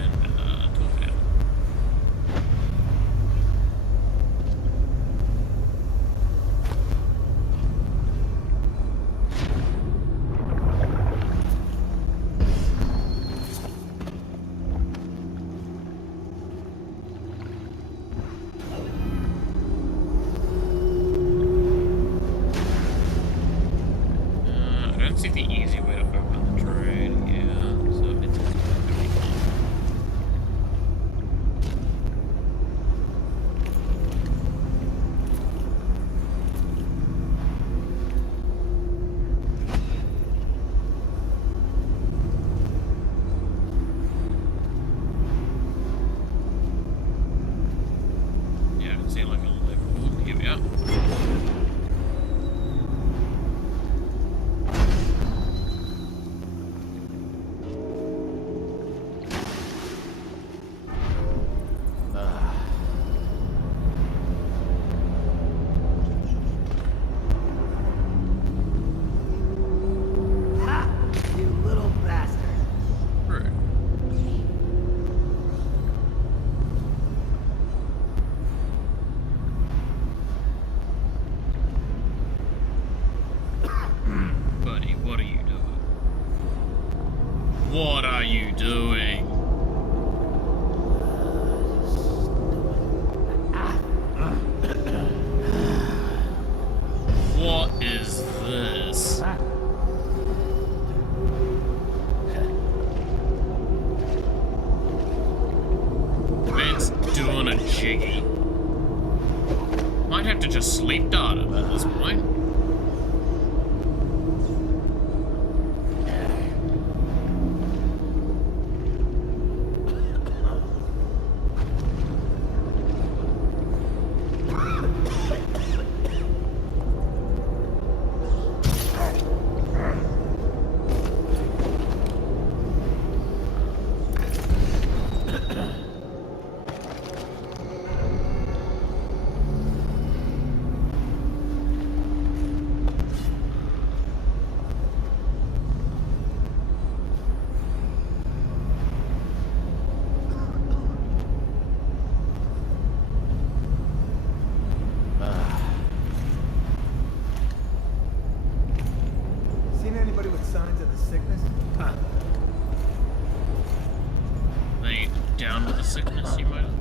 I don't see the easy way to open the trade, yeah, so it's gonna be fun. Yeah, I don't see like a level. Here we are. You little bastard. Rude. Buddy, what are you doing? What are you doing? What is this? Man's doing a jiggy. Might have to just sleep dart it at this point. down with the sickness, you might ask?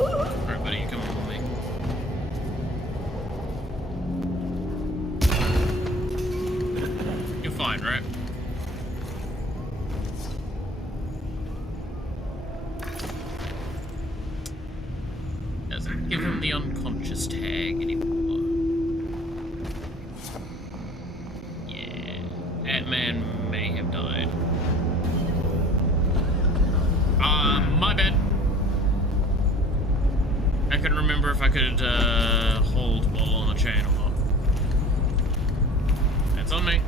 Alright, buddy, you come with me. You're fine, right? Doesn't give him the unconscious tag anymore. Yeah, that man may have died. My bad. I couldn't remember if I could hold ball on the chain or not. That's on me.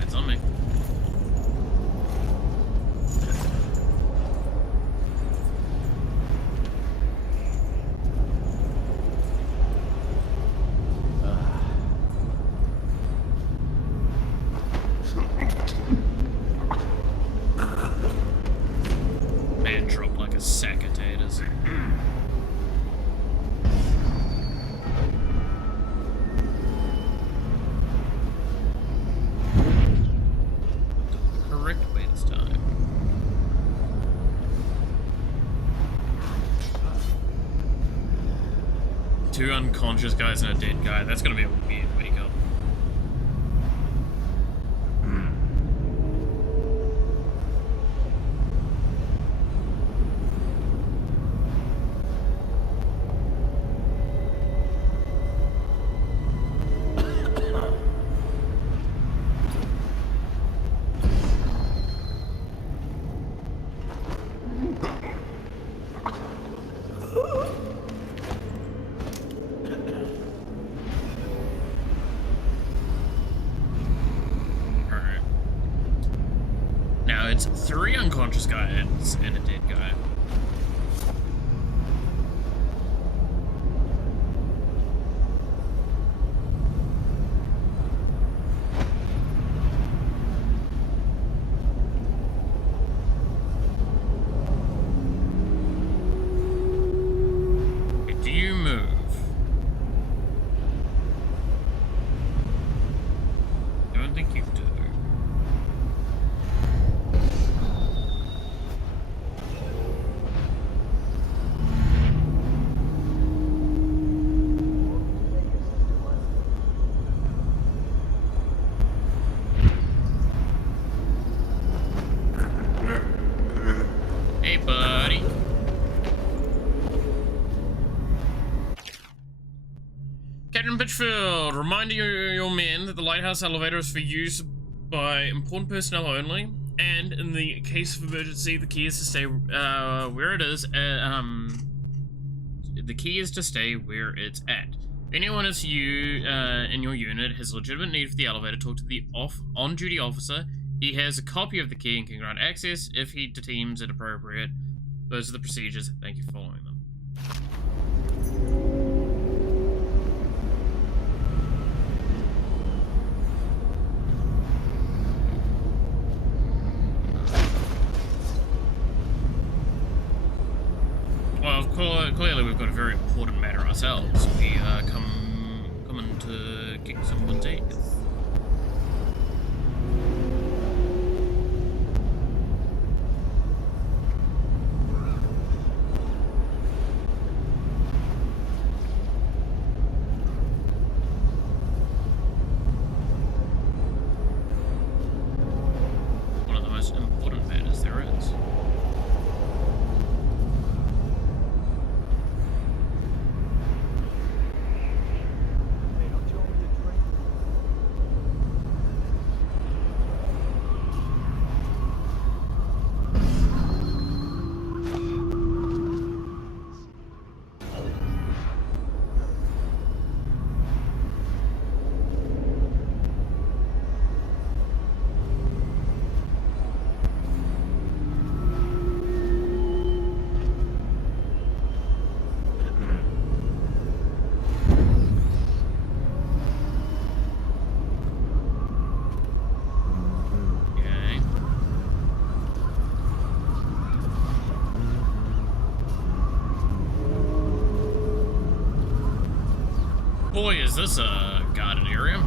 That's on me. Man dropped like a sack of taters. Correct way this time. Two unconscious guys and a dead guy. That's gonna be a weird wake up. Alright. Now it's 3 unconscious guys and a dead guy. Okay, do you move? I don't think you do. Hey, buddy. Captain Pitchfield, reminding your men that the lighthouse elevator is for use by important personnel only, and in the case of emergency, the key is to stay where it is. The key is to stay where it's at. If anyone is you in your unit has legitimate need for the elevator, talk to the on-duty officer. He has a copy of the key and can grant access if he deems it appropriate. Those are the procedures. Thank you for following them. Well, clearly we've got a very important matter ourselves. We coming to kick someone's ass. One of the most important matters there is. Hey, don't you owe me a drink? boy, is this a guarded area?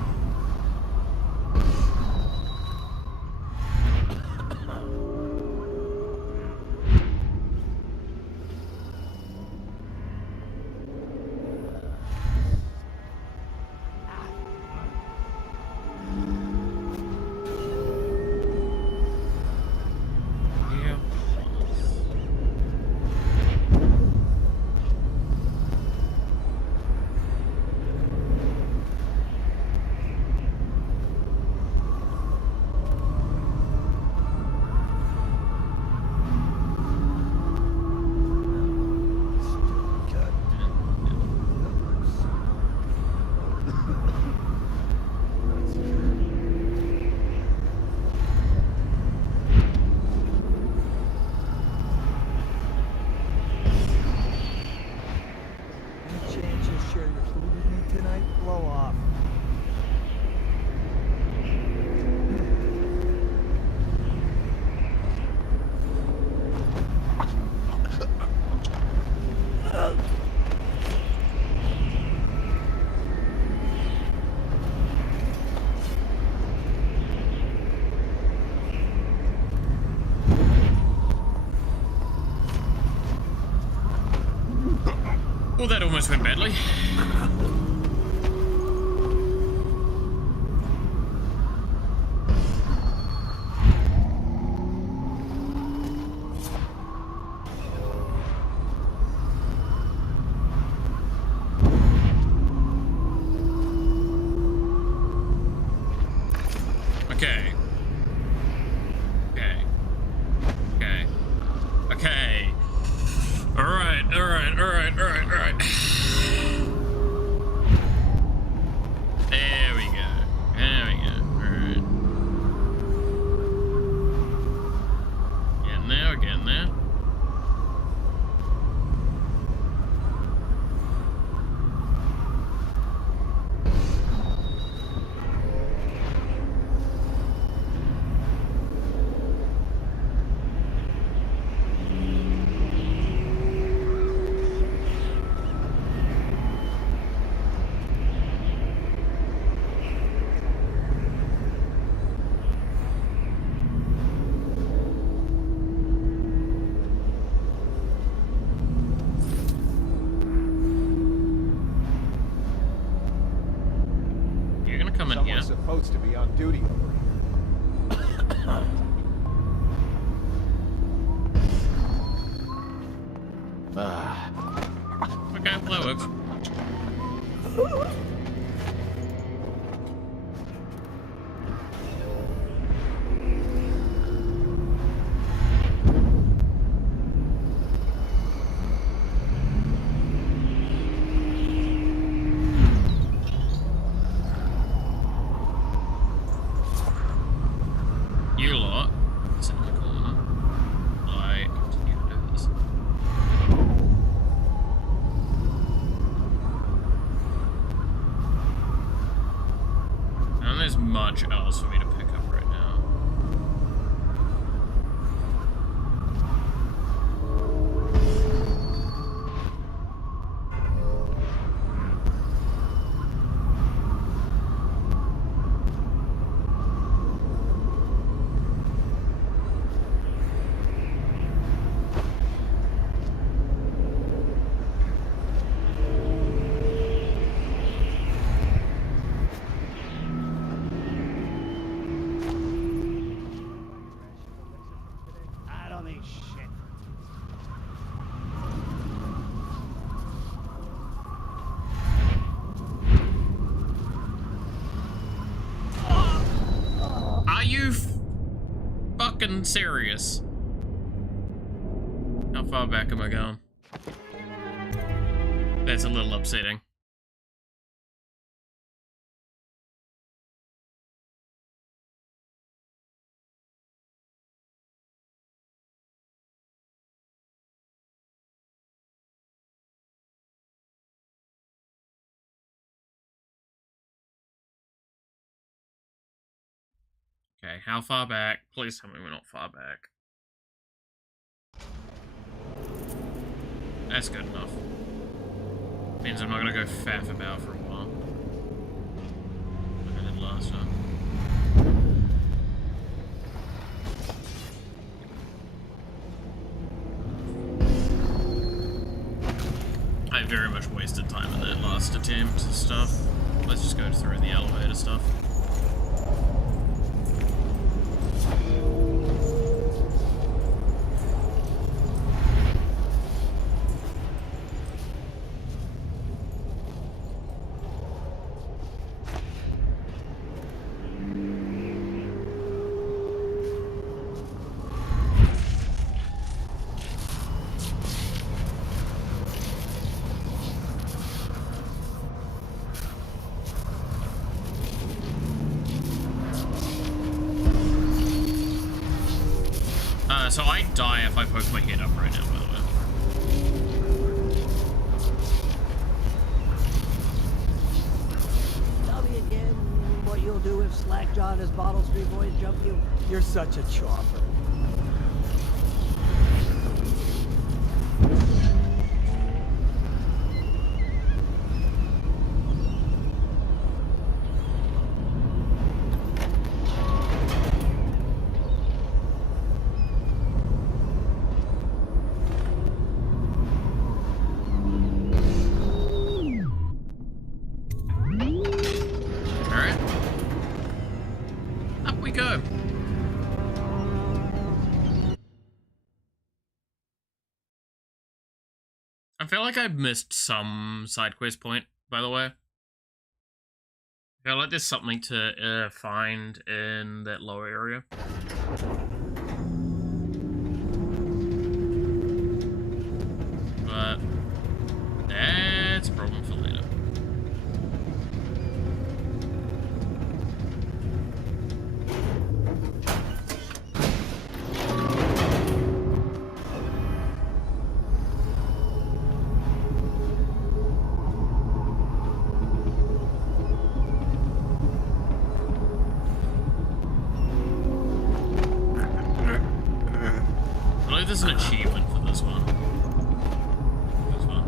Well, that almost went badly. Okay. Okay. Okay. Okay. Alright, alright, alright, alright, alright. There we go. There we go. Alright. Getting there, getting there. Someone's supposed to be on duty over here. Okay, well, that works. You lot, sit in the corner. I continue to do this. I don't think there's much else for me to pick up right now. I don't need shit. Are you fucking serious? How far back am I going? That's a little upsetting. Okay, how far back? Please tell me we're not far back. That's good enough. Means I'm not gonna go faff about for a while. last time. I very much wasted time in that last attempt stuff. Let's just go through the elevator stuff. So I die if I poke my head up right now, by the way. Tell me again what you'll do if Slackjaw and his Bottle Street boys jump you. You're such a chopper. I feel like I've missed some side quest point, by the way. I feel like there's something to find in that lower area. But that's a problem for later. There's an achievement for this one. This one.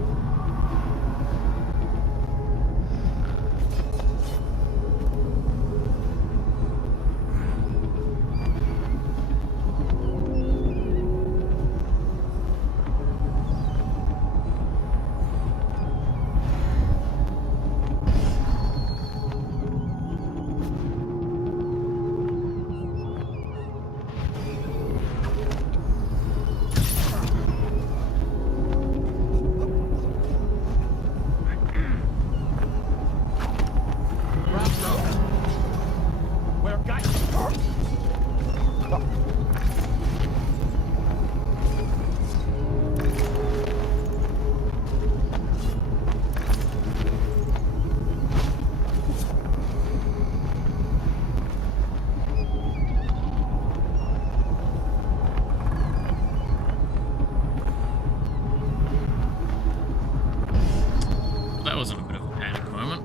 That wasn't a bit of a panic moment.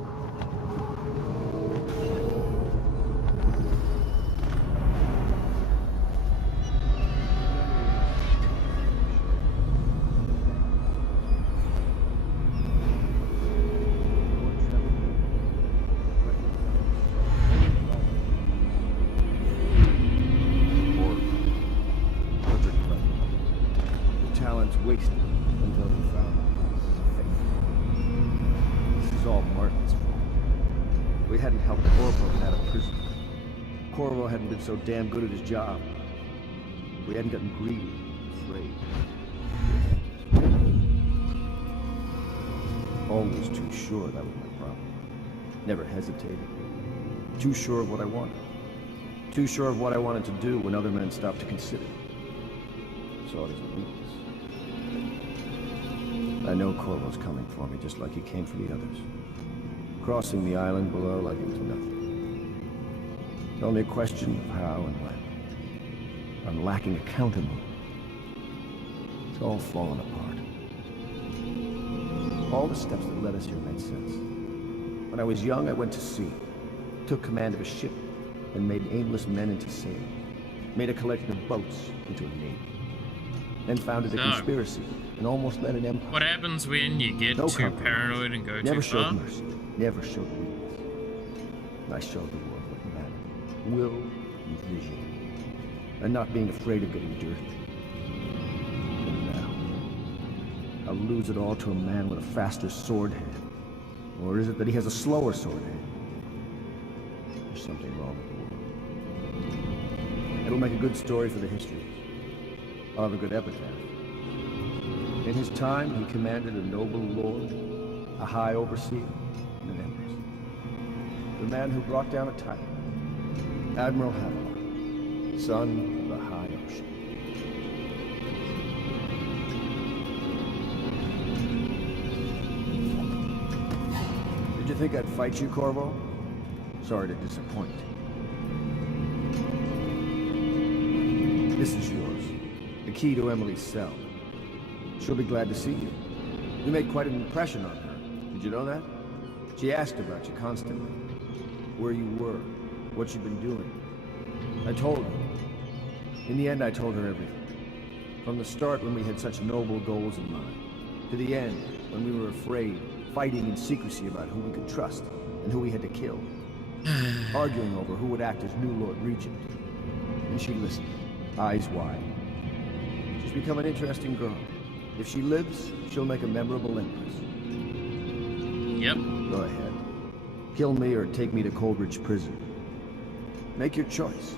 Talents wasted until he found this is all Martin's fault. We hadn't helped Corvo out of prison. Corvo hadn't been so damn good at his job. We hadn't gotten greedy, afraid. Always too sure that was my problem. Never hesitated. Too sure of what I wanted. Too sure of what I wanted to do when other men stopped to consider. Saw it as a weakness. I know Corvo's coming for me, just like he came for the others. Crossing the island below like it was nothing. It's only a question of how and when. I'm lacking a countermove. It's all fallen apart. All the steps that led us here made sense. When I was young, I went to sea, took command of a ship, and made aimless men into sailors. Made a collection of boats into a navy. Then founded a conspiracy and almost led an empire. What happens when you get too paranoid and go Never too far? showed mercy. Never showed weakness. I showed the world what will, and vision, and not being afraid of getting dirty. And now, I'll lose it all to a man with a faster sword hand. Or is it that he has a slower sword hand? There's something wrong with the world. It'll make a good story for the history. I'll have a good epitaph. In his time, he commanded a noble lord, a high overseer, and an empress. The man who brought down a titan, Admiral Havelock, son of the high ocean. Did you think I'd fight you, Corvo? Sorry to disappoint. This is yours. The key to Emily's cell. She'll be glad to see you. You made quite an impression on her. Did you know that? She asked about you constantly. Where you were, what you'd been doing. I told her. In the end, I told her everything. From the start, when we had such noble goals in mind, to the end, when we were afraid, fighting in secrecy about who we could trust and who we had to kill. Arguing over who would act as new Lord Regent. And she listened, eyes wide. She's become an interesting girl. If she lives, she'll make a memorable empress. Yep. Go ahead. Kill me or take me to Coldridge Prison. Make your choice.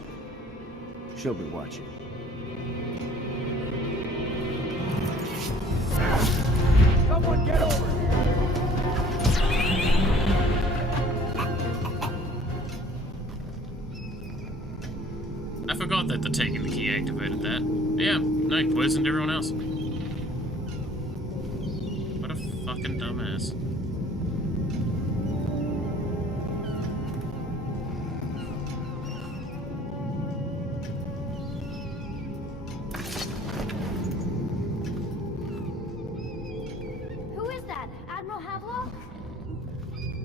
She'll be watching. Someone get over here! I forgot that the taking the key activated that. Yeah, no, he poisoned everyone else. What a fucking dumbass. Who is that? Admiral Havelock?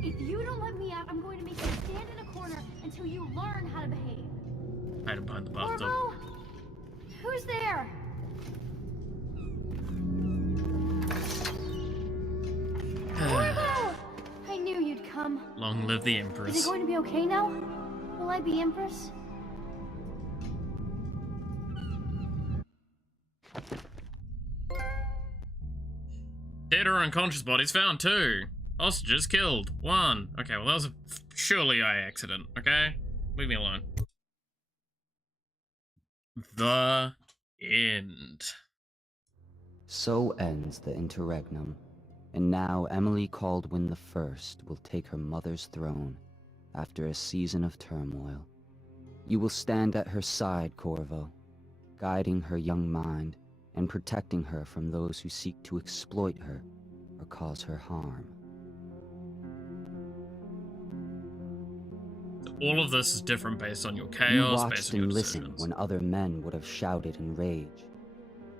If you don't let me out, I'm going to make you stand in a corner until you learn how to behave. Hide him behind the bathtub. Corvo? Who's there? Corvo! I knew you'd come. Long live the Is Empress. it going to be okay now? Will I be Empress? Dead or unconscious bodies found 2. Hostages killed 1. Okay, well that was surely by accident, okay? Leave me alone. The end. So ends the interregnum, and now Emily Caldwin I will take her mother's throne after a season of turmoil. You will stand at her side, Corvo, guiding her young mind and protecting her from those who seek to exploit her or cause her harm. All of this is different based on your You chaos, watched based on your and listened decisions. when other men would have shouted in rage.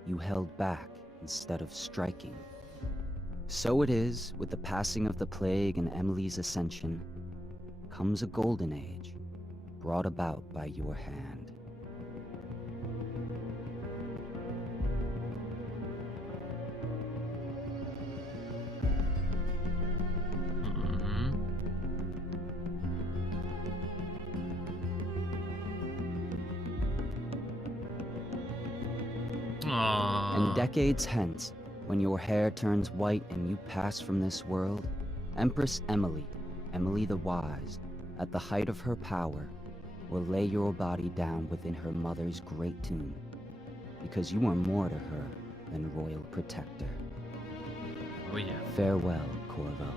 You held back instead of striking. So it is, with the passing of the plague and Emily's ascension, comes a golden age, brought about by your hand. And decades hence, when your hair turns white and you pass from this world, Empress Emily, Emily the Wise, at the height of her power, will lay your body down within her mother's great tomb, because you are more to her than royal protector. Oh yeah. Farewell, Corvo.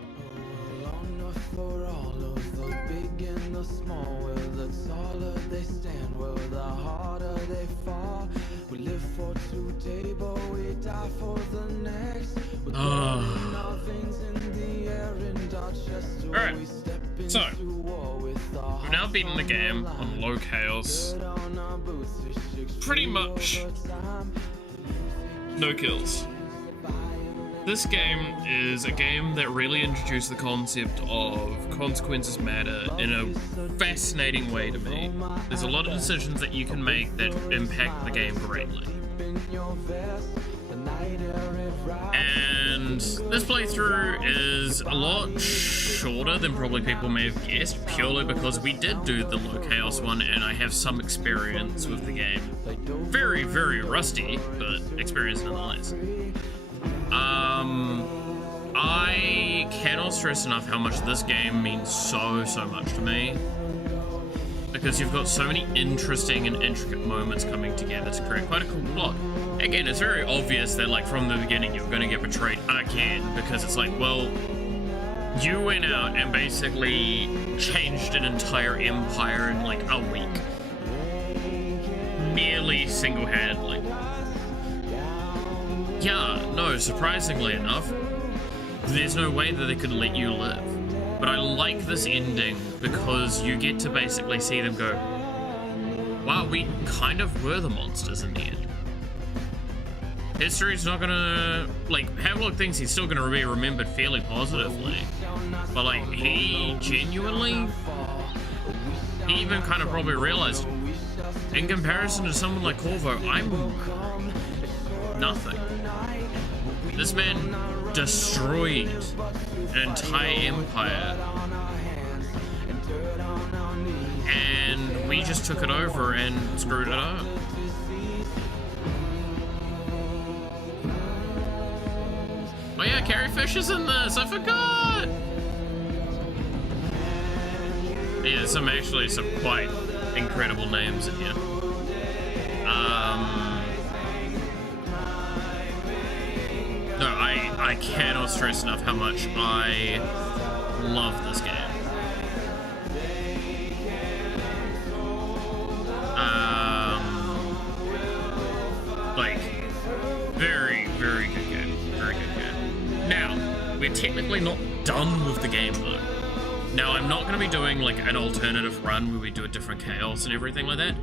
For all of the big and the small, where the taller they stand, where the harder they fall. We live for today, but we die for the next. With burning our veins in the air and our chest. Alright, We step so into war with the we've now beaten the game on low chaos. Pretty much no kills. This game is a game that really introduced the concept of consequences matter in a fascinating way to me. There's a lot of decisions that you can make that impact the game greatly. And And this playthrough is a lot shorter than probably people may have guessed, purely because we did do the low chaos one and I have some experience with the game. Very, very rusty, but experience nonetheless. I cannot stress enough how much this game means so much to me. Because you've got so many interesting and intricate moments coming together to create quite a cool plot. Again, it's very obvious that, like, from the beginning you're going to get betrayed again, because it's like, well, you went out and basically changed an entire empire in, like, a week. Merely single-handedly. Yeah, no, surprisingly enough, there's no way that they could let you live. But I like this ending because you get to basically see them go, wow, we kind of were the monsters in the end. History's not gonna, like, Havelock thinks he's still gonna be remembered fairly positively. But, like, he genuinely, he even kind of probably realized, in comparison to someone like Corvo, I'm nothing. This man destroyed an entire empire, and we just took it over and screwed it up. Oh yeah, Carrie Fisher's in this, I forgot! Yeah, actually some quite incredible names in here. No, I cannot stress enough how much I love this game. Like, very, very good game. Very good game. Now, we're technically not done with the game though. Now, I'm not going to be doing like an alternative run where we do a different chaos and everything like that.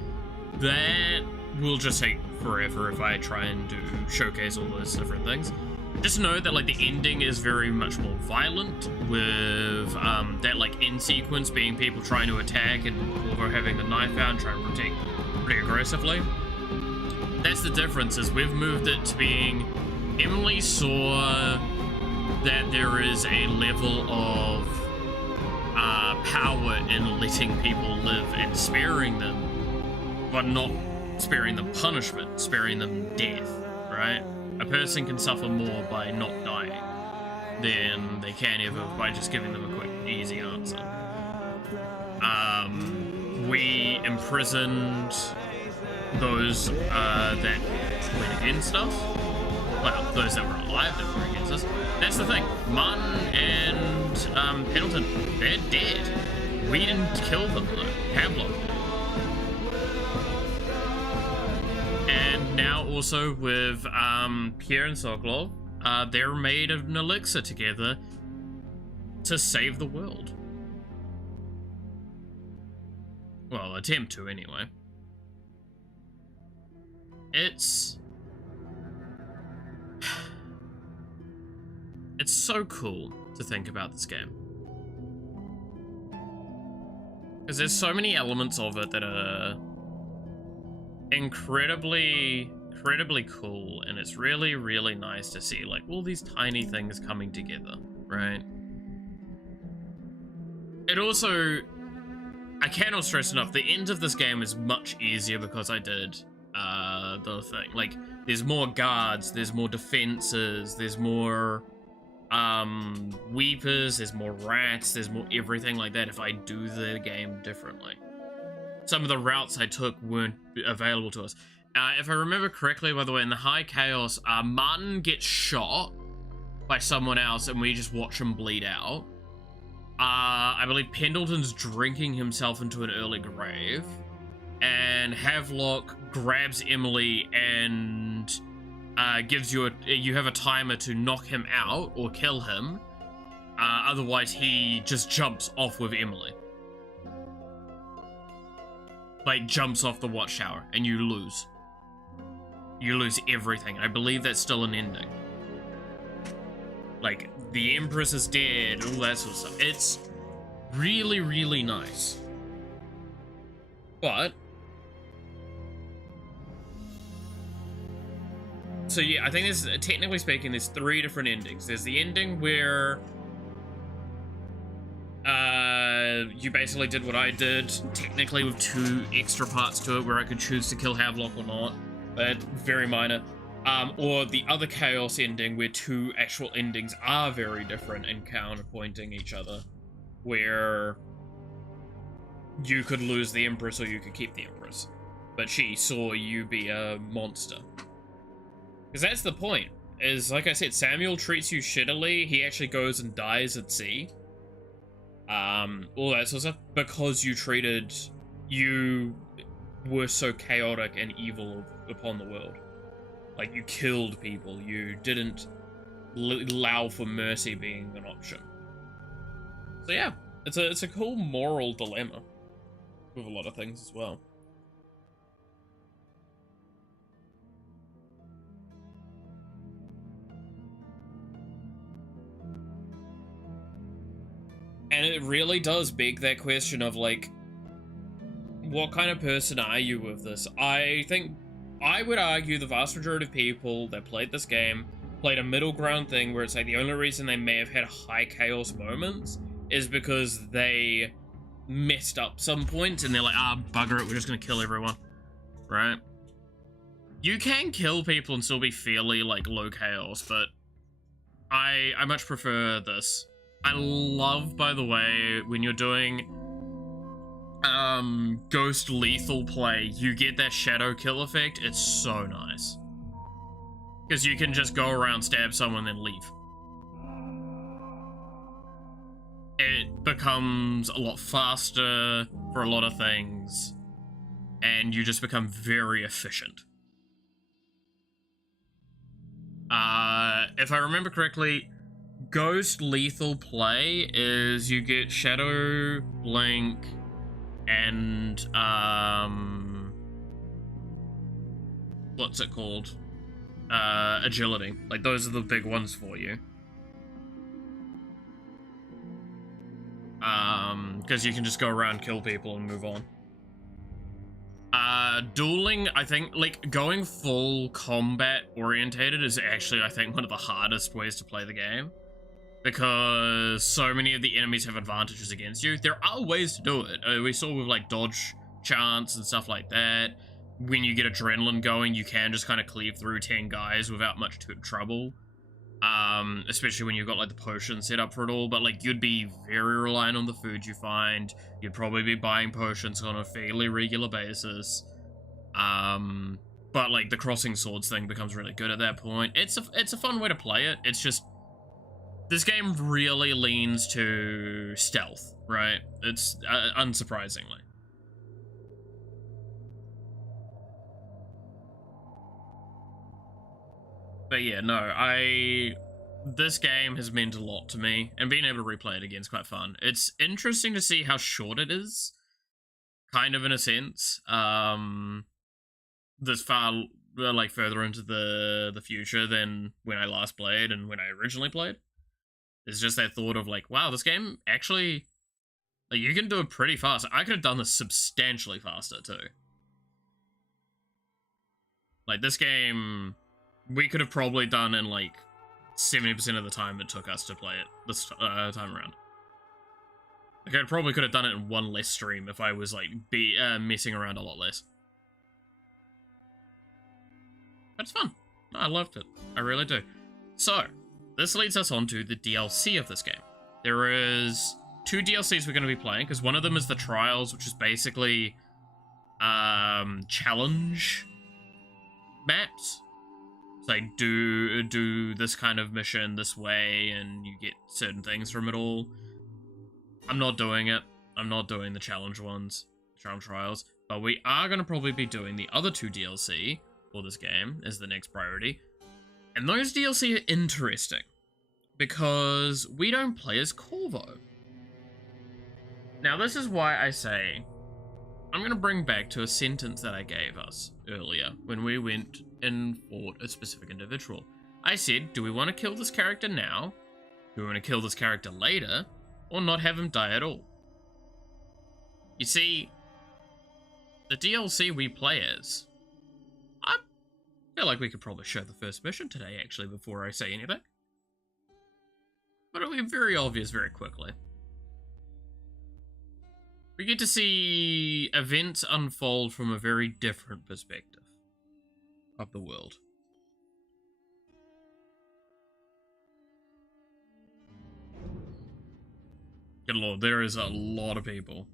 That will just take forever if I try and showcase all those different things. Just know that like the ending is very much more violent, with that like end sequence being people trying to attack and Corvo having the knife out and trying to protect pretty aggressively. That's the difference, is we've moved it to being Emily saw that there is a level of power in letting people live and sparing them, but not sparing them punishment, sparing them death, right? A person can suffer more by not dying than they can ever by just giving them a quick, easy answer. We imprisoned those that went against us. Well, those that were alive that were against us. That's the thing. Martin and Pendleton, they're dead. We didn't kill them though. Havelock did. And now also with Pierre and Sokolov, they're made an elixir together to save the world. Well, attempt to anyway. It's so cool to think about this game. Because there's so many elements of it that are incredibly cool, and it's really, really nice to see like all these tiny things coming together, right? It also, I cannot stress enough, the end of this game is much easier because I did the thing. Like, there's more guards, there's more defenses, there's more weepers, there's more rats, there's more everything like that if I do the game differently. Some of the routes I took weren't available to us. If I remember correctly, by the way, in the High Chaos, Martin gets shot by someone else and we just watch him bleed out. I believe Pendleton's drinking himself into an early grave. And Havelock grabs Emily and gives you you have a timer to knock him out or kill him. Otherwise, he just jumps off with Emily. Like, jumps off the watchtower, and you lose. You lose everything. I believe that's still an ending. Like, the Empress is dead, all that sort of stuff. It's really, really nice. But So yeah, I think there's, technically speaking, there's 3 different endings. There's the ending where you basically did what I did, technically with 2 extra parts to it, where I could choose to kill Havelock or not, but very minor. Or the other Chaos ending, where 2 actual endings are very different and counterpointing each other, where you could lose the Empress or you could keep the Empress, but she saw you be a monster. Because that's the point, is, like I said, Samuel treats you shittily, he actually goes and dies at sea. All that sort of stuff, because you were so chaotic and evil upon the world. Like, you killed people, you didn't allow for mercy being an option. So yeah, it's a cool moral dilemma with a lot of things as well. And it really does beg that question of, like, what kind of person are you with this? I think, I would argue the vast majority of people that played this game played a middle ground thing where it's like the only reason they may have had high chaos moments is because they messed up some point and they're like, ah, bugger it, we're just gonna kill everyone, right? You can kill people and still be fairly, like, low chaos, but I much prefer this. I love, by the way, when you're doing ghost lethal play, you get that shadow kill effect. It's so nice. Because you can just go around, stab someone, then leave. It becomes a lot faster for a lot of things, and you just become very efficient. If I remember correctly, ghost lethal play is you get Shadow, Blink, and what's it called? Agility. Like, those are the big ones for you. Because you can just go around, kill people, and move on. Dueling, I think, like, going full combat orientated is actually, I think, one of the hardest ways to play the game. Because so many of the enemies have advantages against you. There are ways to do it. We saw with, like, dodge chants and stuff like that. When you get adrenaline going, you can just kind of cleave through 10 guys without much trouble. Especially when you've got, like, the potion set up for it all. But, like, you'd be very reliant on the food you find. You'd probably be buying potions on a fairly regular basis. But, like, the crossing swords thing becomes really good at that point. It's a fun way to play it. It's just, this game really leans to stealth, right? It's unsurprisingly. But yeah, no, this game has meant a lot to me, and being able to replay it again is quite fun. It's interesting to see how short it is, kind of, in a sense. This far, like, further into the future than when I last played and when I originally played. It's just that thought of, like, wow, this game actually, like, you can do it pretty fast. I could have done this substantially faster, too. Like, this game, we could have probably done in, like, 70% of the time it took us to play it this time around. Like, I probably could have done it in one less stream if I was, like, messing around a lot less. But it's fun. I loved it. I really do. So, this leads us on to the DLC of this game. There is 2 DLCs we're going to be playing, because one of them is the Trials, which is basically challenge maps. It's like, do this kind of mission this way, and you get certain things from it all. I'm not doing it. I'm not doing the challenge ones, challenge trials, but we are going to probably be doing the other 2 DLC for this game as the next priority. And those DLC are interesting, because we don't play as Corvo. Now, this is why I say, I'm going to bring back to a sentence that I gave us earlier when we went and fought a specific individual. I said, do we want to kill this character now? Do we want to kill this character later? Or not have him die at all? You see, the DLC we play as, I'm feel like we could probably show the first mission today, actually, before I say anything. But it'll be very obvious very quickly. We get to see events unfold from a very different perspective of the world. Good lord, there is a lot of people.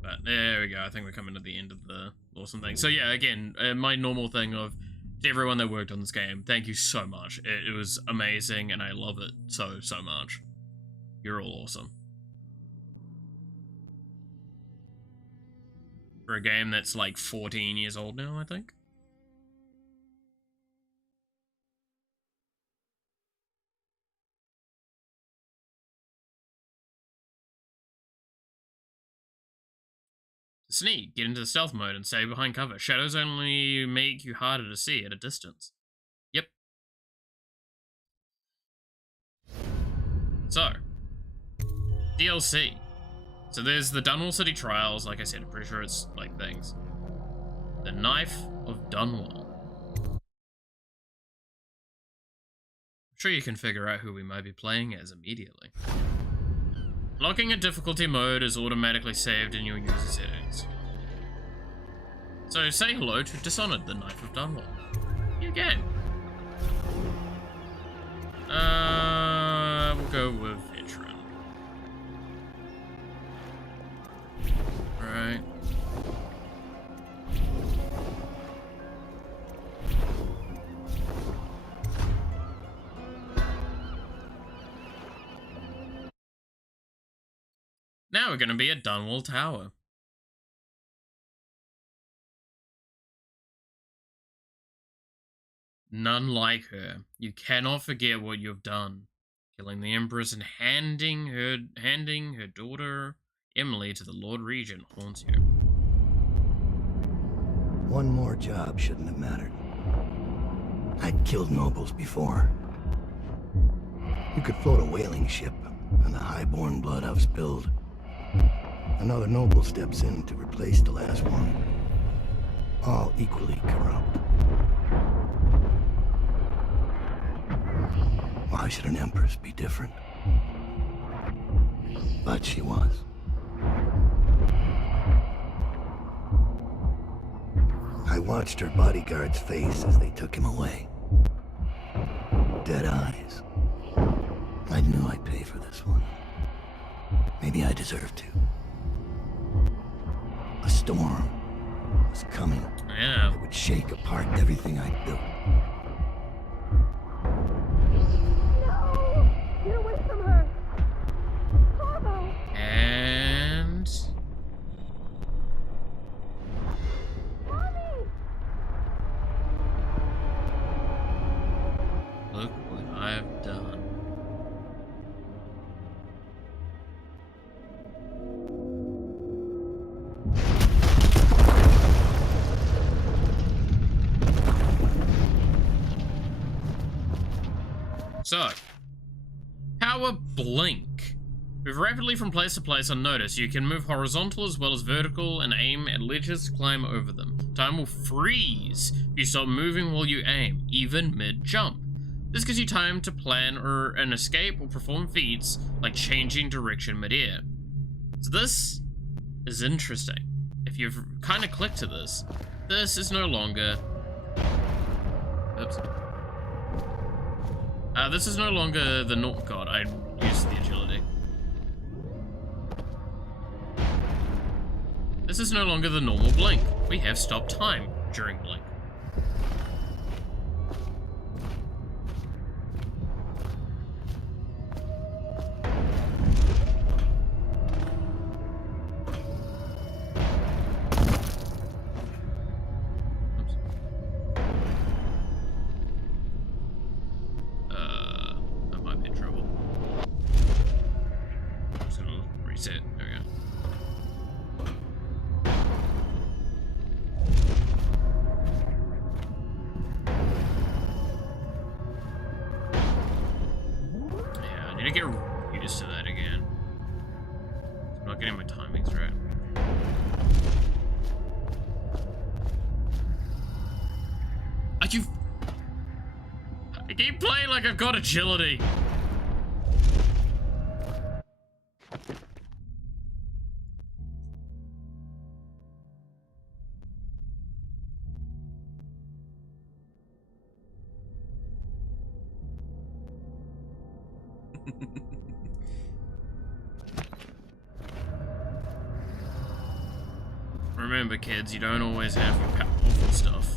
But there we go, I think we're coming to the end of the awesome thing. So yeah, again, my normal thing of to everyone that worked on this game, thank you so much. It was amazing and I love it so much. You're all awesome. For a game that's like 14 years old now, I think. Sneak, get into the stealth mode and stay behind cover. Shadows only make you harder to see at a distance. Yep. So, DLC. So there's the Dunwall City Trials, like I said, I'm pretty sure it's like things. The Knife of Dunwall. I'm sure you can figure out who we might be playing as immediately. Locking a difficulty mode is automatically saved in your user settings. So say hello to Dishonored, the Knife of Dunwall. You can. We'll go with Veteran. Right. Now we're going to be at Dunwall Tower. None like her. You cannot forget what you've done. Killing the Empress and handing her daughter, Emily, to the Lord Regent haunts you. One more job shouldn't have mattered. I'd killed nobles before. You could float a whaling ship, and the highborn blood I've spilled. Another noble steps in to replace the last one. All equally corrupt. Why should an empress be different? But she was. I watched her bodyguard's face as they took him away. Dead eyes. I knew I'd pay for this one. Maybe I deserve to. A storm was coming. Yeah. It would shake apart everything I'd built. No! Get away from her! Corvo! And... Mommy! Look what I've done. So, power blink. Move rapidly from place to place unnoticed. You can move horizontal as well as vertical and aim at ledges to climb over them. Time will freeze if you stop moving while you aim, even mid-jump. This gives you time to plan an escape or perform feats like changing direction mid-air. So this is interesting. If you've kind of clicked to this, this is no longer... Oops. This is no longer the God, I used the agility. This is no longer the normal blink. We have stopped time during blink. I I keep playing like I've got agility. Remember, kids, you don't always have your powerful stuff.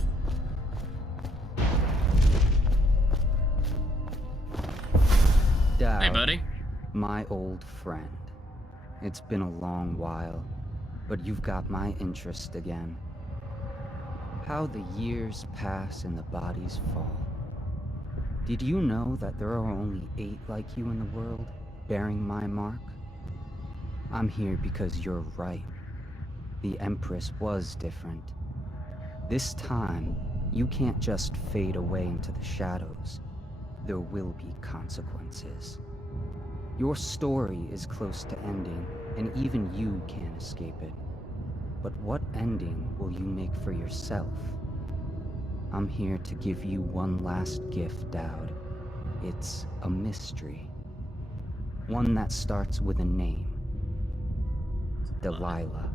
Dad, hey, buddy. My old friend. It's been a long while, but you've got my interest again. How the years pass and the bodies fall. Did you know that there are only 8 like you in the world, bearing my mark? I'm here because you're right. The Empress was different. This time, you can't just fade away into the shadows. There will be consequences. Your story is close to ending, and even you can't escape it. But what ending will you make for yourself? I'm here to give you one last gift, Dowd. It's a mystery. One that starts with a name. Delilah.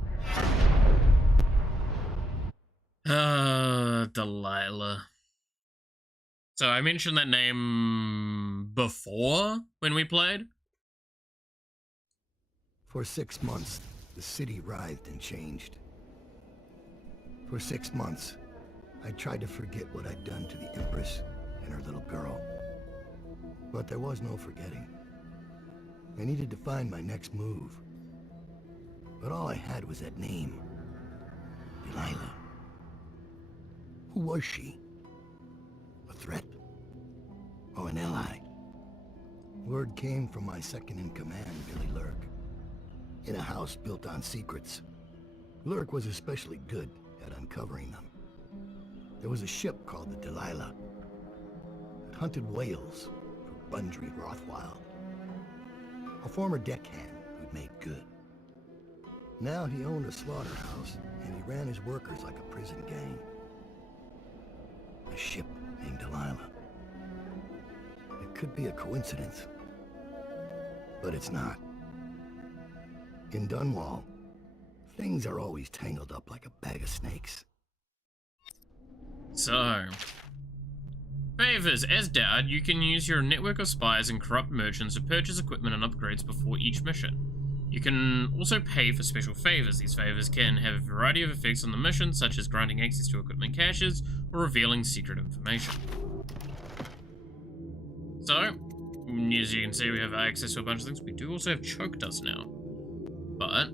Delilah. So I mentioned that name before when we played? For 6 months, the city writhed and changed. For 6 months, I tried to forget what I'd done to the Empress and her little girl. But there was no forgetting. I needed to find my next move. But all I had was that name. Delilah. Who was she? A threat? Or an ally? Word came from my second-in-command, Billy Lurk. In a house built on secrets. Lurk was especially good at uncovering them. There was a ship called the Delilah. It hunted whales for Bundry Rothwild. A former deckhand who'd made good. Now he owned a slaughterhouse, and he ran his workers like a prison gang. A ship named Delilah. It could be a coincidence, but it's not. In Dunwall, things are always tangled up like a bag of snakes. So, favors. As Dowd, you can use your network of spies and corrupt merchants to purchase equipment and upgrades before each mission. You can also pay for special favors. These favors can have a variety of effects on the mission, such as granting access to equipment caches or revealing secret information. So, as you can see, we have access to a bunch of things. We do also have choke dust now. But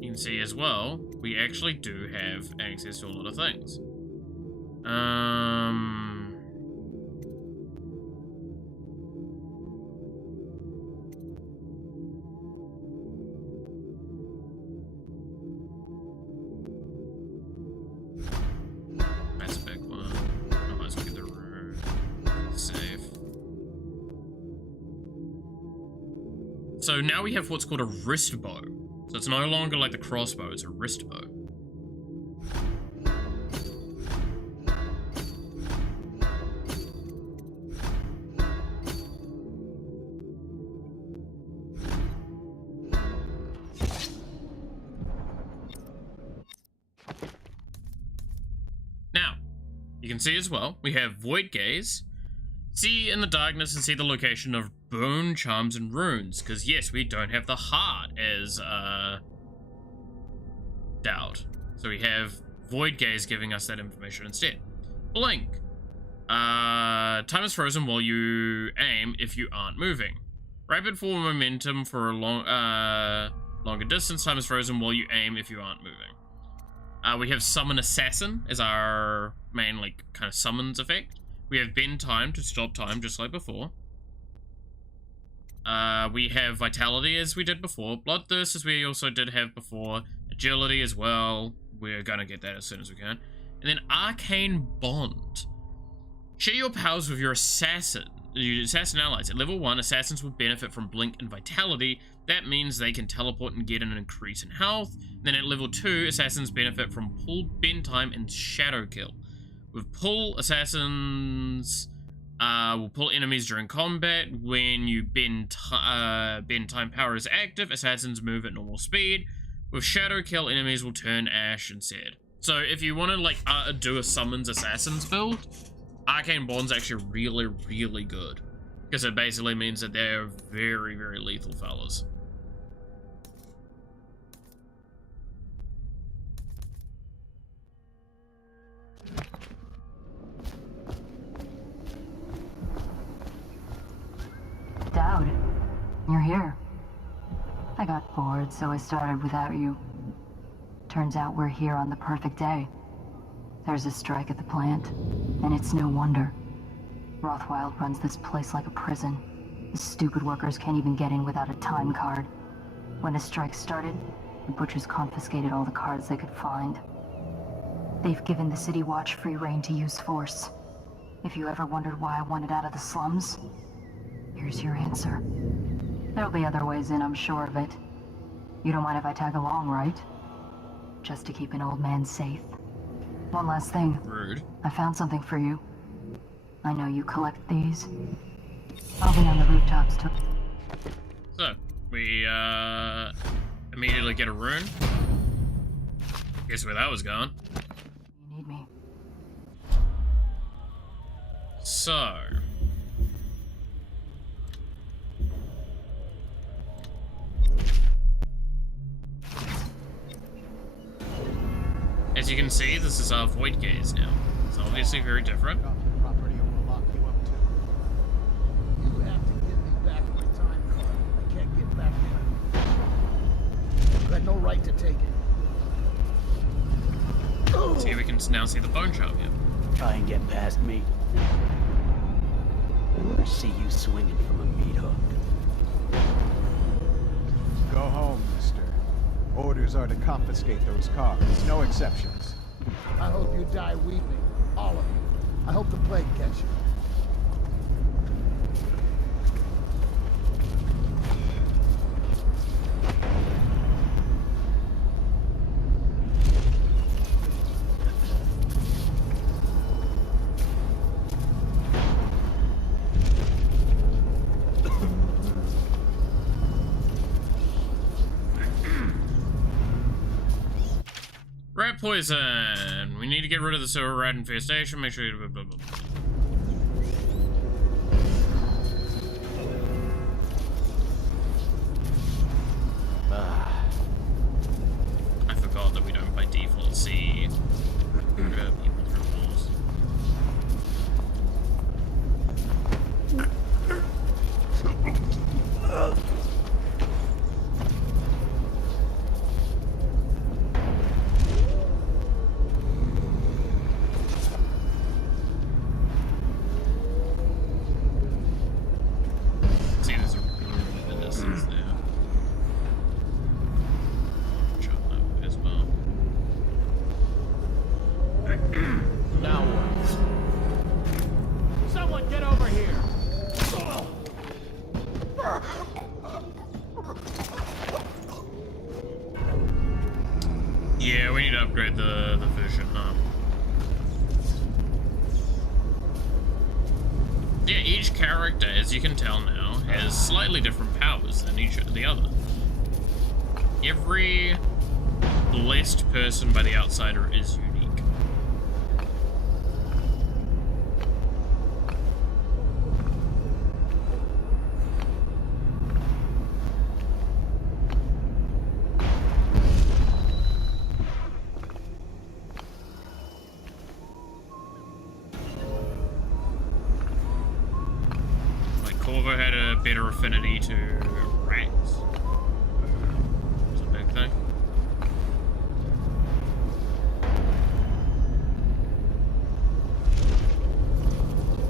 you can see as well, we actually do have access to a lot of things. That's a big one. I might as well get the room safe. So now we have what's called a wrist bow. So it's no longer like the crossbow, it's a wrist bow. Now, you can see as well, we have Void Gaze. See in the darkness and see the location of bone charms and runes, because yes, we don't have the heart as Dowd. So we have Void Gaze giving us that information instead. Blink. Time is frozen while you aim if you aren't moving. Rapid forward momentum for a longer distance. Time is frozen while you aim if you aren't moving. We have Summon Assassin as our main kind of summons effect. We have bend time to stop time, just like before. We have Vitality, as we did before. Bloodthirst, as we also did have before. Agility as well. We're gonna get that as soon as we can. And then Arcane Bond. Share your powers with your assassin allies. At level 1, assassins will benefit from Blink and Vitality. That means they can teleport and get an increase in health. Then at level 2, assassins benefit from Pull, Bend Time, and Shadow Kill. With pull, assassins will pull enemies during combat. When you bend time power is active, assassins move at normal speed. With shadow kill, enemies will turn ash instead. So if you want to like do a summons assassins build, Arcane Bond's actually really, really good. Because it basically means that they're very, very lethal fellas. Dowd, you're here. I got bored, so I started without you. Turns out we're here on the perfect day. There's a strike at the plant, and it's no wonder. Rothwild runs this place like a prison. The stupid workers can't even get in without a time card. When the strike started, the butchers confiscated all the cards they could find. They've given the City Watch free rein to use force. If you ever wondered why I wanted out of the slums, here's your answer. There'll be other ways in, I'm sure of it. You don't mind if I tag along, right? Just to keep an old man safe. One last thing. Rude. I found something for you. I know you collect these. I'll be on the rooftops too. So, we immediately get a rune. Guess where that was going. You need me. So... as you can see, this is our Void Gaze now. It's obviously very different. Property will lock you up too. You have to give me back my time card. I can't get back there. You had no right to take it. See, we can now see the bone chop here. Try and get past me. I see you swinging from a meat hook. Go home, mister. Orders are to confiscate those cards. No exceptions. I hope you die weeping. All of you. I hope the plague catch you. Rat poison. We need to get rid of the sewer rat infestation. Make sure you... Blah, blah, blah. I forgot that we don't by default see people through walls. See, there's a room in the distance there. Chop that as well. Now what? Someone get over here! Yeah, we need to upgrade the vision, huh? Yeah, each character, as you can tell now, has slightly different powers than each of the other. Every blessed person by the outsider is unique. Corvo had a better affinity to rats. It's a big thing.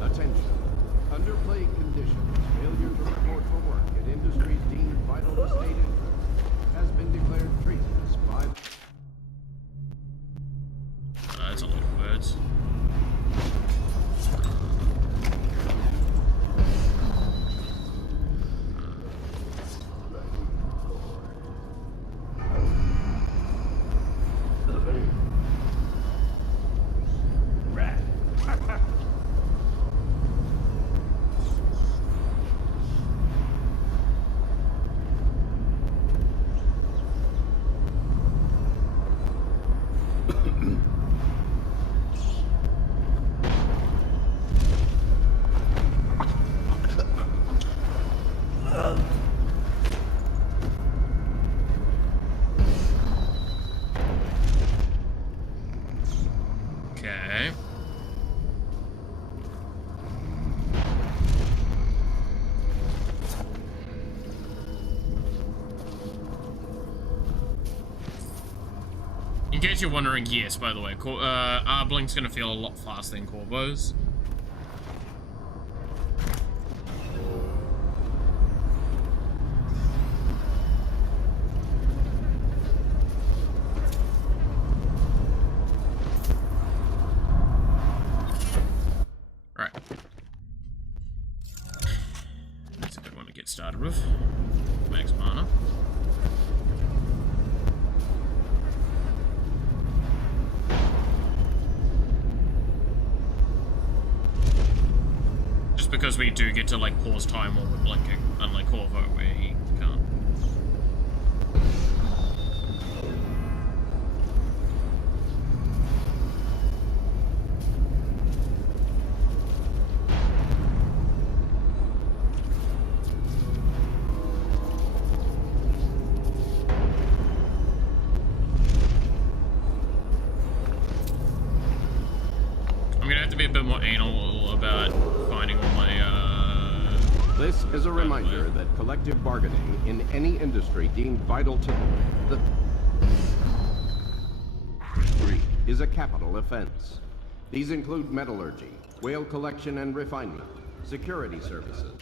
Attention. Under plague conditions, failure to report for work at industries deemed vital to state interest has been declared treasonous by... That's a lot of words. case you're wondering, yes, by the way, Arblink's gonna feel a lot faster than Corvo's. Right. That's a good one to get started with. Max mana. Because we do get to like pause time while we're blinking, unlike Corvo where he can't. I'm gonna have to be a bit more anal about finding all my This is a reminder that collective bargaining in any industry deemed vital to the is a capital offense. These include metallurgy, whale collection and refinement, security services.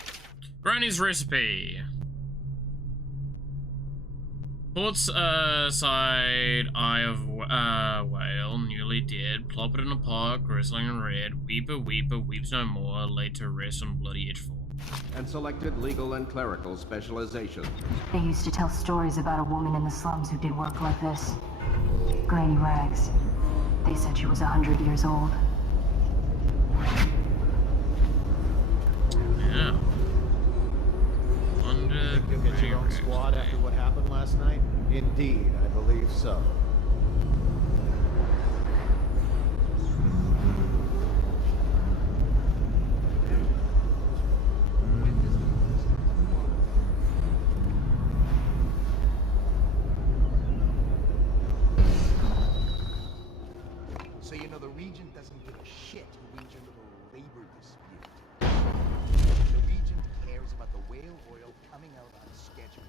Granny's recipe. Port side eye of whale, newly dead, plop it in a pot, grisling and red, weeper, weeps no more, laid to rest on bloody Edgefall. And selected legal and clerical specializations. They used to tell stories about a woman in the slums who did work like this. Granny Rags. They said she was 100 years old. Yeah. Think you'll get your own squad after what happened last night? Indeed, I believe so. So you know the Regent doesn't give a shit who wins your little labor dispute. The Regent cares about the whale oil coming out on schedule.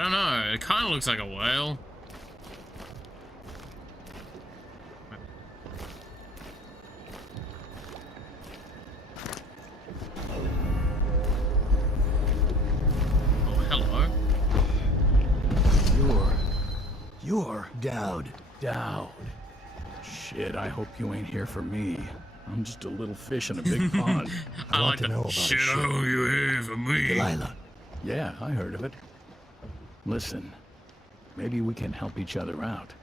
I don't know, it kind of looks like a whale. Oh, hello. You're Dowd. Dowd. Shit, I hope you ain't here for me. I'm just a little fish in a big pond. I like to know about shit. I hope you here for me. Delilah. Yeah, I heard of it. Listen, maybe we can help each other out.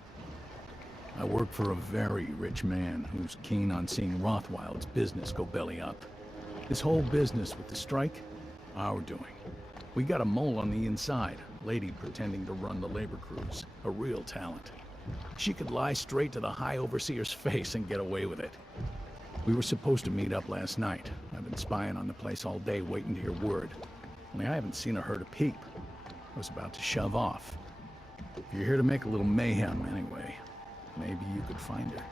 I work for a very rich man who's keen on seeing Rothwild's business go belly up. This whole business with the strike, our doing. We got a mole on the inside, lady pretending to run the labor crews, a real talent. She could lie straight to the High Overseer's face and get away with it. We were supposed to meet up last night. I've been spying on the place all day waiting to hear word. Only I haven't seen or heard a peep. I was about to shove off. If you're here to make a little mayhem anyway, maybe you could find her.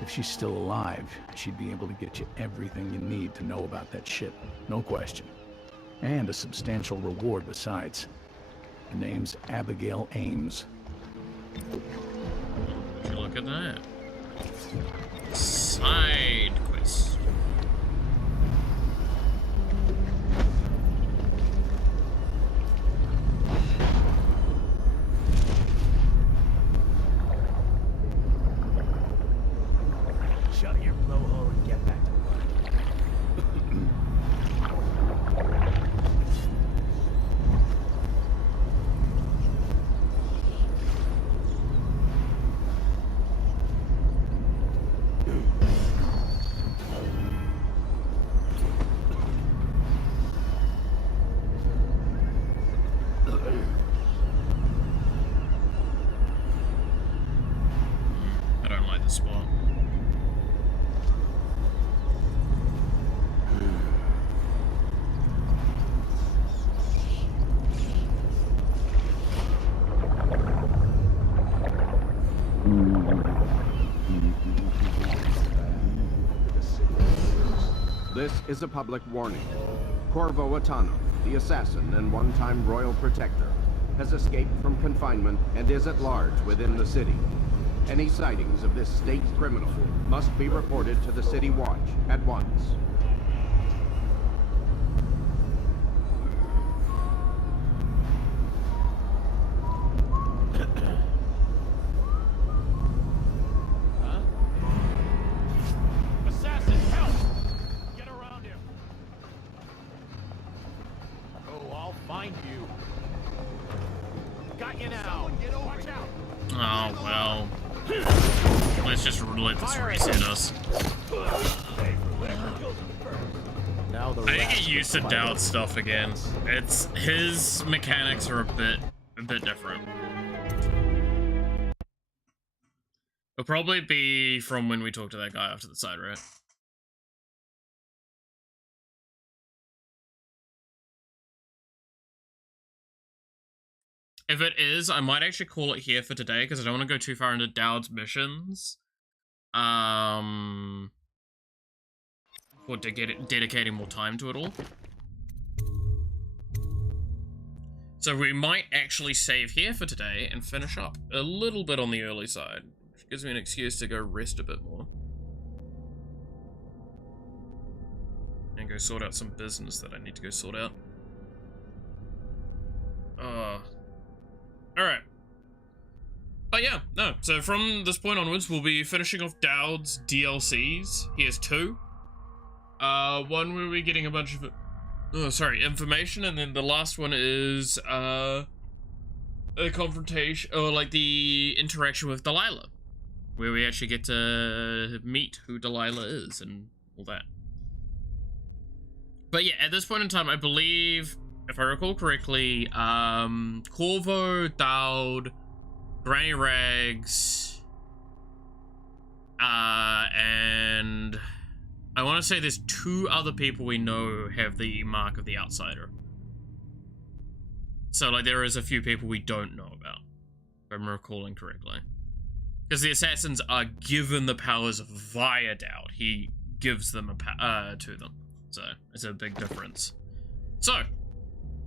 If she's still alive, she'd be able to get you everything you need to know about that ship. No question. And a substantial reward besides. Her name's Abigail Ames. Would you look at that? Side quest. Shut your blowhole and get back to work. This is a public warning. Corvo Atano, the assassin and one-time royal protector, has escaped from confinement and is at large within the city. Any sightings of this state criminal must be reported to the City Watch at once. Assassin, help! Get around him. Oh, I'll find you. Got you now. Watch out. Oh, well. Let's just let this reset us. I need to get used to Dowd's stuff again. His mechanics are a bit different. It'll probably be from when we talk to that guy after the side, right? If it is, I might actually call it here for today because I don't want to go too far into Dowd's missions. For dedicating more time to it all. So we might actually save here for today and finish up a little bit on the early side, which gives me an excuse to go rest a bit more. And go sort out some business that I need to go sort out. Alright. But yeah, no. So from this point onwards, we'll be finishing off Dowd's DLCs. He has 2. One where we're getting a bunch of, information, and then the last one is, a confrontation, or like the interaction with Delilah, where we actually get to meet who Delilah is and all that. But yeah, at this point in time, I believe, if I recall correctly, Corvo, Dowd, Granny Rags, and I want to say there's 2 other people we know have the mark of the outsider. So, like, there is a few people we don't know about, if I'm recalling correctly. Because the assassins are given the powers via Dowd. He gives them to them. So, it's a big difference. So,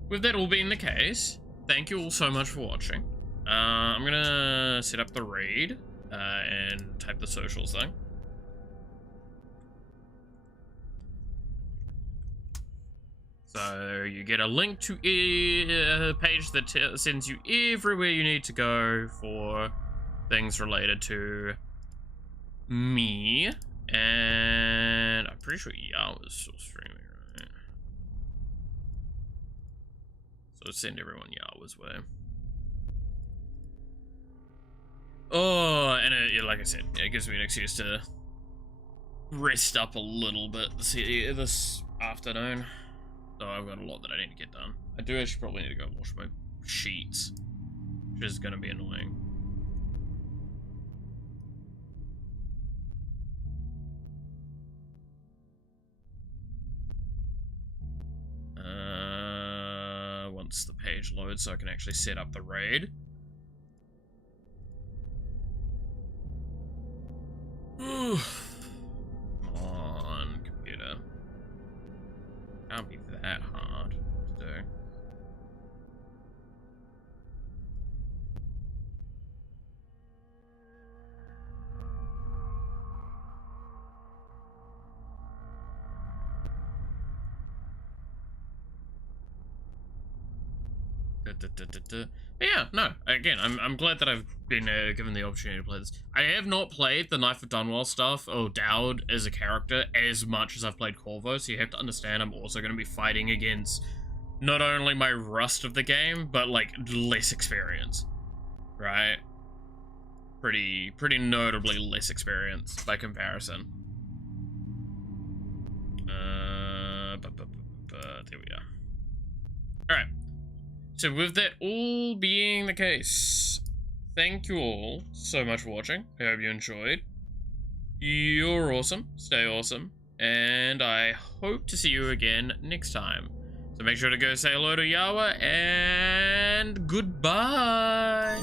with that all being the case, thank you all so much for watching. I'm gonna set up the raid, and type the socials thing. So you get a link to a page that sends you everywhere you need to go for things related to me. And I'm pretty sure Yawa's still streaming, right? So send everyone Yawa's way. Oh, and like I said, it gives me an excuse to rest up a little bit this afternoon. So I've got a lot that I need to get done. I do actually probably need to go wash my sheets, which is going to be annoying. Once the page loads so I can actually set up the raid. Come on, computer. Can't be that hard to do. But yeah, no, again, I'm glad that I've been given the opportunity to play this. I have not played the Knife of Dunwell stuff, or Dowd as a character, as much as I've played Corvo, so you have to understand I'm also going to be fighting against not only my rust of the game, but, like, less experience, right? Pretty notably less experience by comparison. There we are. Alright. So with that all being the case, thank you all so much for watching. I hope you enjoyed. You're awesome. Stay awesome. And I hope to see you again next time. So make sure to go say hello to Yawa, and goodbye.